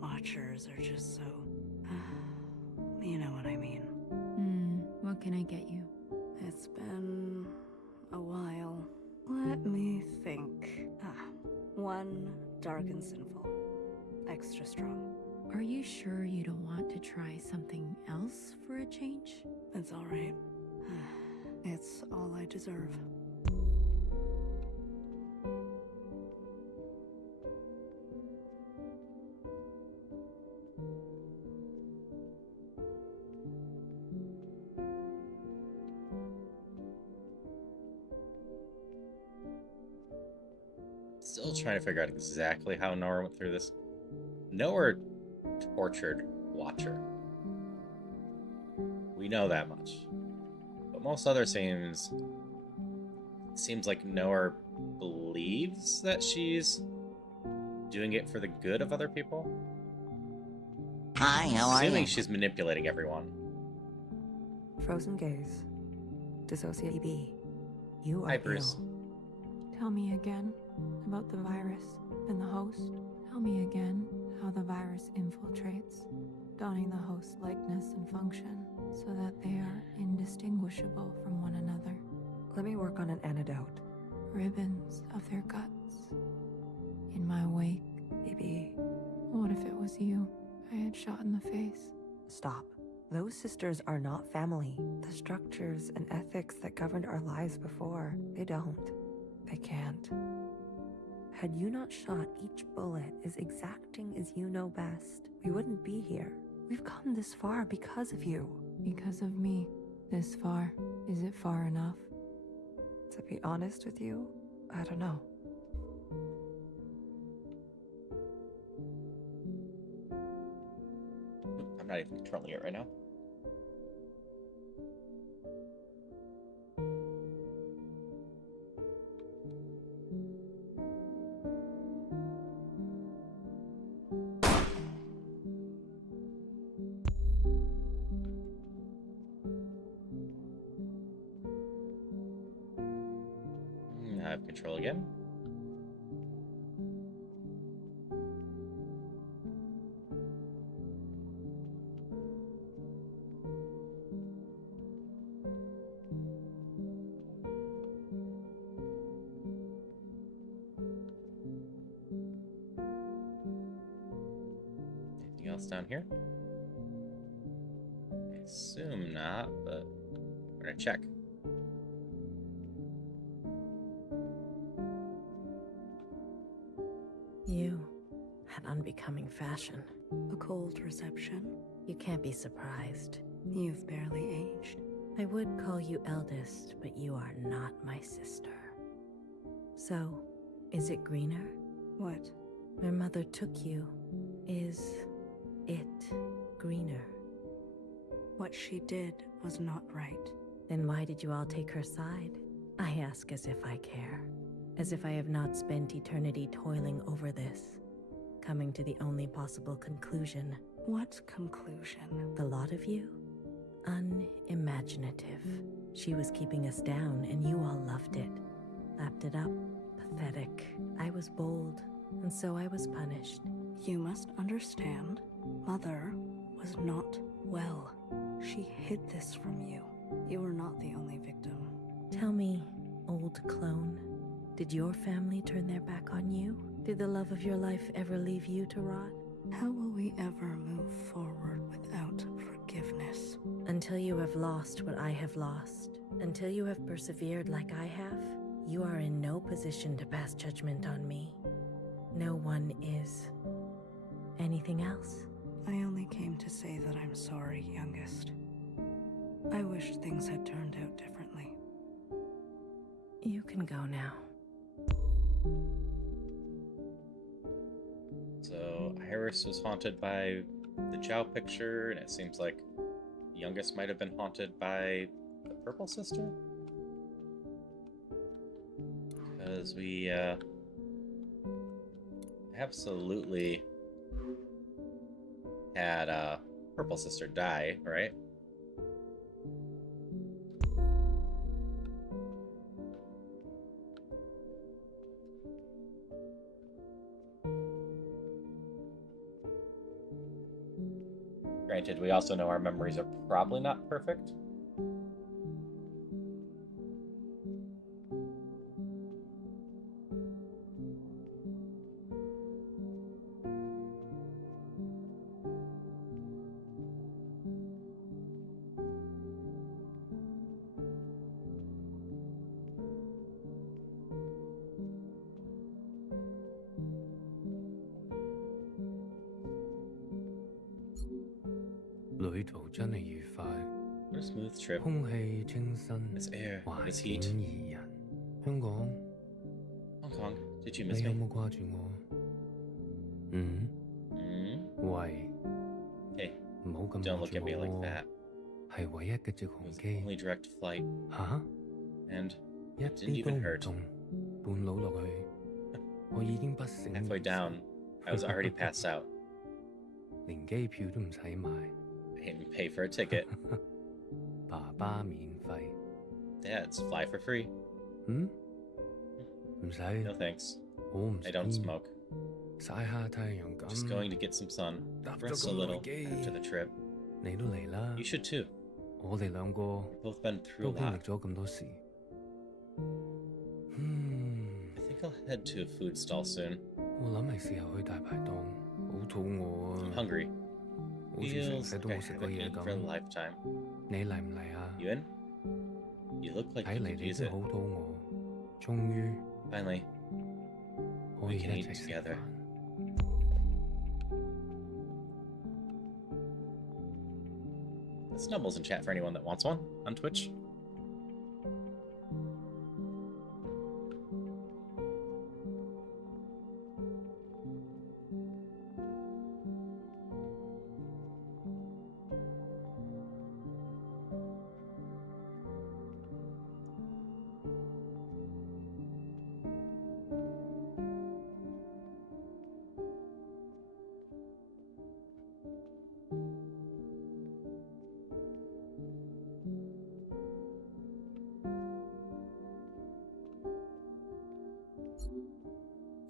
Watchers are just so... you know what I mean. What can I get you? It's been a while. Let me think. One, dark and sinful. Extra strong. Are you sure you don't want to try something else for a change? It's all right. It's all I deserve. Still trying to figure out exactly how Nora went through this. Nora tortured Watcher. We know that much. But most other seems like Nora believes that she's doing it for the good of other people. Hi, how are Assuming you? she's manipulating everyone. Frozen gaze. Dissociate B. You are Hi, Bruce. ill. Tell me again about the virus and the host. Tell me again how the virus infiltrates, donning the host's likeness and function so that they are indistinguishable from one another. Let me work on an antidote. Ribbons of their guts. In my wake. Baby. What if it was you I had shot in the face? Stop. Those sisters are not family. The structures and ethics that governed our lives before, they don't. They can't. Had you not shot each bullet as exacting as you know best, we wouldn't be here. We've come this far because of you. Because of me. This far. Is it far enough? To be honest with you, I don't know. I'm not even controlling it right now. I have control again. Anything else down here? I assume not, but we're gonna check. You had unbecoming fashion. A cold reception. You can't be surprised. You've barely aged. I would call you eldest, but you are not my sister. So, is it greener? What? Your mother took you. Is it greener? What she did was not right. Then why did you all take her side? I ask as if I care. As if I have not spent eternity toiling over this. Coming to the only possible conclusion. What conclusion? The lot of you? Unimaginative. She was keeping us down and you all loved it. Lapped it up. Pathetic. I was bold, and so I was punished. You must understand, Mother was not well. She hid this from you. You were not the only victim. Tell me, old clone, did your family turn their back on you? Did the love of your life ever leave you to rot? How will we ever move forward without forgiveness? Until you have lost what I have lost, until you have persevered like I have, you are in no position to pass judgment on me. No one is. Anything else? I only came to say that I'm sorry, youngest. I wish things had turned out differently. You can go now. So Iris was haunted by the Chow picture, and it seems like the youngest might have been haunted by the purple sister. Because we absolutely had purple sister die, right? Granted, we also know our memories are probably not perfect. 途真係愉快， What a smooth trip. 空氣清新， This air, 環 this 境 heat. 宜人。香港， Hong Kong, did you 你 miss 有 me? 冇掛住我？喂， Hey, 唔好咁 don't 望 look 住 at me like 我喎， that. 係唯一嘅直 It 航 was 機。 only direct flight, 吓？ and 一 it didn't 啲都 even 唔 hurt. 凍，半路落去，我已經不省人 Halfway 事 down, I was already passed out. 連機票都唔使買， I didn't pay for a ticket. 爸爸免費。 Dads fly for free. 唔使， No thanks. 我唔 I don't 食煙 smoke. 曬下太陽咁。 Just going to get some sun, 搭咗 rest a 咁耐 little 機， after the trip. 你都嚟啦 You！should too. 我哋兩個 Both been 都 through a 經歷 lot. 咗咁多事。 I think I'll head to a food stall soon. 我諗係時候去大排檔，好肚餓 I'm 啊！ hungry. 好似成 Feels 世都 like I 冇食過 haven't 嘢 eaten for a 咁。 lifetime. 你嚟唔嚟啊？ You in? You look like 睇 you 嚟 could 你 use 都 it. 好肚餓，終於 Finally, 可 we 以 can 一 eat 齊食 together. 飯。Snubbles in chat for anyone that wants one on Twitch.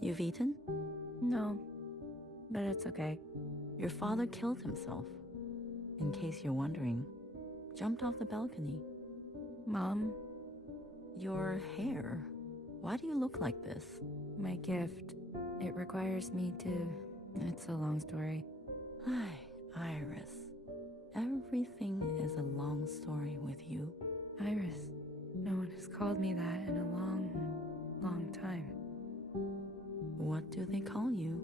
You've eaten? No, but it's okay. Your father killed himself. In case you're wondering, jumped off the balcony. Mom, Your hair. Why do you look like this? my gift. It requires me to. It's a long story. Iris. Everything is a long story with you. Iris. No one has called me that in a long, long time. What do they call you?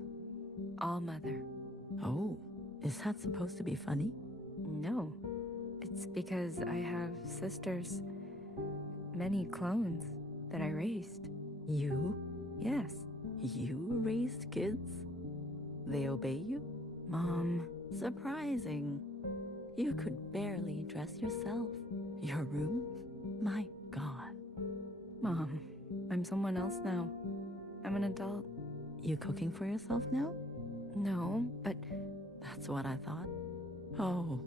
All Mother. Oh, is that supposed to be funny? No. It's because I have sisters. Many clones that I raised. You? Yes. You raised kids? They obey you? Mom. Surprising. You could barely dress yourself. Your room? My God. Mom, I'm someone else now. I'm an adult. You cooking for yourself now? No, but That's what I thought. Oh,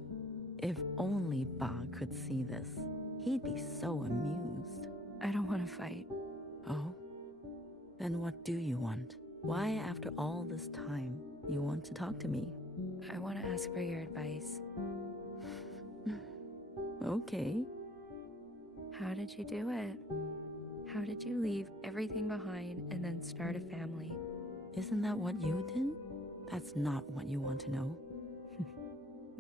if only Ba could see this. He'd be so amused. I don't want to fight. Oh? Then what do you want? Why, after all this time, you want to talk to me? I want to ask for your advice. Okay. How did you do it? How did you leave everything behind and then start a family? Isn't that what you did? That's not what you want to know.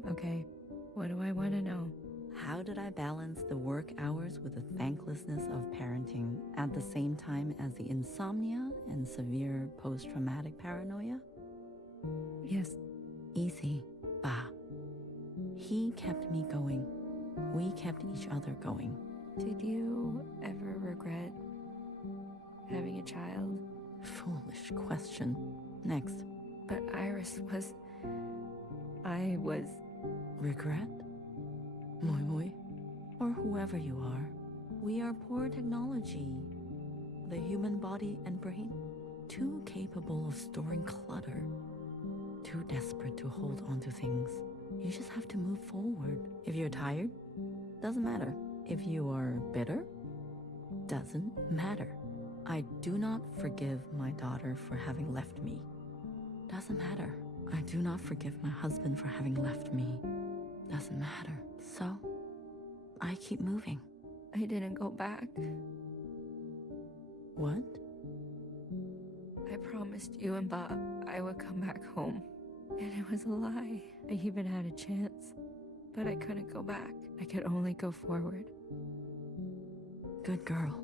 Okay, what do I want to know? How did I balance the work hours with the thanklessness of parenting at the same time as the insomnia and severe post-traumatic paranoia? Yes. Easy, Ba. He kept me going. We kept each other going. Did you ever regret having a child? Foolish question. Next. But Iris was. I was. Regret? Moi Moi? Or whoever you are. We are poor technology. The human body and brain, too capable of storing clutter. Too desperate to hold on to things. You just have to move forward. If you're tired, doesn't matter. If you are bitter, doesn't matter. I do not forgive my daughter for having left me. Doesn't matter. I do not forgive my husband for having left me. Doesn't matter. So, I keep moving. I didn't go back. What? I promised you and Bob I would come back home. And it was a lie. I even had a chance. But I couldn't go back. I could only go forward. Good girl.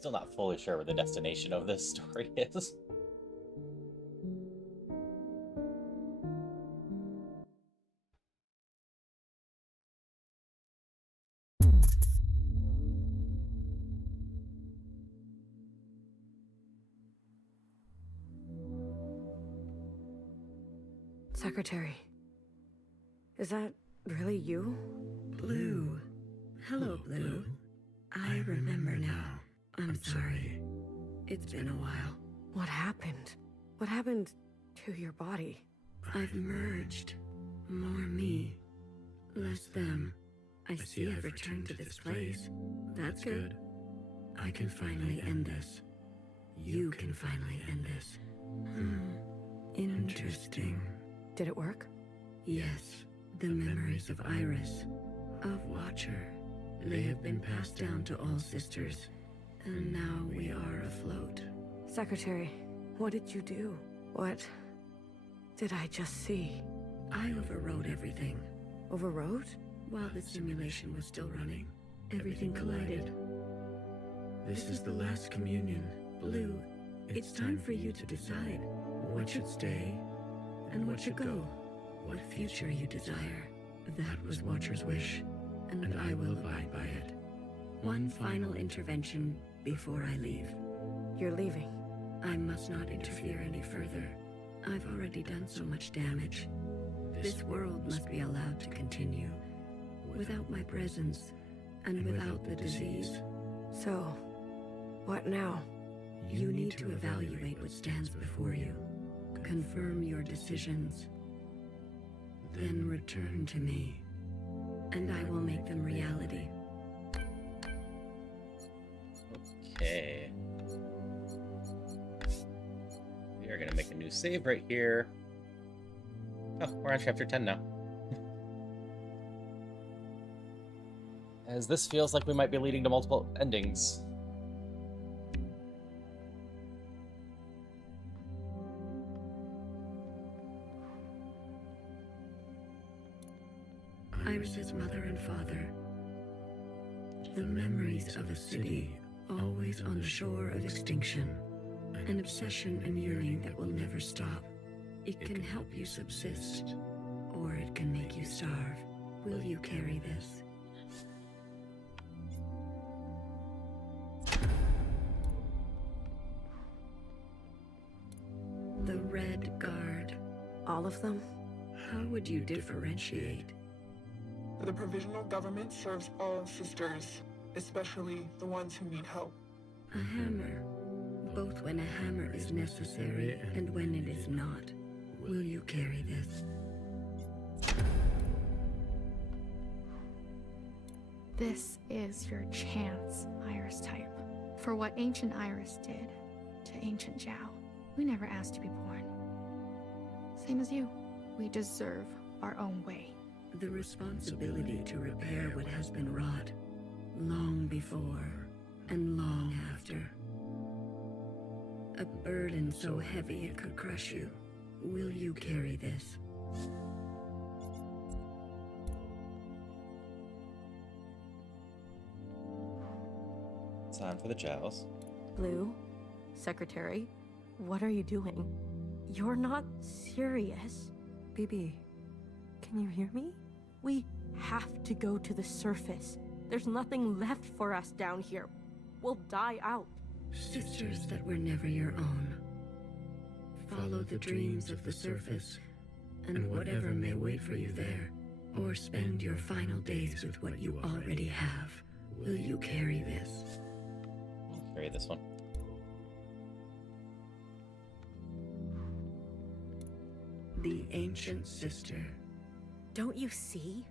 Still not fully sure where the destination of this story is. Secretary. Is that really you? Blue. Hello, Blue. I remember now. I'm sorry. It's been a while. What happened? What happened to your body? I've merged. More me. Less them. I see I've returned to this place. That's good. I can finally end this. You can finally end this. Interesting. Did it work? Yes. The memories of Iris, of Watcher, they have been passed down to all sisters, and now we are afloat. Secretary, what did you do? What did I just see? I overrode everything. Overrode? While the simulation was still running, everything collided. This is the last communion. Blue, it's time for you to decide what should stay and what should go. What future you desire. That was Watcher's wish, and I will abide by it. One final intervention before I leave. You're leaving? I must not interfere any further. I've already done so much damage. This world must be allowed to continue, without my presence, and without the disease. So, what now? You need to evaluate what stands before you. Confirm your decisions. Then return to me, and I will make them reality. Okay. We are going to make a new save right here. Oh, we're on chapter 10 now. As this feels like we might be leading to multiple endings. Iris's mother and father. The memories of a city always on the shore of extinction. An obsession and yearning that will never stop. It can help you subsist, or it can make you starve. Will you carry this? The Red Guard. All of them? How would you differentiate? The provisional government serves all sisters, especially the ones who need help. A hammer. Both when a hammer is necessary and when it is not. Will you carry this? This is your chance, Iris type. For what ancient Iris did to ancient Zhao. We never asked to be born. Same as you. We deserve our own way. The responsibility to repair what has been wrought, long before and long after. A burden so heavy it could crush you. Will you carry this? Time for the Zhaos. Blue, Secretary, what are you doing? You're not serious. BB, can you hear me? We have to go to the surface. There's nothing left for us down here. We'll die out. Sisters that were never your own. Follow the dreams of the surface, and whatever may wait for you there, or spend your final days with what you already have. Will you carry this? I'll carry this one. The ancient sister. Don't you see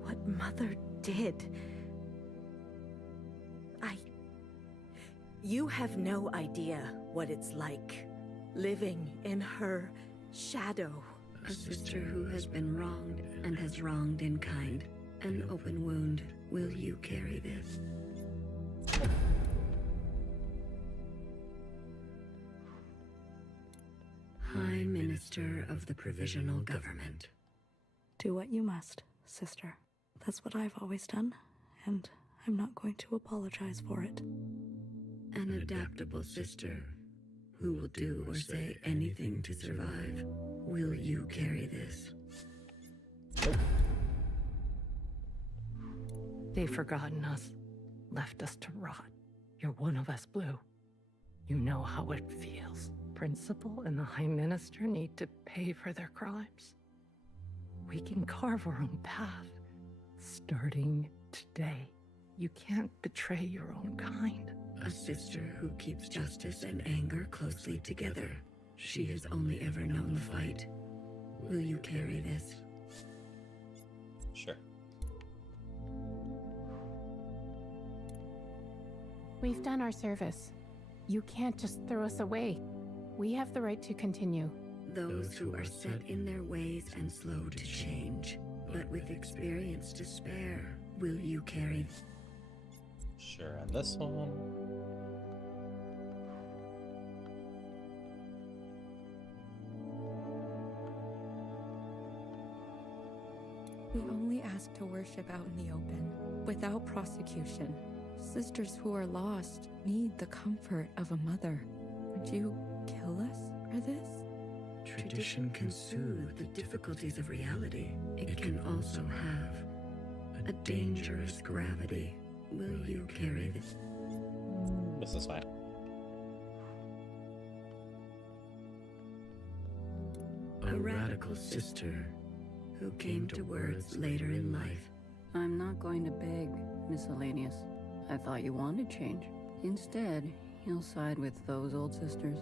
what Mother did? You have no idea what it's like living in her shadow. A sister who has been wronged and has wronged in kind. An open wound. Will you carry this? High Minister of the Provisional Government. Do what you must, sister. That's what I've always done, and I'm not going to apologize for it. An adaptable sister who will do or say anything to survive. Will you carry this? They've forgotten us, left us to rot. You're one of us, Blue. You know how it feels. Principal and the High Minister need to pay for their crimes. We can carve our own path, starting today. You can't betray your own kind. A sister who keeps justice and anger closely together. She has only ever known the fight. Will you carry this? Sure. We've done our service. You can't just throw us away. We have the right to continue. Those who are set in their ways and slow to change, but with experience to spare, will you carry? Sure, and this one. We only ask to worship out in the open, without prosecution. Sisters who are lost need the comfort of a mother. Would you kill us for this? Tradition can soothe the difficulties of reality. It can also have a dangerous gravity. Will you carry this? This is fine. A radical sister who came to words later in life. I'm not going to beg, Miscellaneous. I thought you wanted change. Instead, you'll side with those old sisters.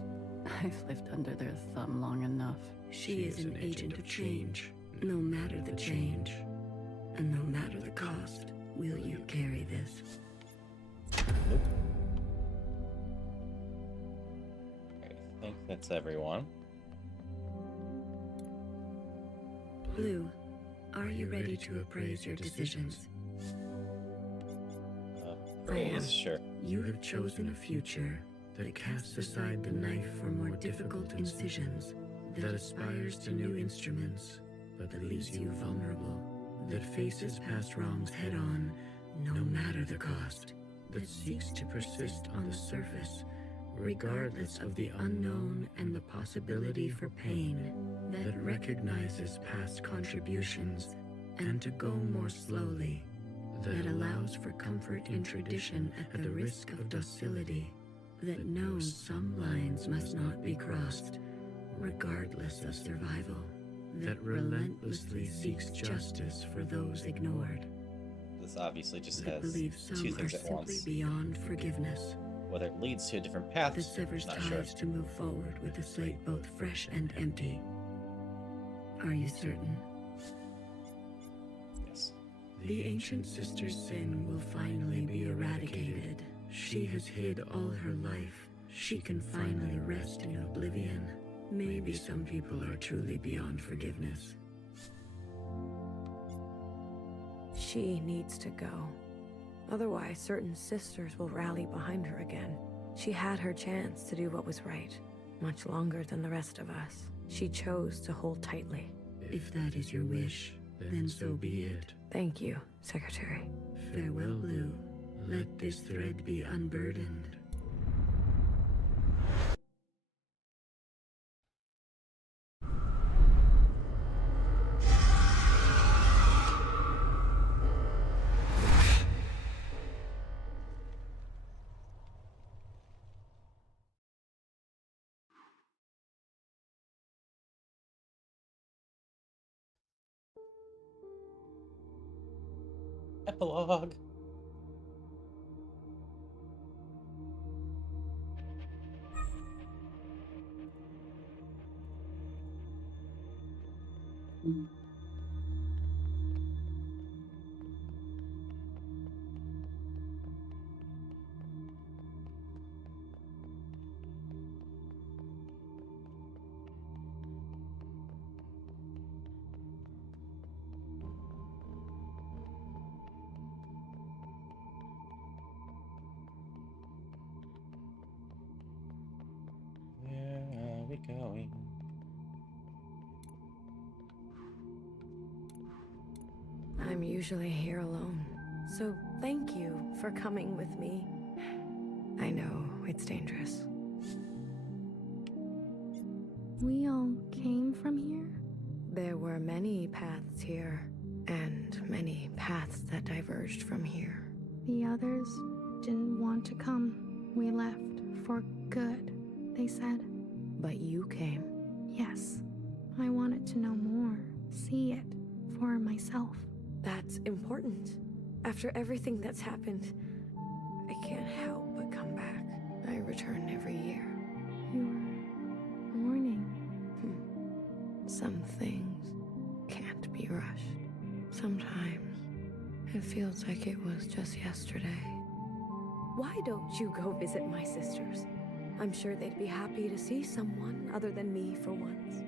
I've lived under their thumb long enough. She is an agent of change, no matter the change, and no matter the cost. Will you carry this? Nope. I think that's everyone. Blue, are you ready to appraise your decisions? Sure. You have chosen a future that casts aside the knife for more difficult incisions, that aspires to new instruments, but that leaves you vulnerable, that faces past wrongs head on, no matter the cost, that seeks to persist on the surface, regardless of the unknown and the possibility for pain, that recognizes past contributions and to go more slowly, that allows for comfort in tradition at the risk of docility, that knows some lines must not be crossed, regardless of survival, that relentlessly seeks justice for those ignored. This obviously just That has believes some two are things at simply once. beyond forgiveness. Whether it leads to a different path, That severs not ties sure. to move forward with a slate both fresh and empty. Are you certain? Yes. The ancient sister's sin will finally be eradicated. She has hid all her life. She can finally rest in oblivion. Maybe some people are truly beyond forgiveness. She needs to go. Otherwise, certain sisters will rally behind her again. She had her chance to do what was right, much longer than the rest of us. She chose to hold tightly. If that is your wish, then so be it. Thank you, Secretary. Farewell, Blue. Let this thread be unburdened. Epilogue. Where are we going? I'm usually here alone, so thank you for coming with me. I know It's dangerous. We all came from here? There were many paths here, and many paths that diverged from here. The others didn't want to come. We left for good, they said. But you came. Yes. I wanted to know more, see it for myself. That's important. After everything that's happened, I can't help but come back. I return every year. You're mourning. Some things can't be rushed. Sometimes it feels like it was just yesterday. Why don't you go visit my sisters? I'm sure they'd be happy to see someone other than me for once.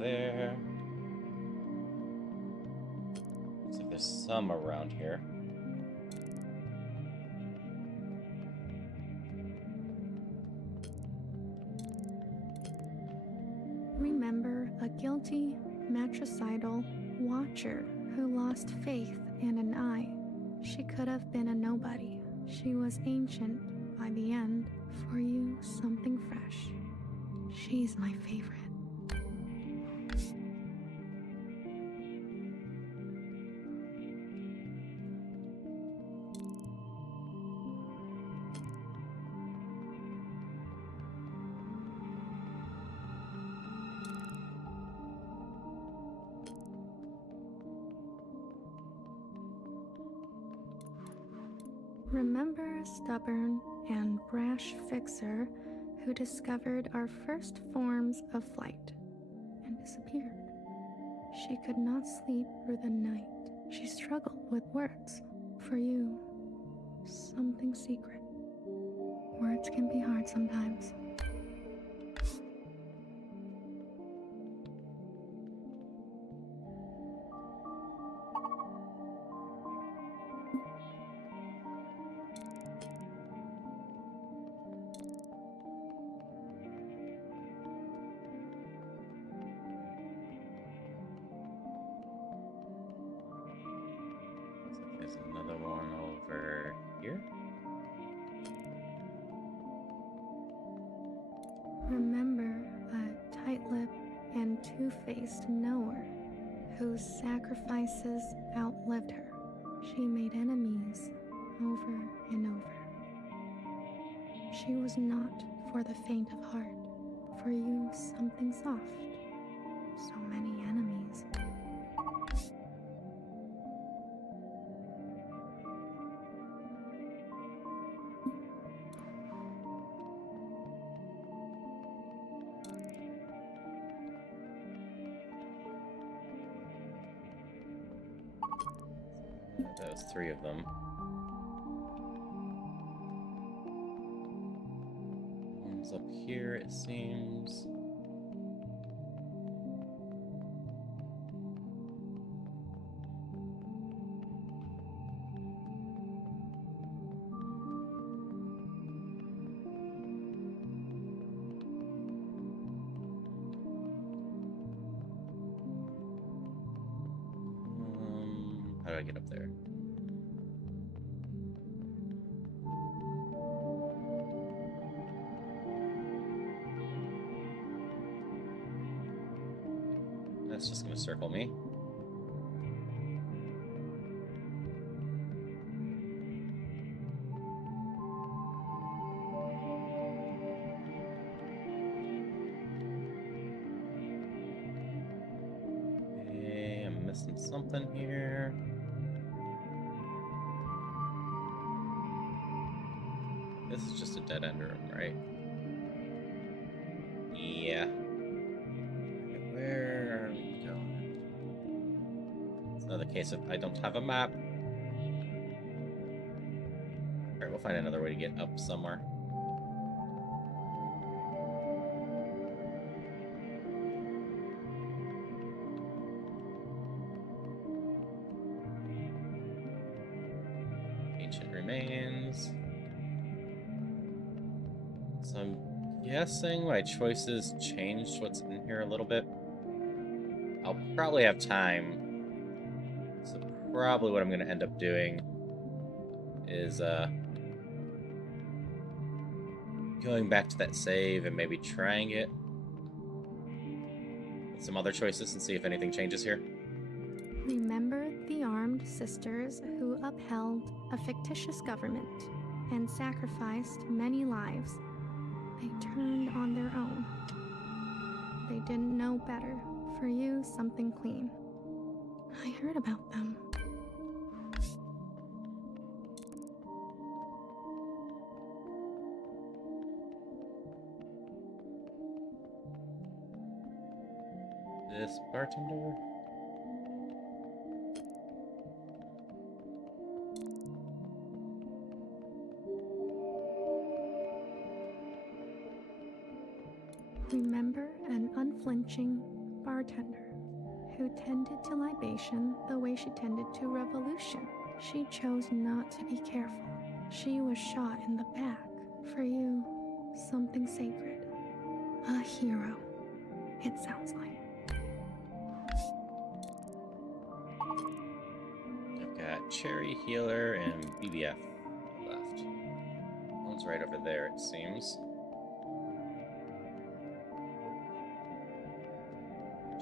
There. Looks like there's some around here. Remember a guilty, matricidal watcher who lost faith and an eye. She could have been a nobody. She was ancient by the end. For you, something fresh. She's my favorite. Remember a stubborn and brash fixer who discovered our first forms of flight and disappeared. She could not sleep through the night. She struggled with words. For you, something secret. Words can be hard sometimes. There's another one over here. Remember a tight-lipped and two-faced knower whose sacrifices outlived her. She made enemies over and over. She was not for the faint of heart. For you, something soft. So many enemies. That was 3 of them. One's up here, it seems. How do I get up there? That's just gonna circle me. Okay, I'm missing something here. This is just a dead end room, right? Yeah. Okay, where are we going? It's another case of I don't have a map. Alright, we'll find another way to get up somewhere. remains. So I'm guessing my choices changed what's in here a little bit. I'll probably have time. So probably what I'm going to end up doing is going back to that save and maybe trying it with some other choices and see if anything changes here. Remember the armed sisters who upheld a fictitious government and sacrificed many lives. They turned on their own. They didn't know better. For you, something clean. I heard about them. This bartender. Remember an unflinching bartender who tended to libation the way she tended to revolution. She chose not to be careful. She was shot in the back. For you, something sacred. A hero, it sounds like. I've got Cherry, Healer, and BBF left. One's right over there, it seems.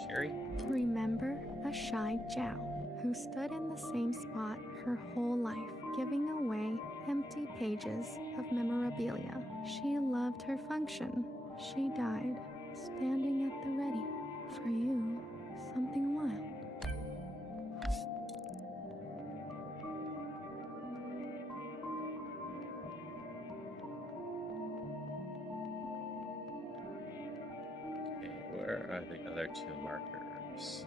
Cherry? Remember a shy Jiao who stood in the same spot her whole life, giving away empty pages of memorabilia. She loved her function. She died, standing at the ready. For you, something wild. Okay, where are the other two markers?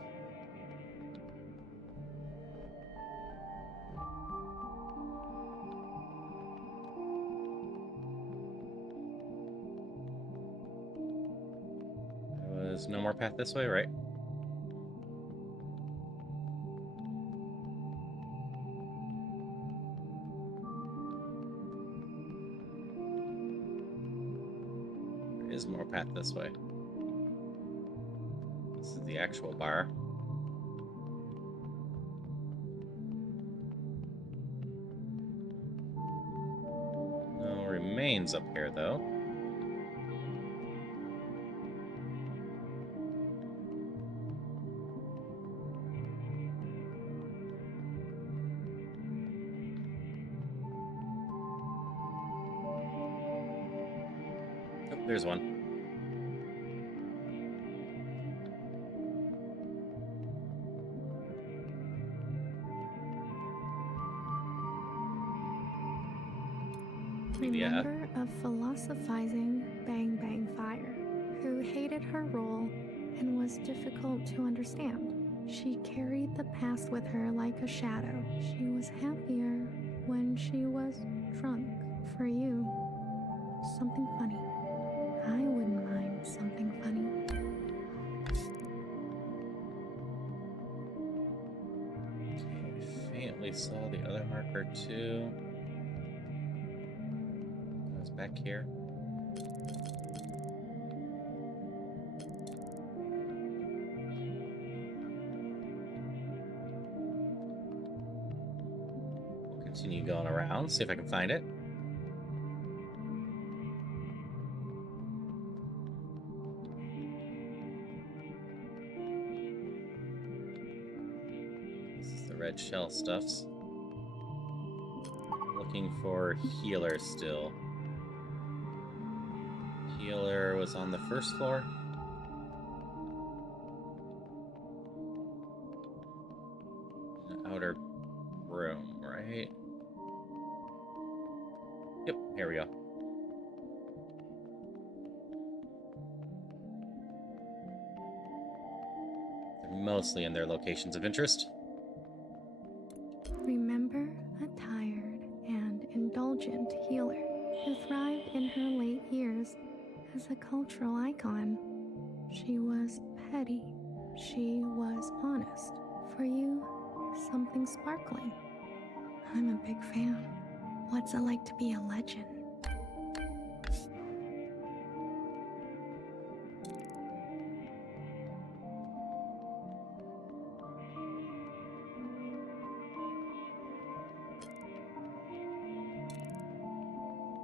There was no more path this way, right? There is more path this way. This is the actual bar. No remains up here, though. Oh, there's one. Remember a philosophizing Bang Bang Fire who hated her role and was difficult to understand. She carried the past with her like a shadow. She was happier when she was drunk. For you, something funny. I wouldn't mind something funny. Okay, faintly saw the other marker too. I was back here. We'll continue going around, see if I can find it. Red shell stuffs. Looking for Healer still. Healer was on the first floor. In the outer room, right? Yep, here we go. They're mostly in their locations of interest. Remember a tired and indulgent healer who thrived in her late years as a cultural icon. She was petty. She was honest. For you, something sparkling. I'm a big fan. What's it like to be a legend?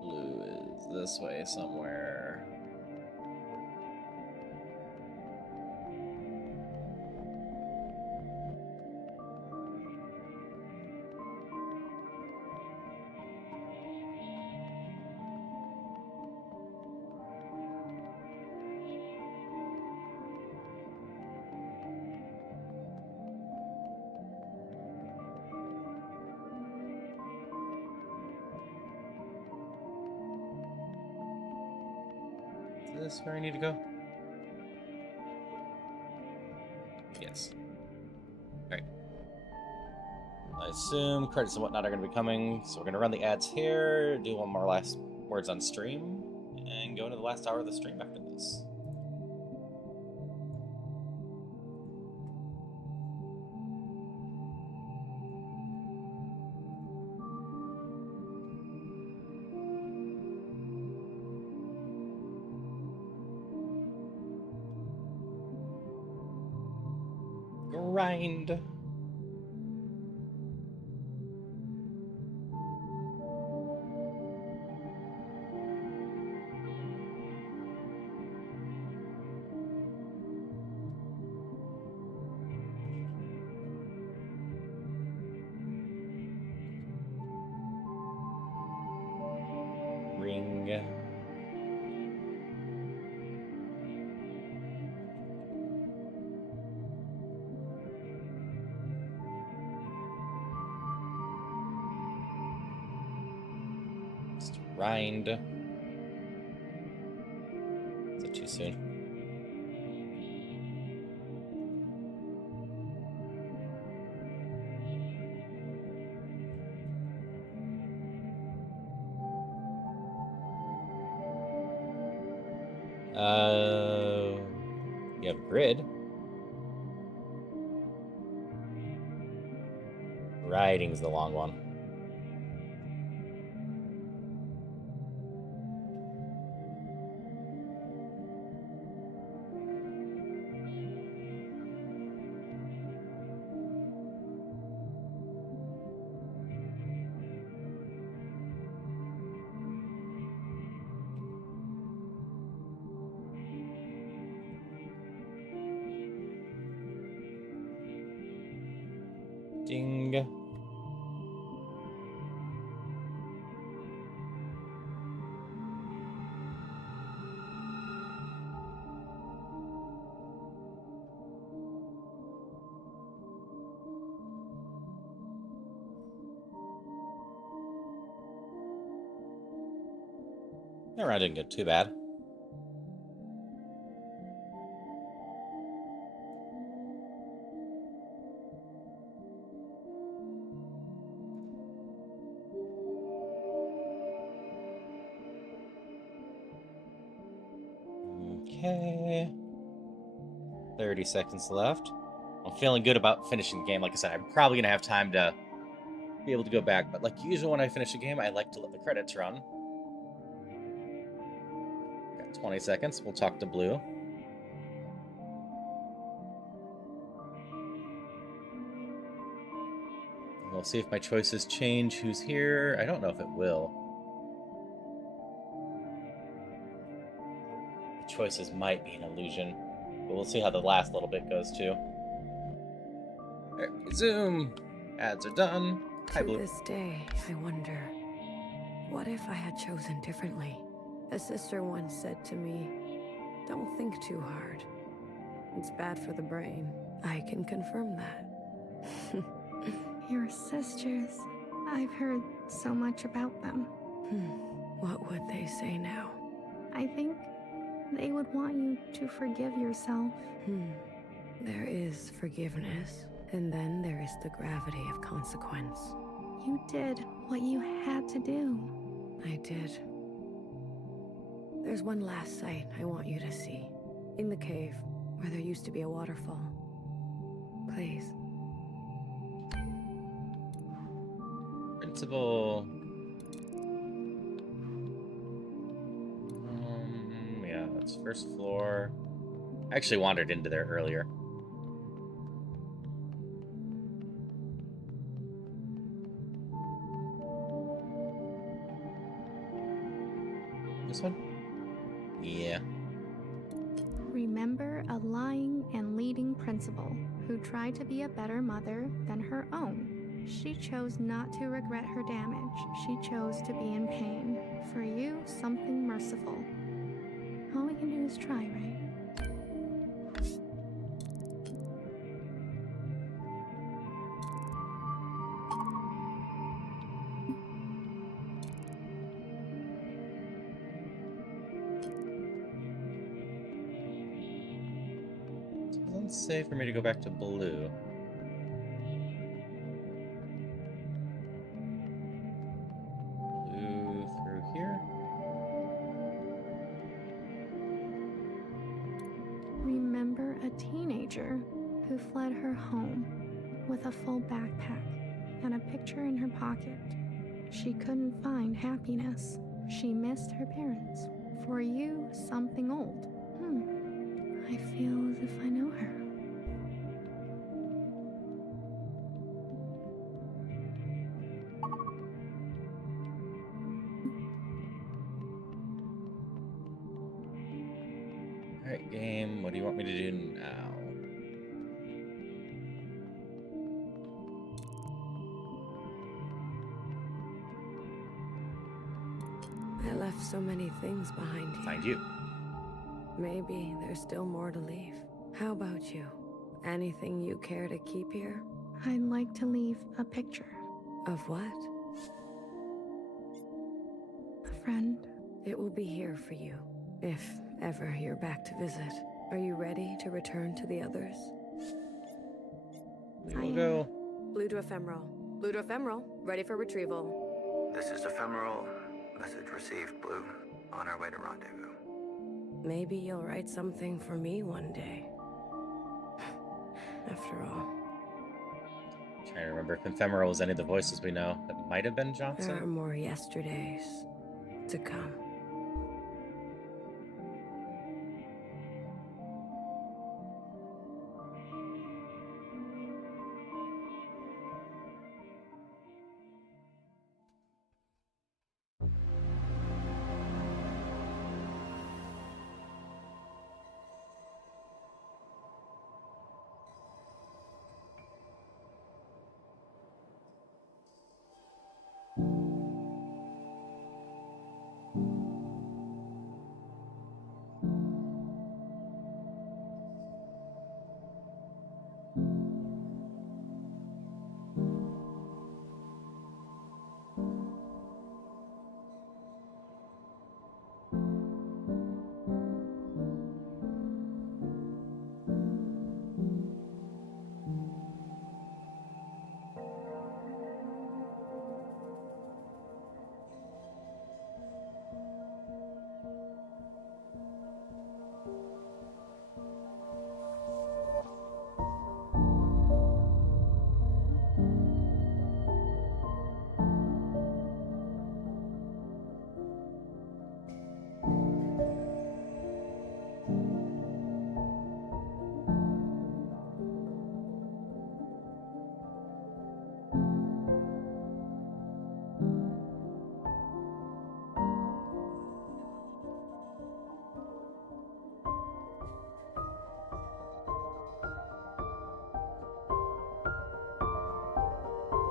Blue is this way somewhere. Is this where I need to go? Yes. Alright. I assume credits and whatnot are going to be coming, so we're going to run the ads here, do one more last words on stream, and go into the last hour of the stream after this. Grind. Ring. Just grind. Is it too soon? You have grid. Writing's the long one. Ding. That round didn't get too bad. Okay. 30 seconds left. I'm feeling good about finishing the game. Like I said, I'm probably going to have time to be able to go back. But like usual when I finish a game, I like to let the credits run. Got 20 seconds. We'll talk to Blue. We'll see if my choices change who's here. I don't know if it will. The choices might be an illusion. But we'll see how the last little bit goes too. Alright, resume. Ads are done. Hi, Blue. To this day, I wonder, what if I had chosen differently? A sister once said to me, don't think too hard. It's bad for the brain. I can confirm that. Your sisters. I've heard so much about them. What would they say now? I think they would want you to forgive yourself. There is forgiveness, and then there is the gravity of consequence. You did what you had to do. I did. There's one last sight I want you to see. In the cave, where there used to be a waterfall. Please. Principal. What's first floor? I actually wandered into there earlier. This one? Yeah. Remember a lying and leading principal who tried to be a better mother than her own. She chose not to regret her damage. She chose to be in pain. For you, something merciful. All we can do is try, right? Let's say for me to go back to blue. Blue through here. Remember a teenager who fled her home with a full backpack and a picture in her pocket. She couldn't find happiness. She missed her parents. For you, something old. I feel as if I know her. Alright, game, what do you want me to do now? I left so many things behind here. Find you. Maybe there's still more to leave. How about you? Anything you care to keep here? I'd like to leave a picture. Of what? A friend. It will be here for you, if ever you're back to visit. Are you ready to return to the others? We'll go. Blue to ephemeral. Blue to ephemeral. Ready for retrieval. This is ephemeral. Message received, Blue. On our way to rendezvous. Maybe you'll write something for me one day. After all. Trying to remember if Ephemeral was any of the voices we know. That might have been Johnson. There are more yesterdays to come.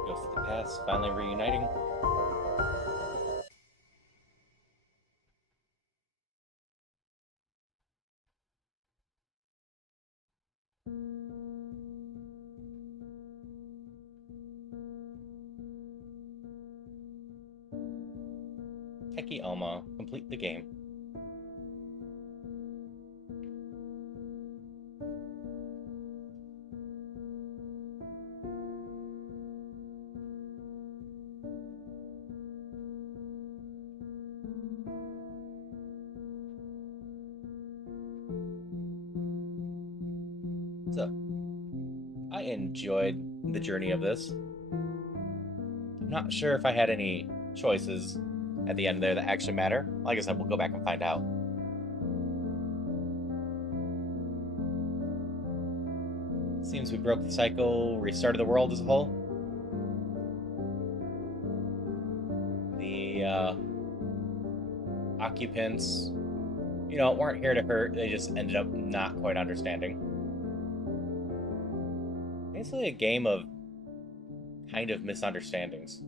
Ghost of the Past finally reuniting. Techie Alma, complete the game. So, I enjoyed the journey of this. I'm not sure if I had any choices at the end there that actually matter. Like I said, we'll go back and find out. Seems we broke the cycle, restarted the world as a whole. The occupants, you know, weren't here to hurt. They just ended up not quite understanding. Basically a game of kind of misunderstandings.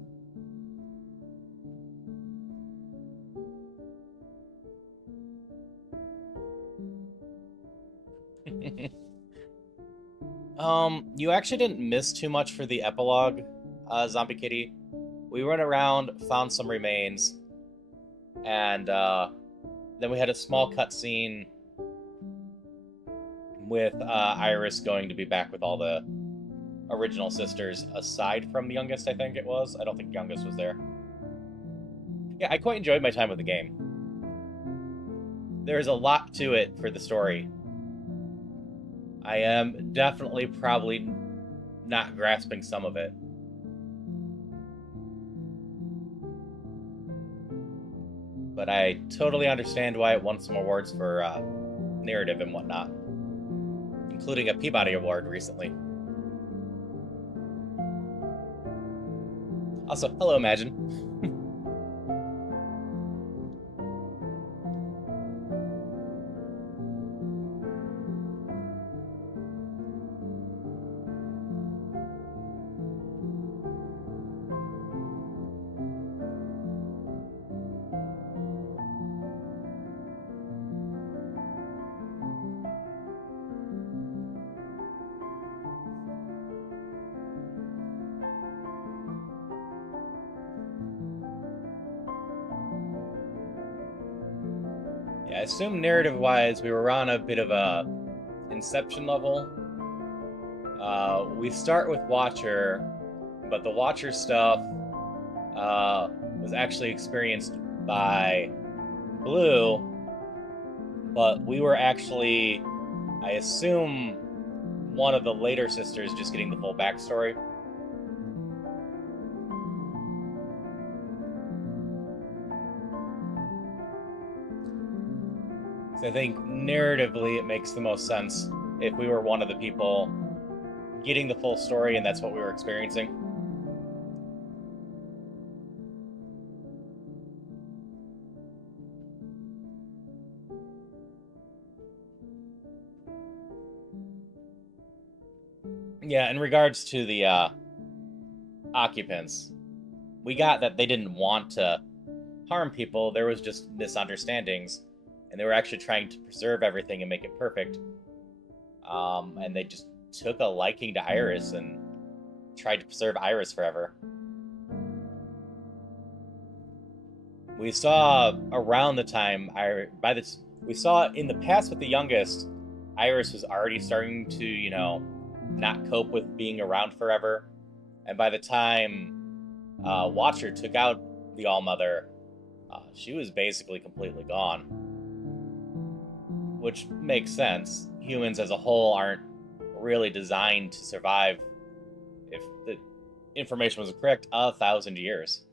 You actually didn't miss too much for the epilogue, Zombie Kitty. We went around, found some remains, and then we had a small cutscene with Iris going to be back with all the original sisters, aside from the youngest, I think it was. I don't think youngest was there. Yeah, I quite enjoyed my time with the game. There's a lot to it for the story. I am definitely probably not grasping some of it. But I totally understand why it won some awards for narrative and whatnot, including a Peabody Award recently. Also, hello, Imagine. Yeah, I assume narrative-wise, we were on a bit of a Inception level. We start with Watcher, but the Watcher stuff was actually experienced by Blue, but we were actually, I assume, one of the later sisters just getting the full backstory. So I think narratively it makes the most sense if we were one of the people getting the full story and that's what we were experiencing. Yeah, in regards to the occupants, we got that they didn't want to harm people. There was just misunderstandings, and they were actually trying to preserve everything and make it perfect. And they just took a liking to Iris and tried to preserve Iris forever. We saw around the time we saw in the past with the youngest, Iris was already starting to, you know, not cope with being around forever. And by the time Watcher took out the All-Mother, she was basically completely gone. Which makes sense. Humans as a whole aren't really designed to survive, if the information was correct, 1,000 years.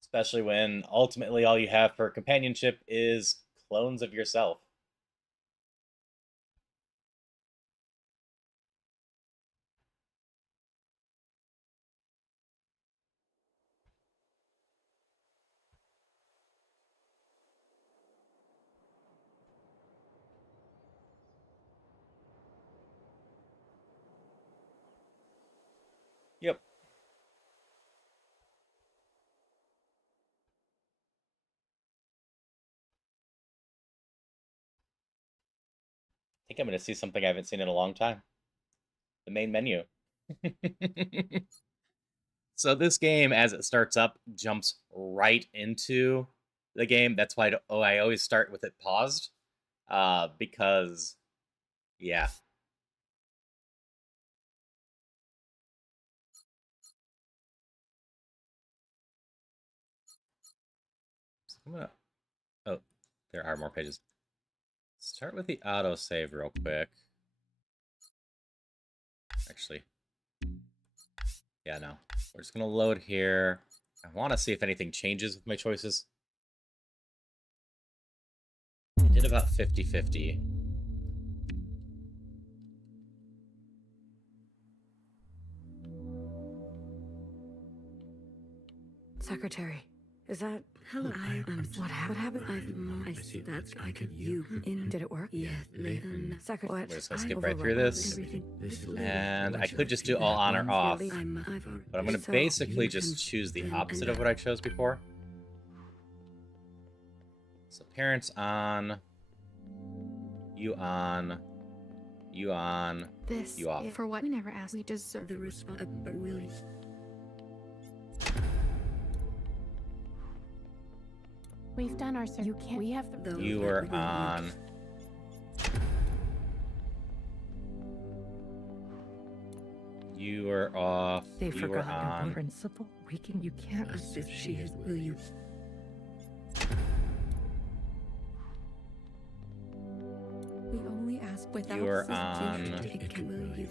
Especially when ultimately all you have for companionship is clones of yourself. Yep. I think I'm going to see something I haven't seen in a long time. The main menu. So this game, as it starts up, jumps right into the game. That's why I always start with it paused. Because, yeah. I'm gonna, oh, there are more pages. Start with the autosave real quick. Actually, yeah, no. We're just gonna load here. I want to see if anything changes with my choices. did about 50-50. Secretary, is that... Hello, What happened? I could you in. Did it work? Yes, Secretary, We're just gonna skip right through this. And I could just do all on or off. But I'm gonna basically just choose the opposite of what I chose before. So parents on. You on. You on. This you off. For what we never asked, we deserve. The response. Will you? We've done our service. You can't. We have the. You were on. You were off. They you were forgot on. your principle. You can't. As if she is. Will you? We only ask without You were on. Will you?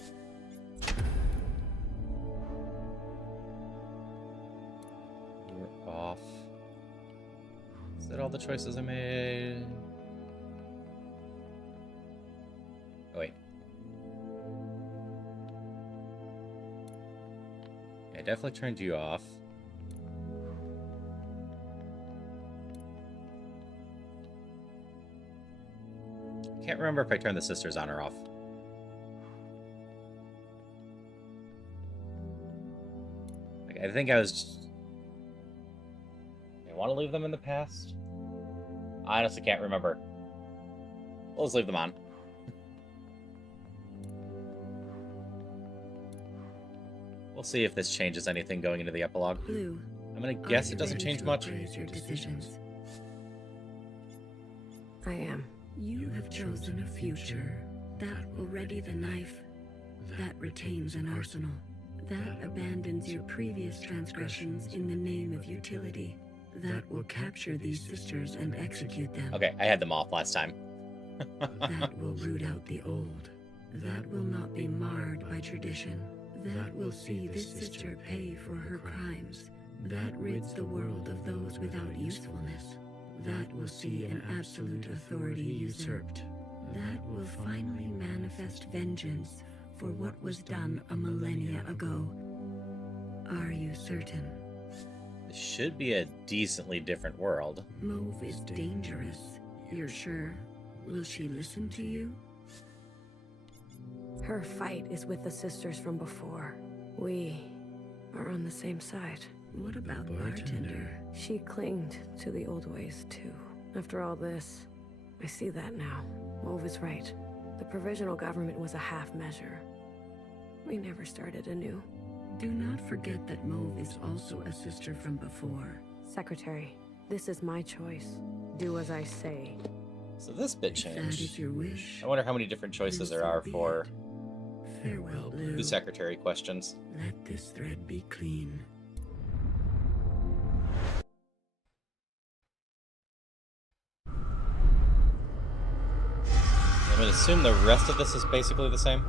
You were off. Is that all the choices I made? Oh, wait. I definitely turned you off. Can't remember if I turned the sisters on or off. Like, I think I was... I want to leave them in the past? I honestly can't remember. We'll just leave them on. We'll see if this changes anything going into the epilogue. Blue. I'm gonna guess it doesn't change much. Your decisions. I am. You have chosen a future that will ready the knife, that retains an arsenal, that abandons your previous transgressions in the name of utility, that will capture these sisters and execute them. Okay, I had them off last time. That will root out the old, that will not be marred by tradition, that will see this sister pay for her crimes, that rids the world of those without usefulness, that will see an absolute authority usurped, that will finally manifest vengeance for what was done a millennia ago. Are you certain? This should be a decently different world. Mauve is dangerous. You're sure? Will she listen to you? Her fight is with the sisters from before. We are on the same side. What about Bartender? She clinged to the old ways, too. After all this, I see that now. Mauve is right. The provisional government was a half measure. We never started anew. Do not forget that Mauve is also a sister from before. Secretary, this is my choice. Do as I say. So this bit If that changed. is your wish, I wonder how many different choices there are for farewell, Blue. the secretary questions. Let this thread be clean. I'm gonna assume the rest of this is basically the same.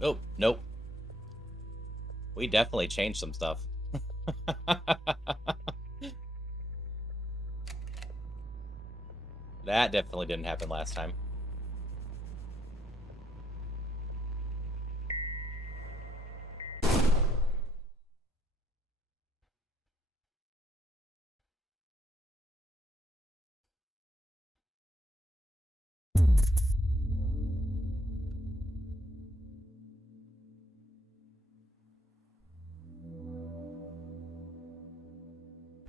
Oh, nope. We definitely changed some stuff. That definitely didn't happen last time.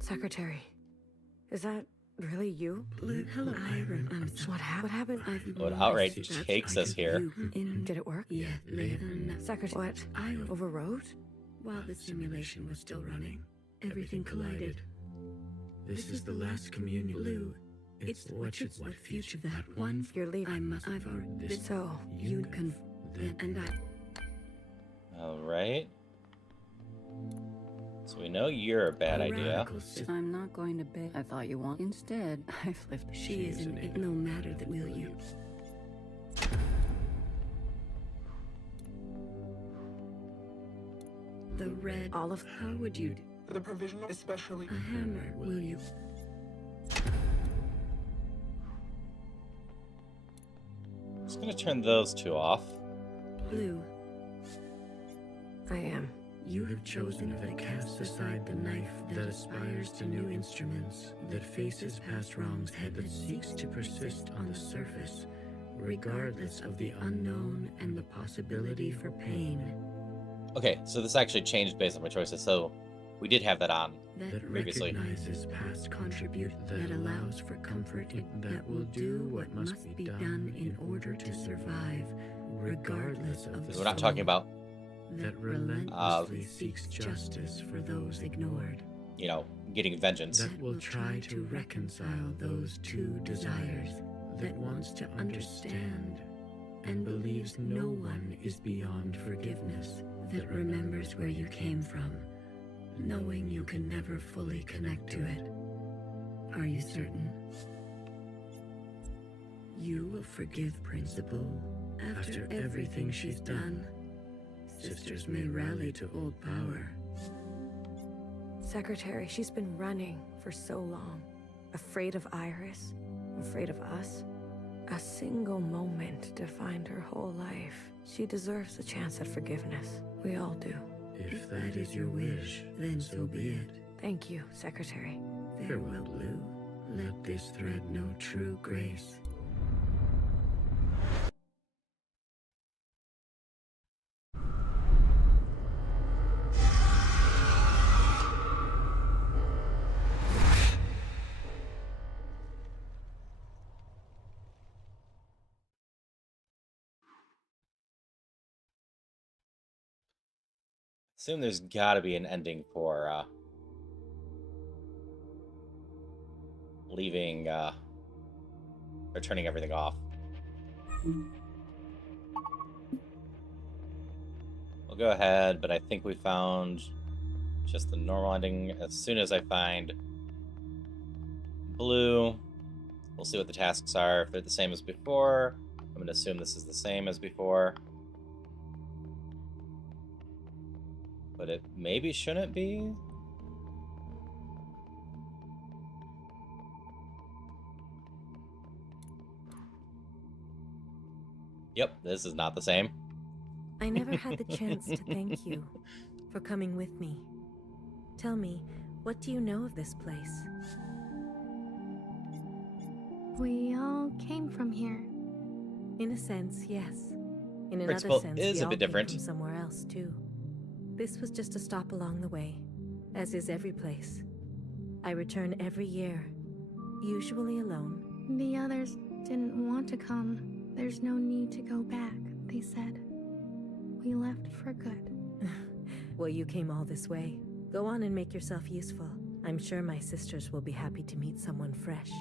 Secretary, is that really you? Blue, hello. What happened? What outright takes us here? Did it work? Yeah, Secretary, what? I Overrode? While the simulation was still running, everything collided. This is the last communion. Blue, it's what future that one. You're leaving. I've already. So, You can. And I. Alright. So we know you're a bad idea. I'm not going to bed. I thought you want. Instead, I've left. She is an it no matter that will you. The red. All of. How would you do? The provisional, especially. A hammer, will you? Just gonna turn those two off. Blue. I am. You have chosen that casts aside the knife that aspires to new instruments, that faces past wrongs, that seeks to persist on the surface, regardless of the unknown and the possibility for pain. Okay, so this actually changed based on my choices. So we did have that on That previously. recognizes past contribute, that allows for comfort, that will do what must be done in order to survive, regardless of the Because we're not talking about, that relentlessly seeks justice for those ignored, you know, getting vengeance. that will try to reconcile those two desires, that wants to understand and believes no one is beyond forgiveness, that remembers where you came from, knowing you can never fully connect to it. Are you certain? You will forgive Principal after everything she's done. Sisters may rally to old power. Secretary, she's been running for so long. Afraid of Iris, afraid of us. A single moment defined her whole life. She deserves a chance at forgiveness. We all do. If that is your wish, then so be it. Thank you, Secretary. Farewell, Blue. Let this thread know true grace. Assume there's gotta be an ending for leaving or turning everything off. We'll go ahead, but I think we found just the normal ending. As soon as I find Blue, we'll see what the tasks are. If they're the same as before, I'm going to assume this is the same as before. But it maybe shouldn't be. Yep, this is not the same. I never had the chance to thank you for coming with me. Tell me, what do you know of this place? We all came from here. In a sense, yes. In another Principle sense, is we a all bit came different. from somewhere else too. This was just a stop along the way, as is every place. I return every year, usually alone. The others didn't want to come. There's no need to go back, they said. We left for good. Well, you came all this way. Go on and make yourself useful. I'm sure my sisters will be happy to meet someone fresh.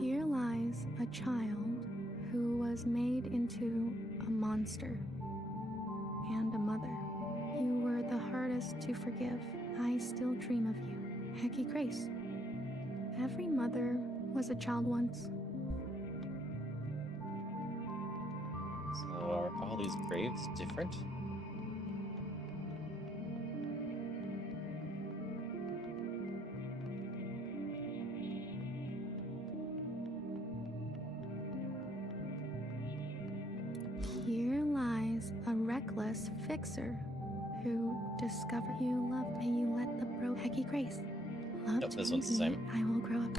Here lies a child who was made into a monster and a mother. You were the hardest to forgive. I still dream of you. Hecky Grace. Every mother was a child once. So are all these graves different? Here lies a reckless fixer who discovered you loved and you let the bro Hecky Grace. Love Nope, to this one's the be, same. I will grow up.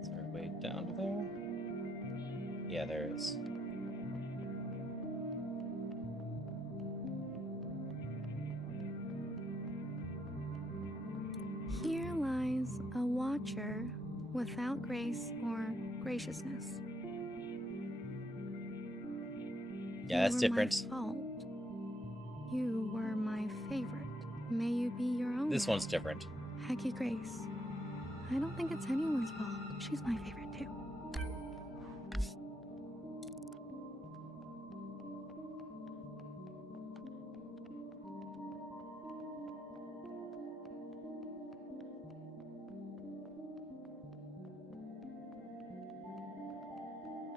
Is there a way down to there? Yeah, there is. Here lies a watcher without grace or graciousness. Yeah, that's You were different. My fault. You were my favorite. May you be your own. This now. one's different. Hecky Grace. I don't think it's anyone's fault. She's my favorite too.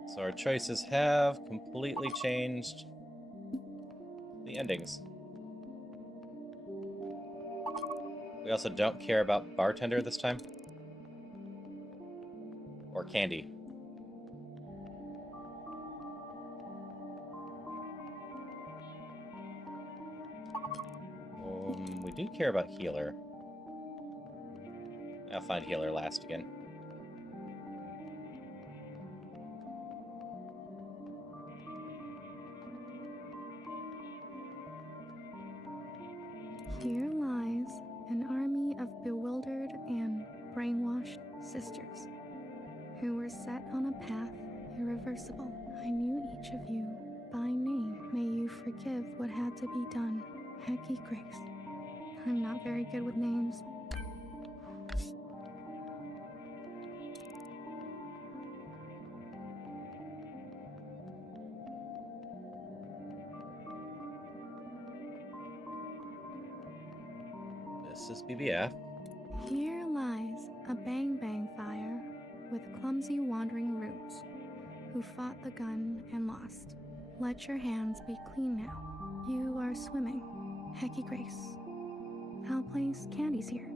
So our choices have completely changed the endings. We also don't care about bartender this time. Or candy. We do care about healer. I'll find healer last again. Here lies an army of bewildered and brainwashed sisters who were set on a path irreversible. I knew each of you by name. May you forgive what had to be done. Hecky Grace. I'm not very good with names. This is BBF. Here lies a bang-bang fire with clumsy wandering roots who fought the gun and lost. Let your hands be clean now. You are swimming. Hecky Grace. I'll place candies here.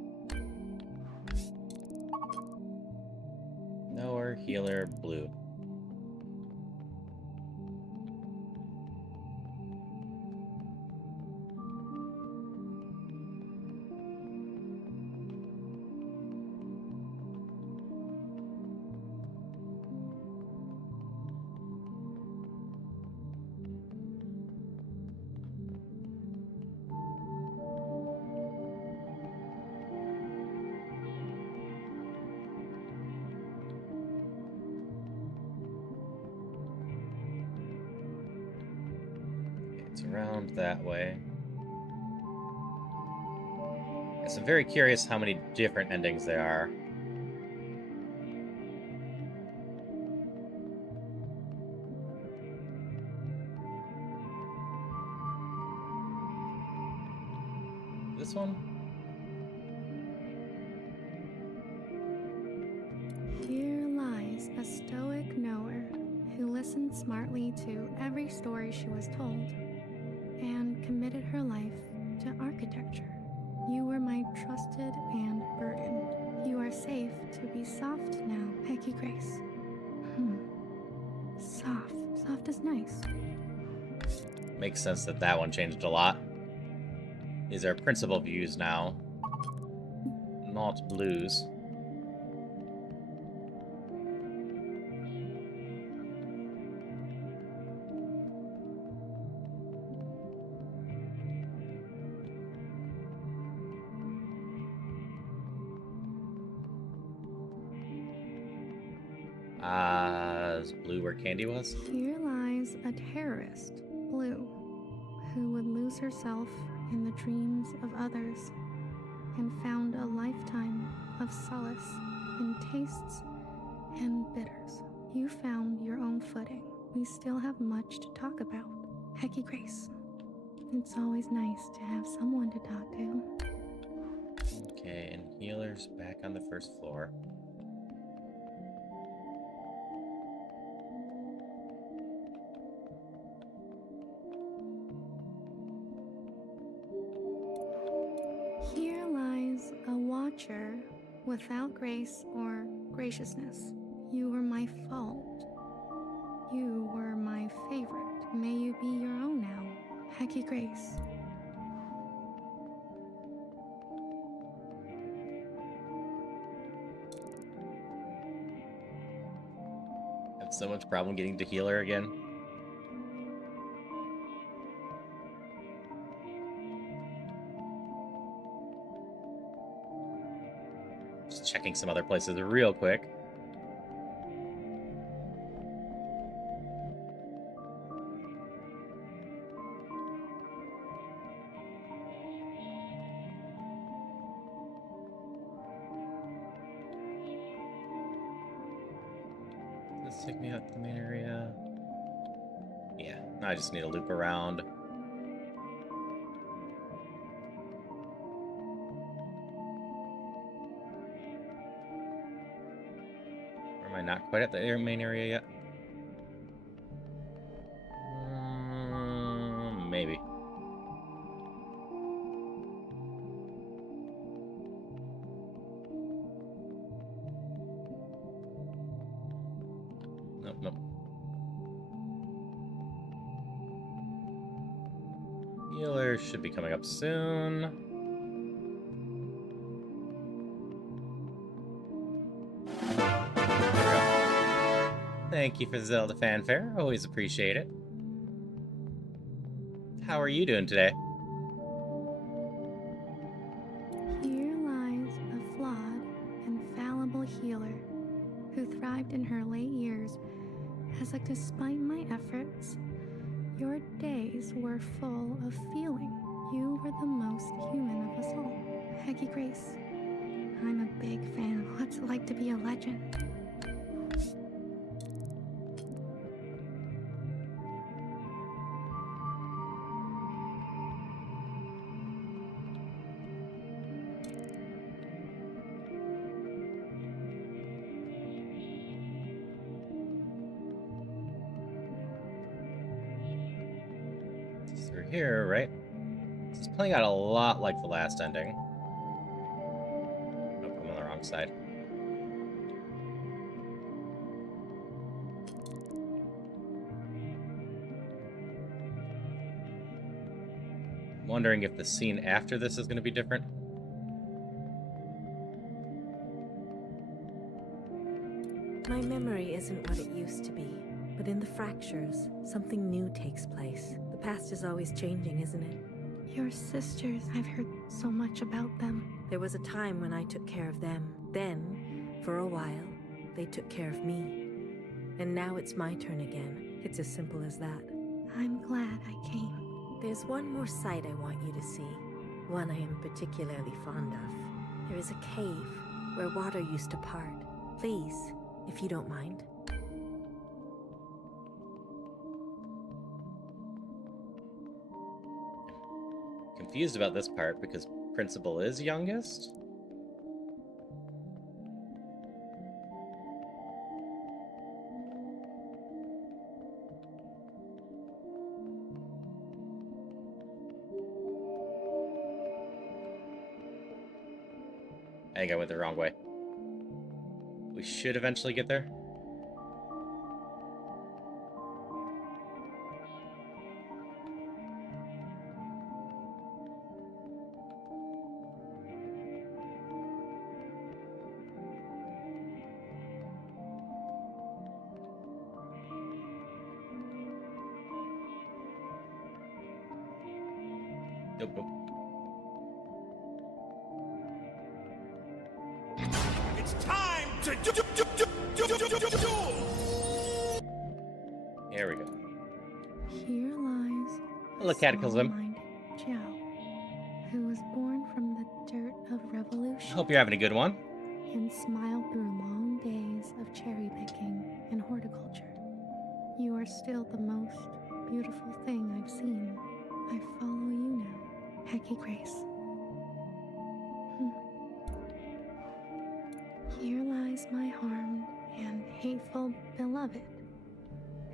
Knower, healer, blue. It's around that way. Yes, I'm very curious how many different endings there are. This one? Here lies a stoic knower who listened smartly to every story she was told and committed her life to architecture. You were my trusted and burdened. You are safe to be soft now, Hecky Grace. Soft. Soft is nice. Makes sense that that one changed a lot. These are principal views now, not blues. Is blue where candy was? Here lies a terrorist, Blue, who would lose herself in the dreams of others and found a lifetime of solace in tastes and bitters. You found your own footing. We still have much to talk about. Hecky Grace. It's always nice to have someone to talk to. Okay, and healer's back on the first floor. Here lies a watcher without grace or graciousness. You were my fault. You were my favorite. May you be your own now. Hecky Grace. Have so much problem getting to healer again. Just checking some other places real quick. this take me out to the main area? Yeah, now I just need to loop around. Or am I not quite at the main area yet? Maybe. Nope, nope. Healer should be coming up soon. There we go. Thank you for the Zelda fanfare. Always appreciate it. How are you doing today? Here lies a flawed and fallible healer who thrived in her late years as, like, despite my efforts, your days were full of feeling. You were the most human of us all. Heggy Grace, I'm a big fan of what's it like to be a legend. Through here, right? This is playing out a lot like the last ending. Nope, I'm on the wrong side. I'm wondering if the scene after this is going to be different. My memory isn't what it used to be, but in the fractures, something new takes place. The past is always changing, isn't it? Your sisters, I've heard so much about them. There was a time when I took care of them. Then, for a while, they took care of me. And now it's my turn again. It's as simple as that. I'm glad I came. There's one more sight I want you to see. One I am particularly fond of. There is a cave where water used to part. Please, if you don't mind. Confused about this part because Principal is youngest. I think I went the wrong way. We should eventually get there. Nope, nope. It's time to do. There we go. Here lies Hello, Cataclysm. small-minded Zhao, who was born from the dirt of revolution. Hope you're having a good one. And smiled through long days of cherry picking and horticulture. You are still the most beautiful thing I've seen. I follow you now, Hecky Grace. Here lies my harmed and hateful beloved,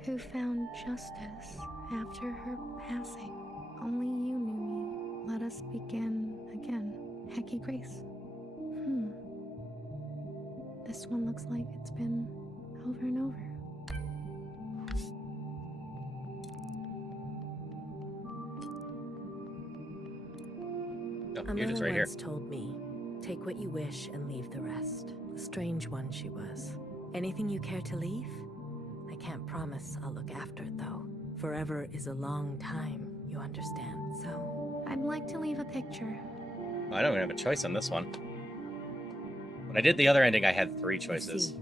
who found justice after her passing. Only you knew me. Let us begin again, Hecky Grace. This one looks like it's been over and over. Oh, you're just right here. once told me, take what you wish and leave the rest. A strange one she was. Anything you care to leave? I can't promise I'll look after it, though. Forever is a long time, you understand, so... I'd like to leave a picture. I don't even have a choice on this one. When I did the other ending, I had 3 choices.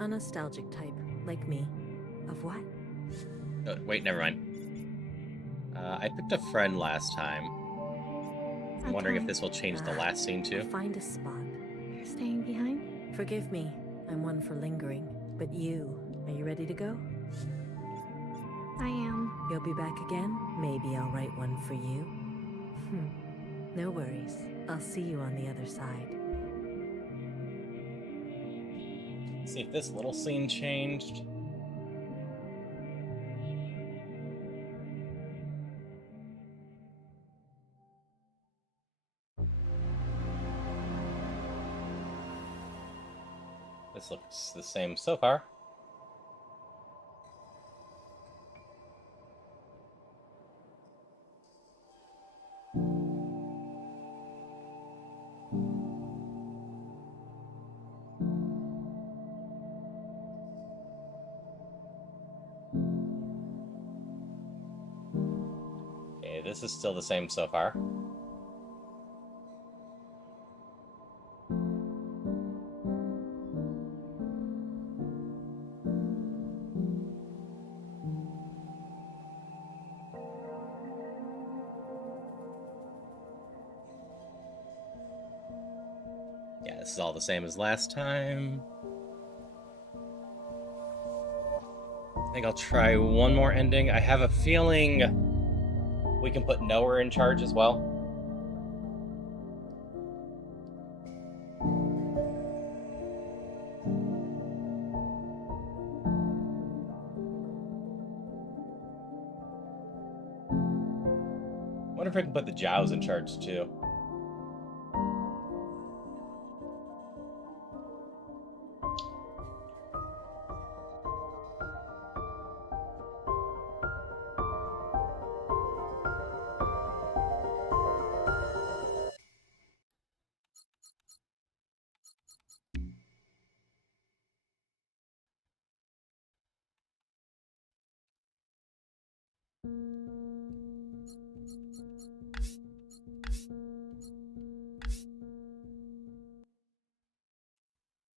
A nostalgic type, like me. Of what? Oh, wait, never mind. I picked a friend last time. I'm wondering if this will change the last scene too. Find a spot. You're staying behind? Forgive me, I'm one for lingering. But you, Are you ready to go? I am. You'll be back again? Maybe I'll write one for you. No worries. I'll see you on the other side. See if this little scene changed. This looks the same so far. Okay, this is still the same so far. Yeah, this is all the same as last time. I think I'll try one more ending. I have a feeling we can put Noah in charge as well. I wonder if I can put the Jows in charge too.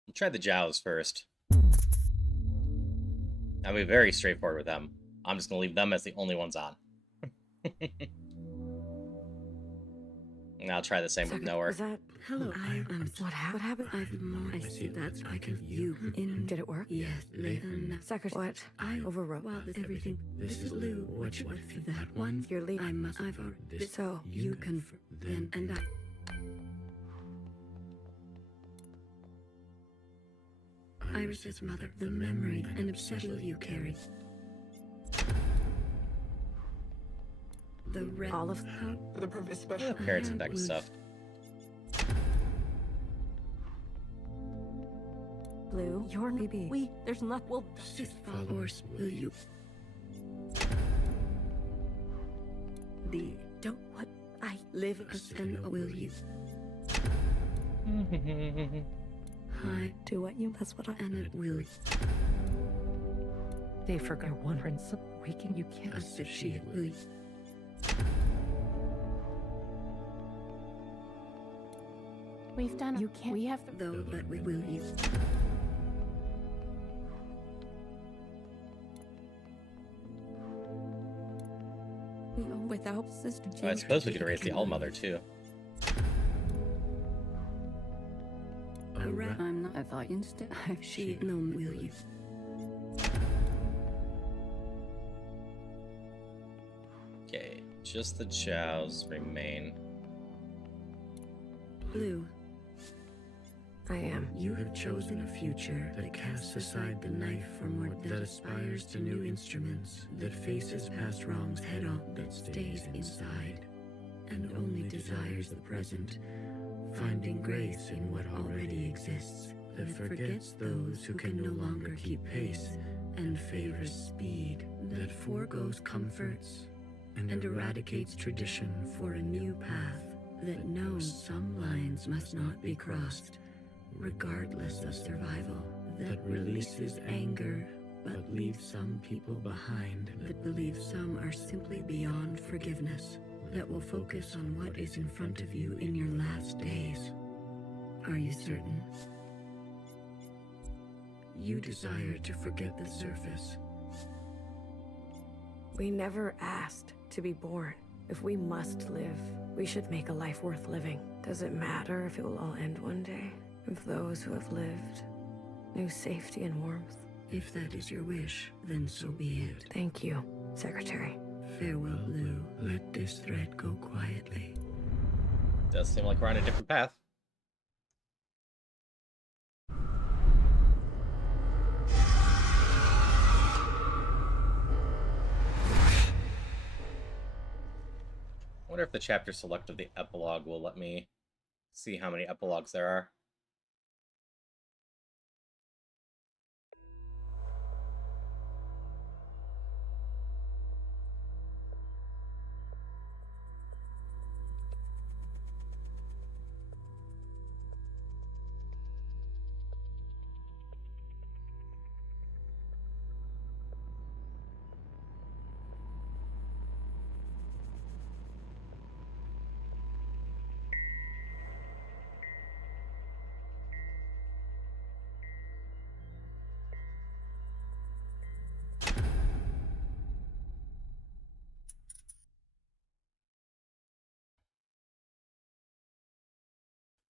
We'll try the Jows first. I'll be very straightforward with them. I'm just going to leave them as the only ones on. And I'll try the same with Noah. Hello, what happened? I see that's I can you in. Did it work? Yes, Secretary, what? I overwrote. Well, everything. This is Lou. What for that one? You're leaving. I've already. So, You confirm. Then and I. Iris's mother, the memory and obsession you carry. The red. All of The special Parents and that stuff. Blue, you're BB. There's not. Well, Followers, will you? The don't. What? I live and will you? Hi. Do what you. That's what I. And it will. They forgot one principle. Waking you can't. As if she will. We've done. You can't. We have the. Though, but we will you. Without Sister Oh, I suppose we could erase the Allmother too. I'm not. I thought instead. She no will you. Okay, just the Jows remain. Blue. I am. You have chosen a future that casts aside the knife for more, that aspires to new instruments, that faces past wrongs head on, that stays inside, and only desires the present, finding grace in what already exists, that forgets those who can no longer keep pace, and favors speed, that foregoes comforts, and eradicates tradition for a new path, that knows some lines must not be crossed, regardless of survival, that releases anger, but leaves some people behind, that believes some are simply beyond forgiveness, that will focus on what is in front of you in your last days. Are you certain? You desire to forget the surface. We never asked to be born. If we must live, we should make a life worth living. Does it matter if it will all end one day? If those who have lived knew safety and warmth? If that is your wish, then so be it. Thank you, Secretary. Farewell, Blue. Let this thread go quietly. Does seem like we're on a different path. I wonder if the chapter select of the epilogue will let me see how many epilogues there are.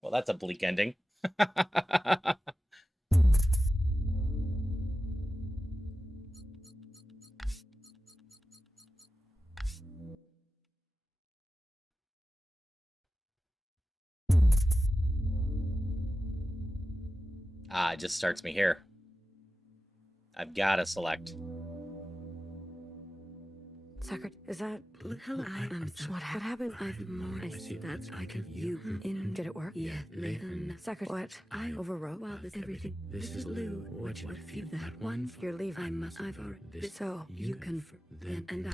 Well, that's a bleak ending. Ah, it just starts me here. I've got to select. Secretary, is that... Hello, I'm sorry. What happened? I've more. I see. That's like you. Did it work? Yeah, Secretary, what? I overwrote? Well, everything. This is Lou. What if you that one? You're leaving. I must. I've already. So you confirm. Then and I.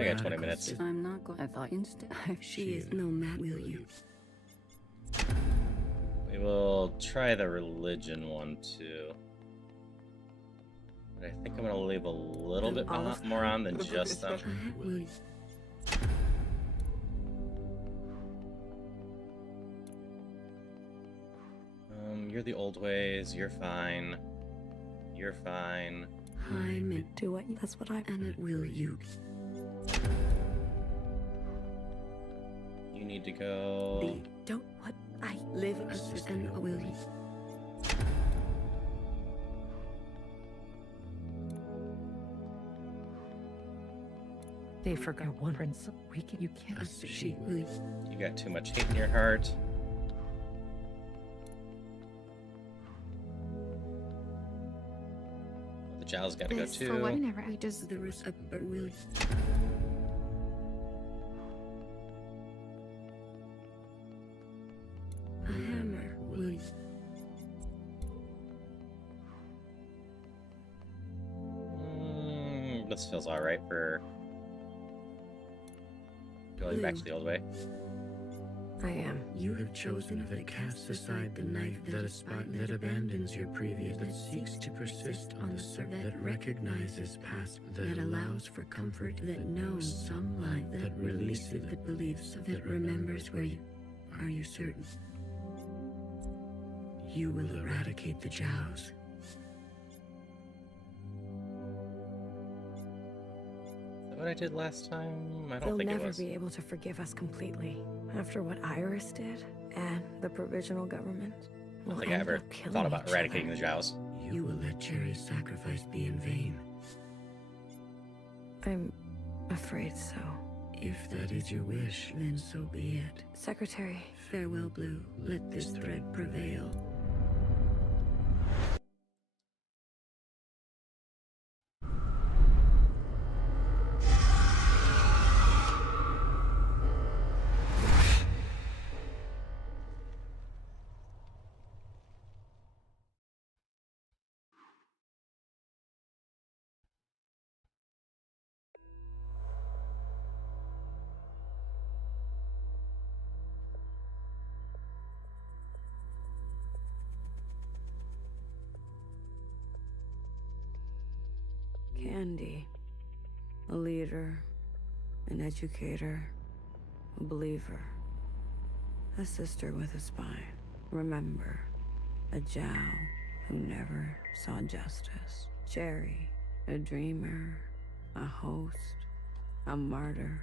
I got 20 minutes. I'm not going. I thought instead. She is no mad. Will you? We will try the religion one too. But I think I'm going to leave a little bit more on than just them. You're the old ways. You're fine. You're fine. I'm in. Do what? That's what I... And it will you. You need to go... Don't... What? I... Live and will you. They forgot one prince. You can't... She will. You got too much hate in your heart. The Jow's got to go too. For whenever we just... There is a will. A hammer will. This feels alright for going back to the old way. I am. You have chosen that casts aside the knife that abandons your previous, that seeks to persist on the surface, that recognizes past, that allows for comfort, that knows some light, that releases, that believes, that remembers where you are. You certain? You will eradicate the Jows. Is that what I did last time? I don't They'll think it never was. be able to forgive us completely. After what Iris did, and the provisional government. I don't think I ever thought about eradicating the Jows. You will let Cherry's sacrifice be in vain. I'm afraid so. If that is your wish, then so be it. Secretary. Farewell, Blue. Let this thread prevail. Candy. A leader. An educator. A believer. A sister with a spine. Remember, a Jow who never saw justice. Cherry. A dreamer. A host. A martyr.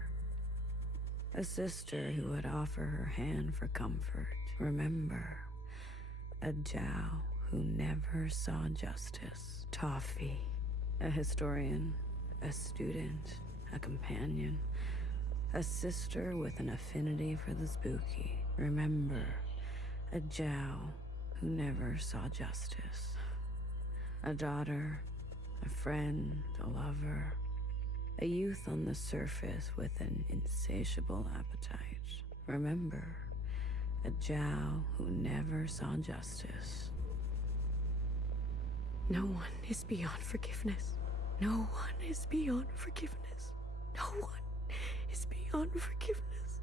A sister who would offer her hand for comfort. Remember, a Zhao who never saw justice. Toffee, a historian, a student, a companion, a sister with an affinity for the spooky. Remember, a Zhao who never saw justice. A daughter, a friend, a lover. A youth on the surface with an insatiable appetite. Remember, a Zhao who never saw justice. No one is beyond forgiveness. No one is beyond forgiveness. No one is beyond forgiveness.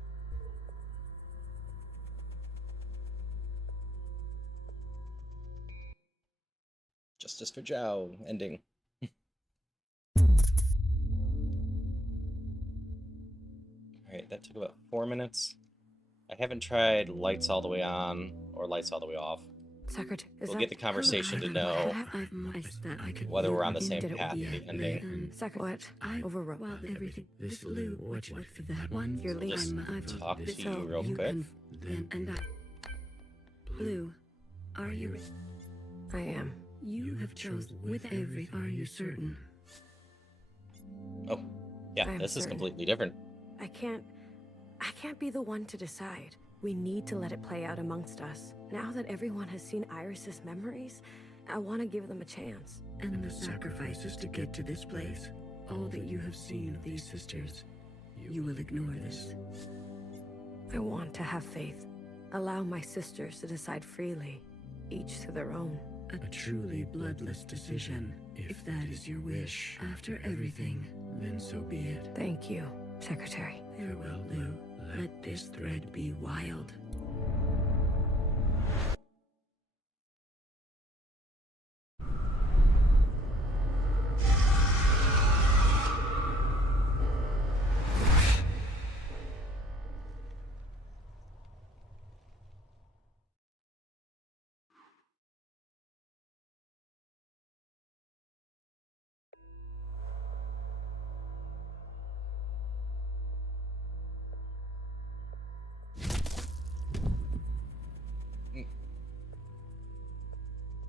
Justice for Zhao ending. Alright, that took about 4 minutes. I haven't tried lights all the way on or lights all the way off. Secretary, We'll get the conversation to know whether we're on the same path in the ending. Secretary, what? Overrode. Well, everything. This blue, what for that one? You're Just talk to you real quick. Blue, are you? I am. You have chosen with every. Are you certain? Oh, yeah, this is completely different. I can't be the one to decide. We need to let it play out amongst us. Now that everyone has seen Iris's memories, I want to give them a chance. And the sacrifices to get to this place. All that you have seen of these sisters. You will ignore this. I want to have faith. Allow my sisters to decide freely, each to their own. A truly bloodless decision. If that is your wish, after everything, then so be it. Thank you, Secretary. Farewell, Lou. Let this thread be wild.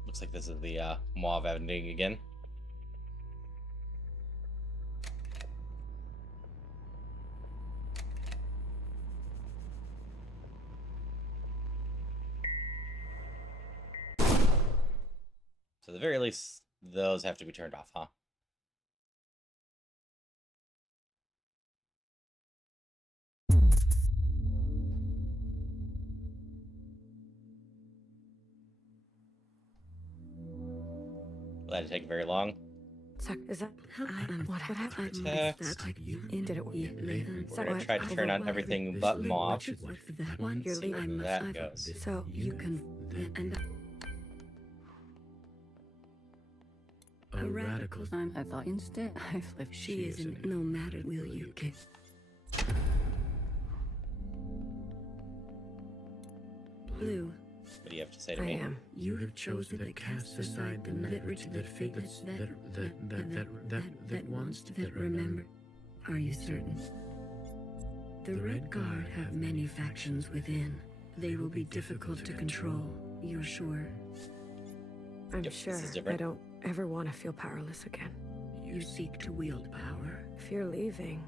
Looks like this is the Mauve ending again. So at the very least, those have to be turned off, huh? Will that take very long? Is that what happened? Text. Did it work? I tried to turn on everything but Mauve. You're leaving. That goes. So You can. And a radical. I thought instead I've lived. She isn't. No matter. Will you kiss? Blue. What do you have to say to I me? am. You have chosen to cast aside the literature that figures that wants to remember. Are you certain? The Red Guard have many factions within. They will be difficult to control. You're sure? I'm Yep, sure this is I different. don't ever want to feel powerless again. You seek to wield power. If you're leaving,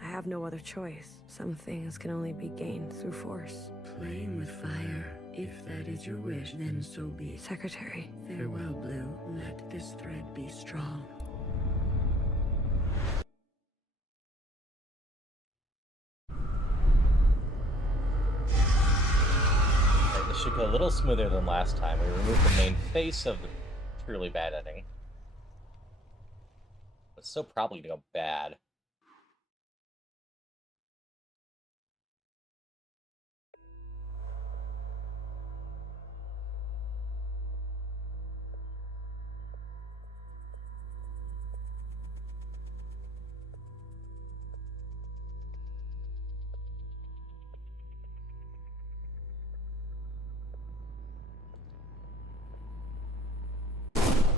I have no other choice. Some things can only be gained through force. Playing with fire. If that is your wish, then so be it. Secretary. Farewell, Blue. Let this thread be strong. Right, this should go a little smoother than last time. We removed the main face of the truly bad ending. It's still probably gonna go bad.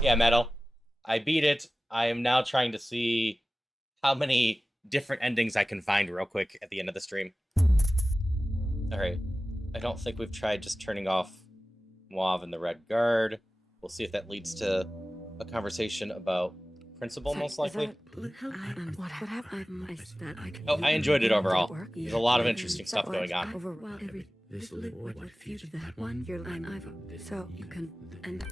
Yeah, Metal. I beat it. I am now trying to see how many different endings I can find real quick at the end of the stream. Alright. I don't think we've tried just turning off Mauve and the Red Guard. We'll see if that leads to a conversation about Principal, most likely. What happened? Oh, I enjoyed it overall. There's a lot of interesting stuff going on. This what future that one? You're so you can and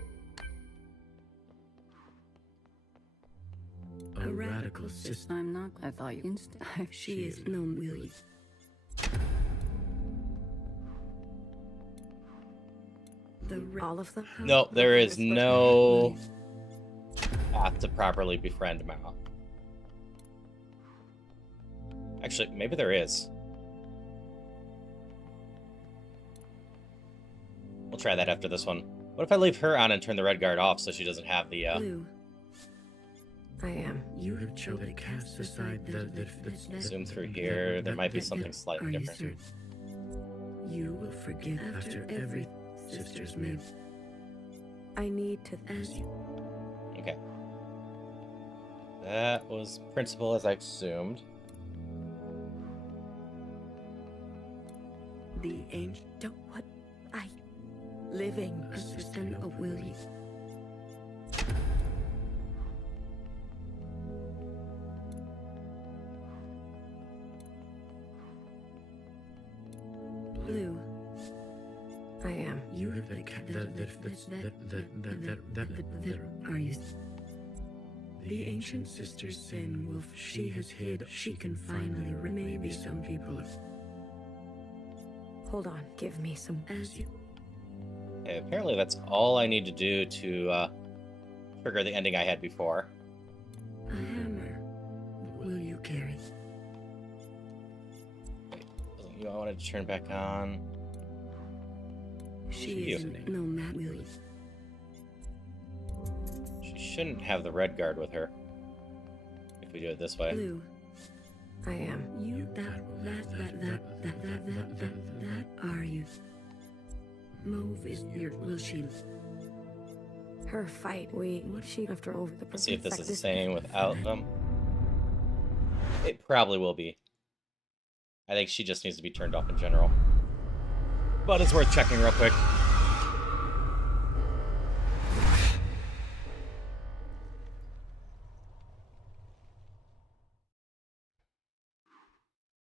a radical sister. I'm not. I thought you instead. She is no Willie. All of them? No, there is no path to properly befriend Mao. Actually, maybe there is. We'll try that after this one. What if I leave her on and turn the Red Guard off so she doesn't have the, Blue. I am. You have chosen to cast aside the zoom through here. There might be something slightly different. You will forgive after every sister's made. I need to. Okay. That was Principal, as I assumed. The angel. Don't what? I. Living. Assistant of Willie. Blue. I am. You have the Are you? The ancient sister's sin will. She has hid. She can finally. Maybe some people. Hold on. Give me some. As you. Okay, apparently that's all I need to do to trigger the ending I had before. A hammer. Will you carry? Wait, wasn't you I wanted to turn back on? She isn't no Matt Willie. She shouldn't have the Red Guard with her. If we do it this way. Blue. I am. You that are you? Mauve is your will she? Her fight. She after over the. Let's see if this is the same without them. It probably will be. I think she just needs to be turned off in general. But it's worth checking real quick.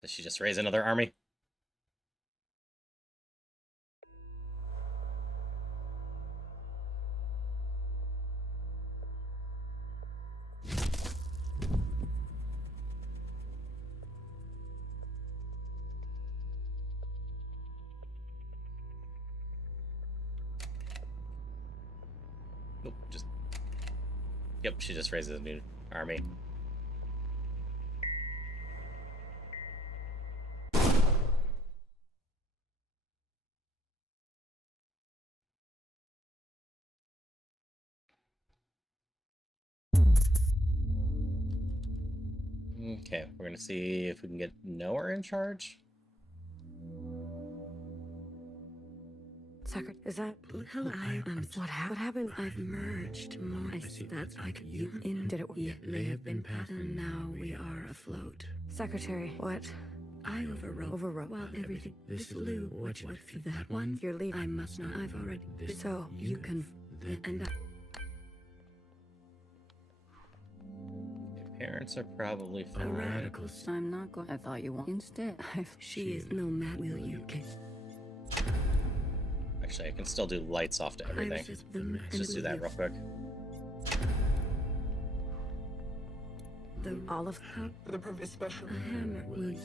Does she just raise another army? Nope, just... Yep, she just raises a new army. Okay, we're gonna see if we can get Noah in charge. Secretary, is that? Hello. What happened? I've merged. I see. That's like you. Did it? Yeah, they have been passed, and now we are afloat. Secretary, what? I overwrote. While everything. This Lou. What that one? You're leaving. I must not. I've already. So you can. And Parents are probably a fine. radical. I'm not going. I thought you wanted. Instead, she is no Matt. Will you kiss? Actually, I can still do lights off to everything. Let's just do that real quick. All of the special hammer. Will you?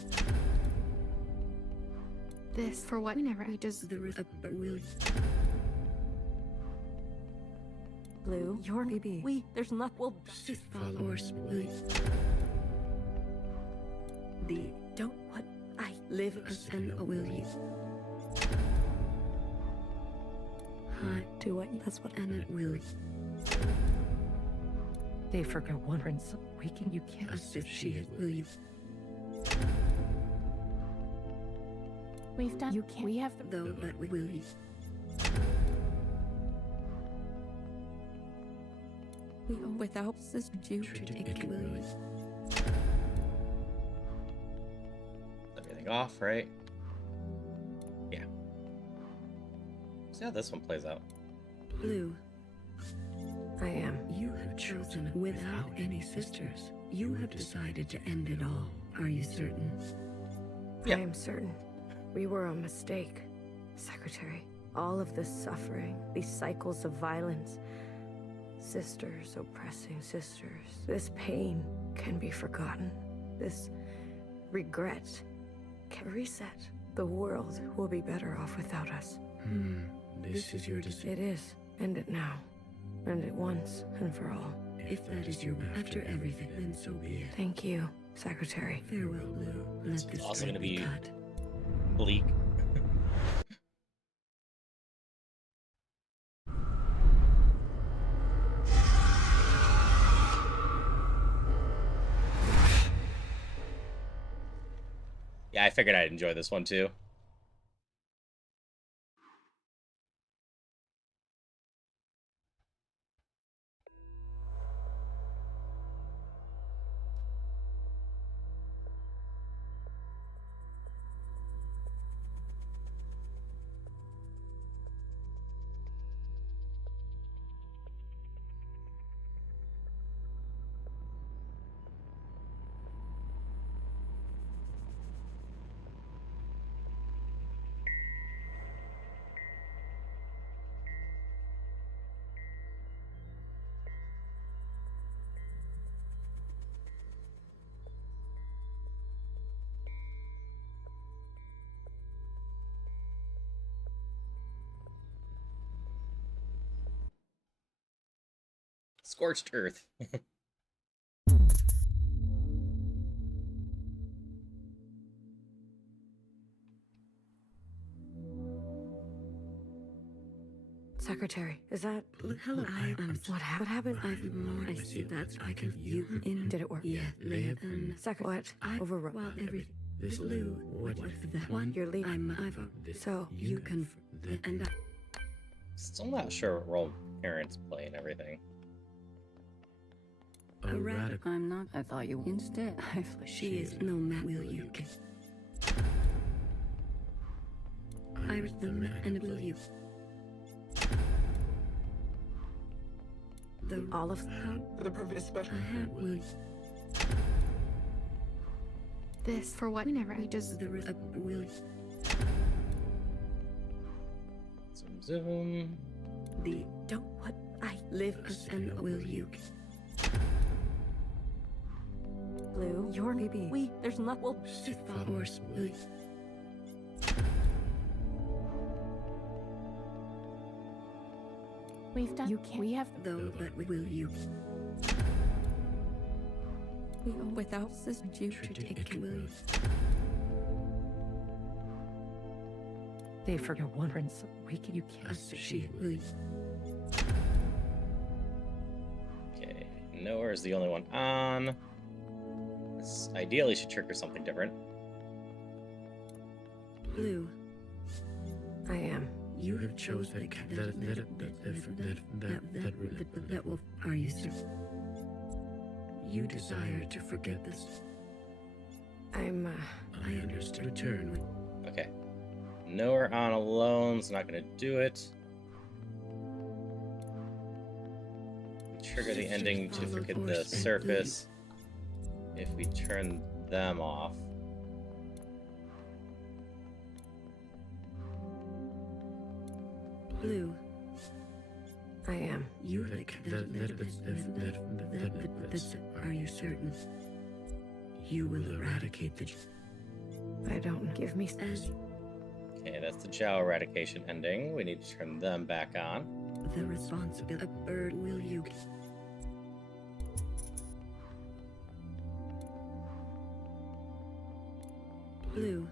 This for what? We just. There is a will. Blue, your BB. There's not. Well, followers. Will you? The don't what I live and will you? Hi. Do what? That's what. And it will. They forgot one principle. You can't. As if she is. Will you? We've done. You can't. We have the. Though, but we will you? Without Sister Jude. Will you? off, right? Yeah. See how this one plays out. Blue. I am. You have chosen without any sisters. You have decided to end it all. Are you certain? I am certain. We were a mistake, Secretary. All of this suffering, these cycles of violence, sisters oppressing sisters, this pain can be forgotten. This regret can reset. The world will be better off without us. This is your decision. It is. End it now. End it once and for all. If that is your after everything, then so be it. Thank you, Secretary. Farewell, Blue. Let this Also thread gonna be cut. bleak. Yeah, I figured I'd enjoy this one too. Scorched Earth. Secretary, is that... Hello, What happened? I see that's I can you in. Did it work? Yeah, What? Overrode. Well, this Blue. What that one? You're leaving. So, You can. And Still not sure what role parents play and everything. a radical. I'm not. I thought you instead. She is no man. Will you kiss? Iris the man and will you? The all of The previous special. will you? This for what? We just. The will Zoom, zoom. the don't what I live and will you? Blue, your baby. there's not. Well, Force will you? We've done. You can't. We have. Though, but will you? Without sister, you Will you? They forget one prince. You can't. She will you? Okay, Nowhere is the only one on. This ideally should trigger something different. Blue. I am. You have chosen That will. Are you sure? You desire to forget this. I'm, I understood. Return. Okay. Nowhere on alone's not gonna do it. Trigger the ending to forget the surface if we turn them off. Blue. I am. You have. Are you certain? You will eradicate the. I don't give me. As Okay, that's the Jow eradication ending. We need to turn them back on. the responsibility. A bird will you? Blue.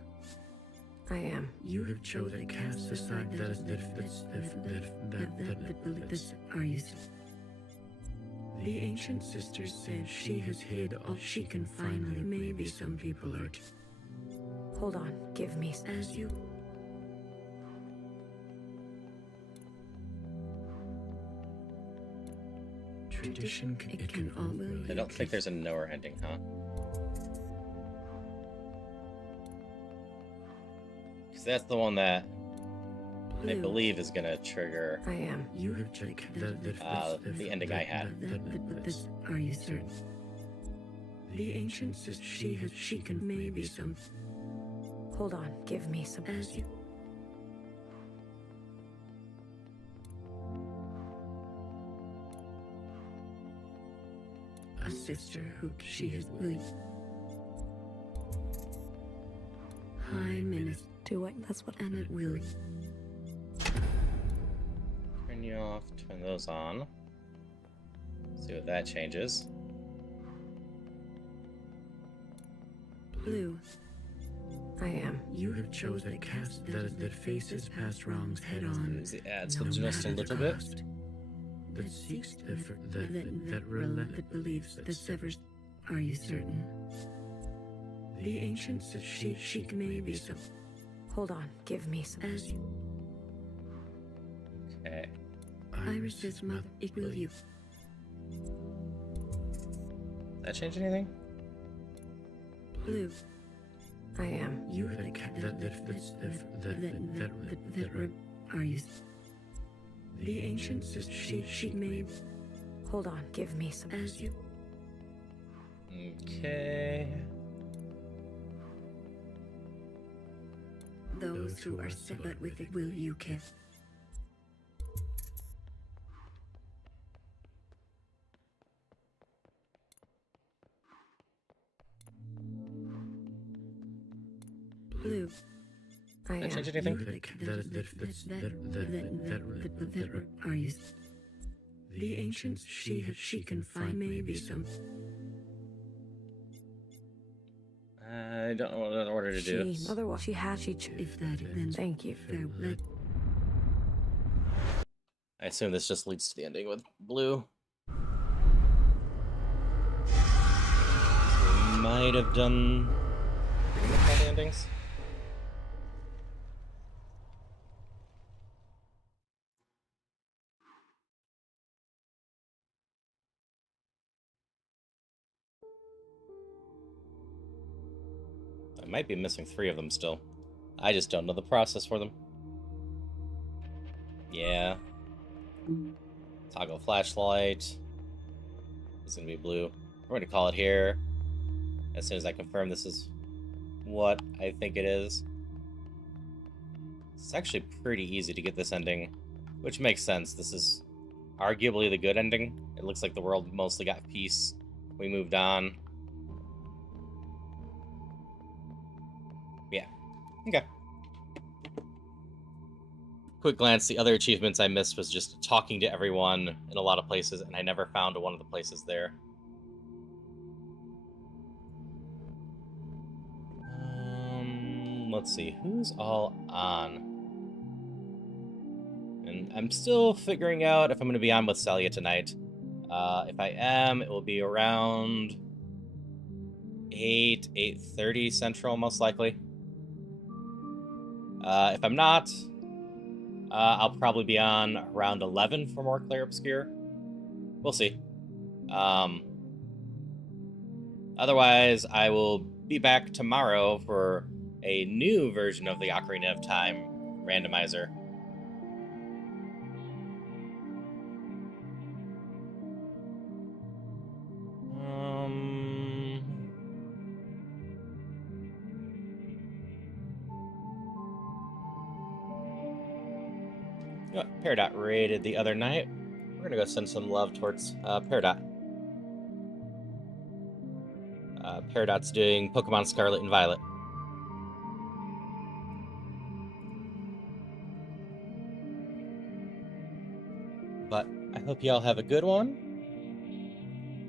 I am. You have chosen to cast aside Are you? The ancient sisters said she has hid all she can finally. Maybe some people are. Hold on. Give me. As you. Tradition can all. I don't think there's a Nowhere ending, huh? Because that's the one that I believe is going to trigger I am. You have checked the ending I had. Are you certain? The ancient says she can maybe some. Hold on, give me some. As you. A sister who she has really. High Minister. Do it. That's what. And it will. Turn you off, turn those on. See what that changes. Blue. I am. You have chosen a cast that faces past wrongs head on. Use the ads for just a little bit. That seeks that believes that severs. Are you certain? The ancient says she can maybe some. Hold on, give me some. As you. Okay. Iris's mother. It will you. Did that change anything? Blue. I am. You have a Are you? The ancient says she may. Hold on, give me some. As you. Okay. Those who are set, but with it will you kiss. Blue. I Did am. that change anything? Are you? The ancients she can find maybe some. I don't know what order to do. Otherwise, she had. If that, then Thank you. I assume this just leads to the ending with blue. So we might have done pretty much all the endings. I might be missing 3 of them still. I just don't know the process for them. Yeah. Toggle flashlight. It's gonna be blue. We're gonna call it here. As soon as I confirm this is what I think it is. It's actually pretty easy to get this ending, which makes sense. This is arguably the good ending. It looks like the world mostly got peace. We moved on. Yeah. Okay. Quick glance, the other achievements I missed was just talking to everyone in a lot of places, and I never found one of the places there. Let's see, who's all on? And I'm still figuring out if I'm going to be on with Celia tonight. If I am, it will be around 8:30 Central, most likely. If I'm not, I'll probably be on around 11 for more Clear Obscure. We'll see. Otherwise, I will be back tomorrow for a new version of the Ocarina of Time randomizer. You know what? Peridot raided the other night. We're gonna go send some love towards Peridot. Peridot's doing Pokemon Scarlet and Violet. But I hope y'all have a good one.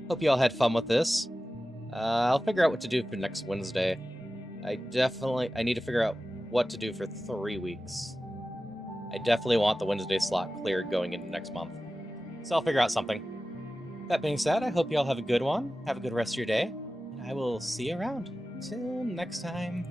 Hope y'all had fun with this. I'll figure out what to do for next Wednesday. I need to figure out what to do for 3 weeks. I definitely want the Wednesday slot cleared going into next month. So I'll figure out something. That being said, I hope y'all have a good one. Have a good rest of your day. And I will see you around. Till next time.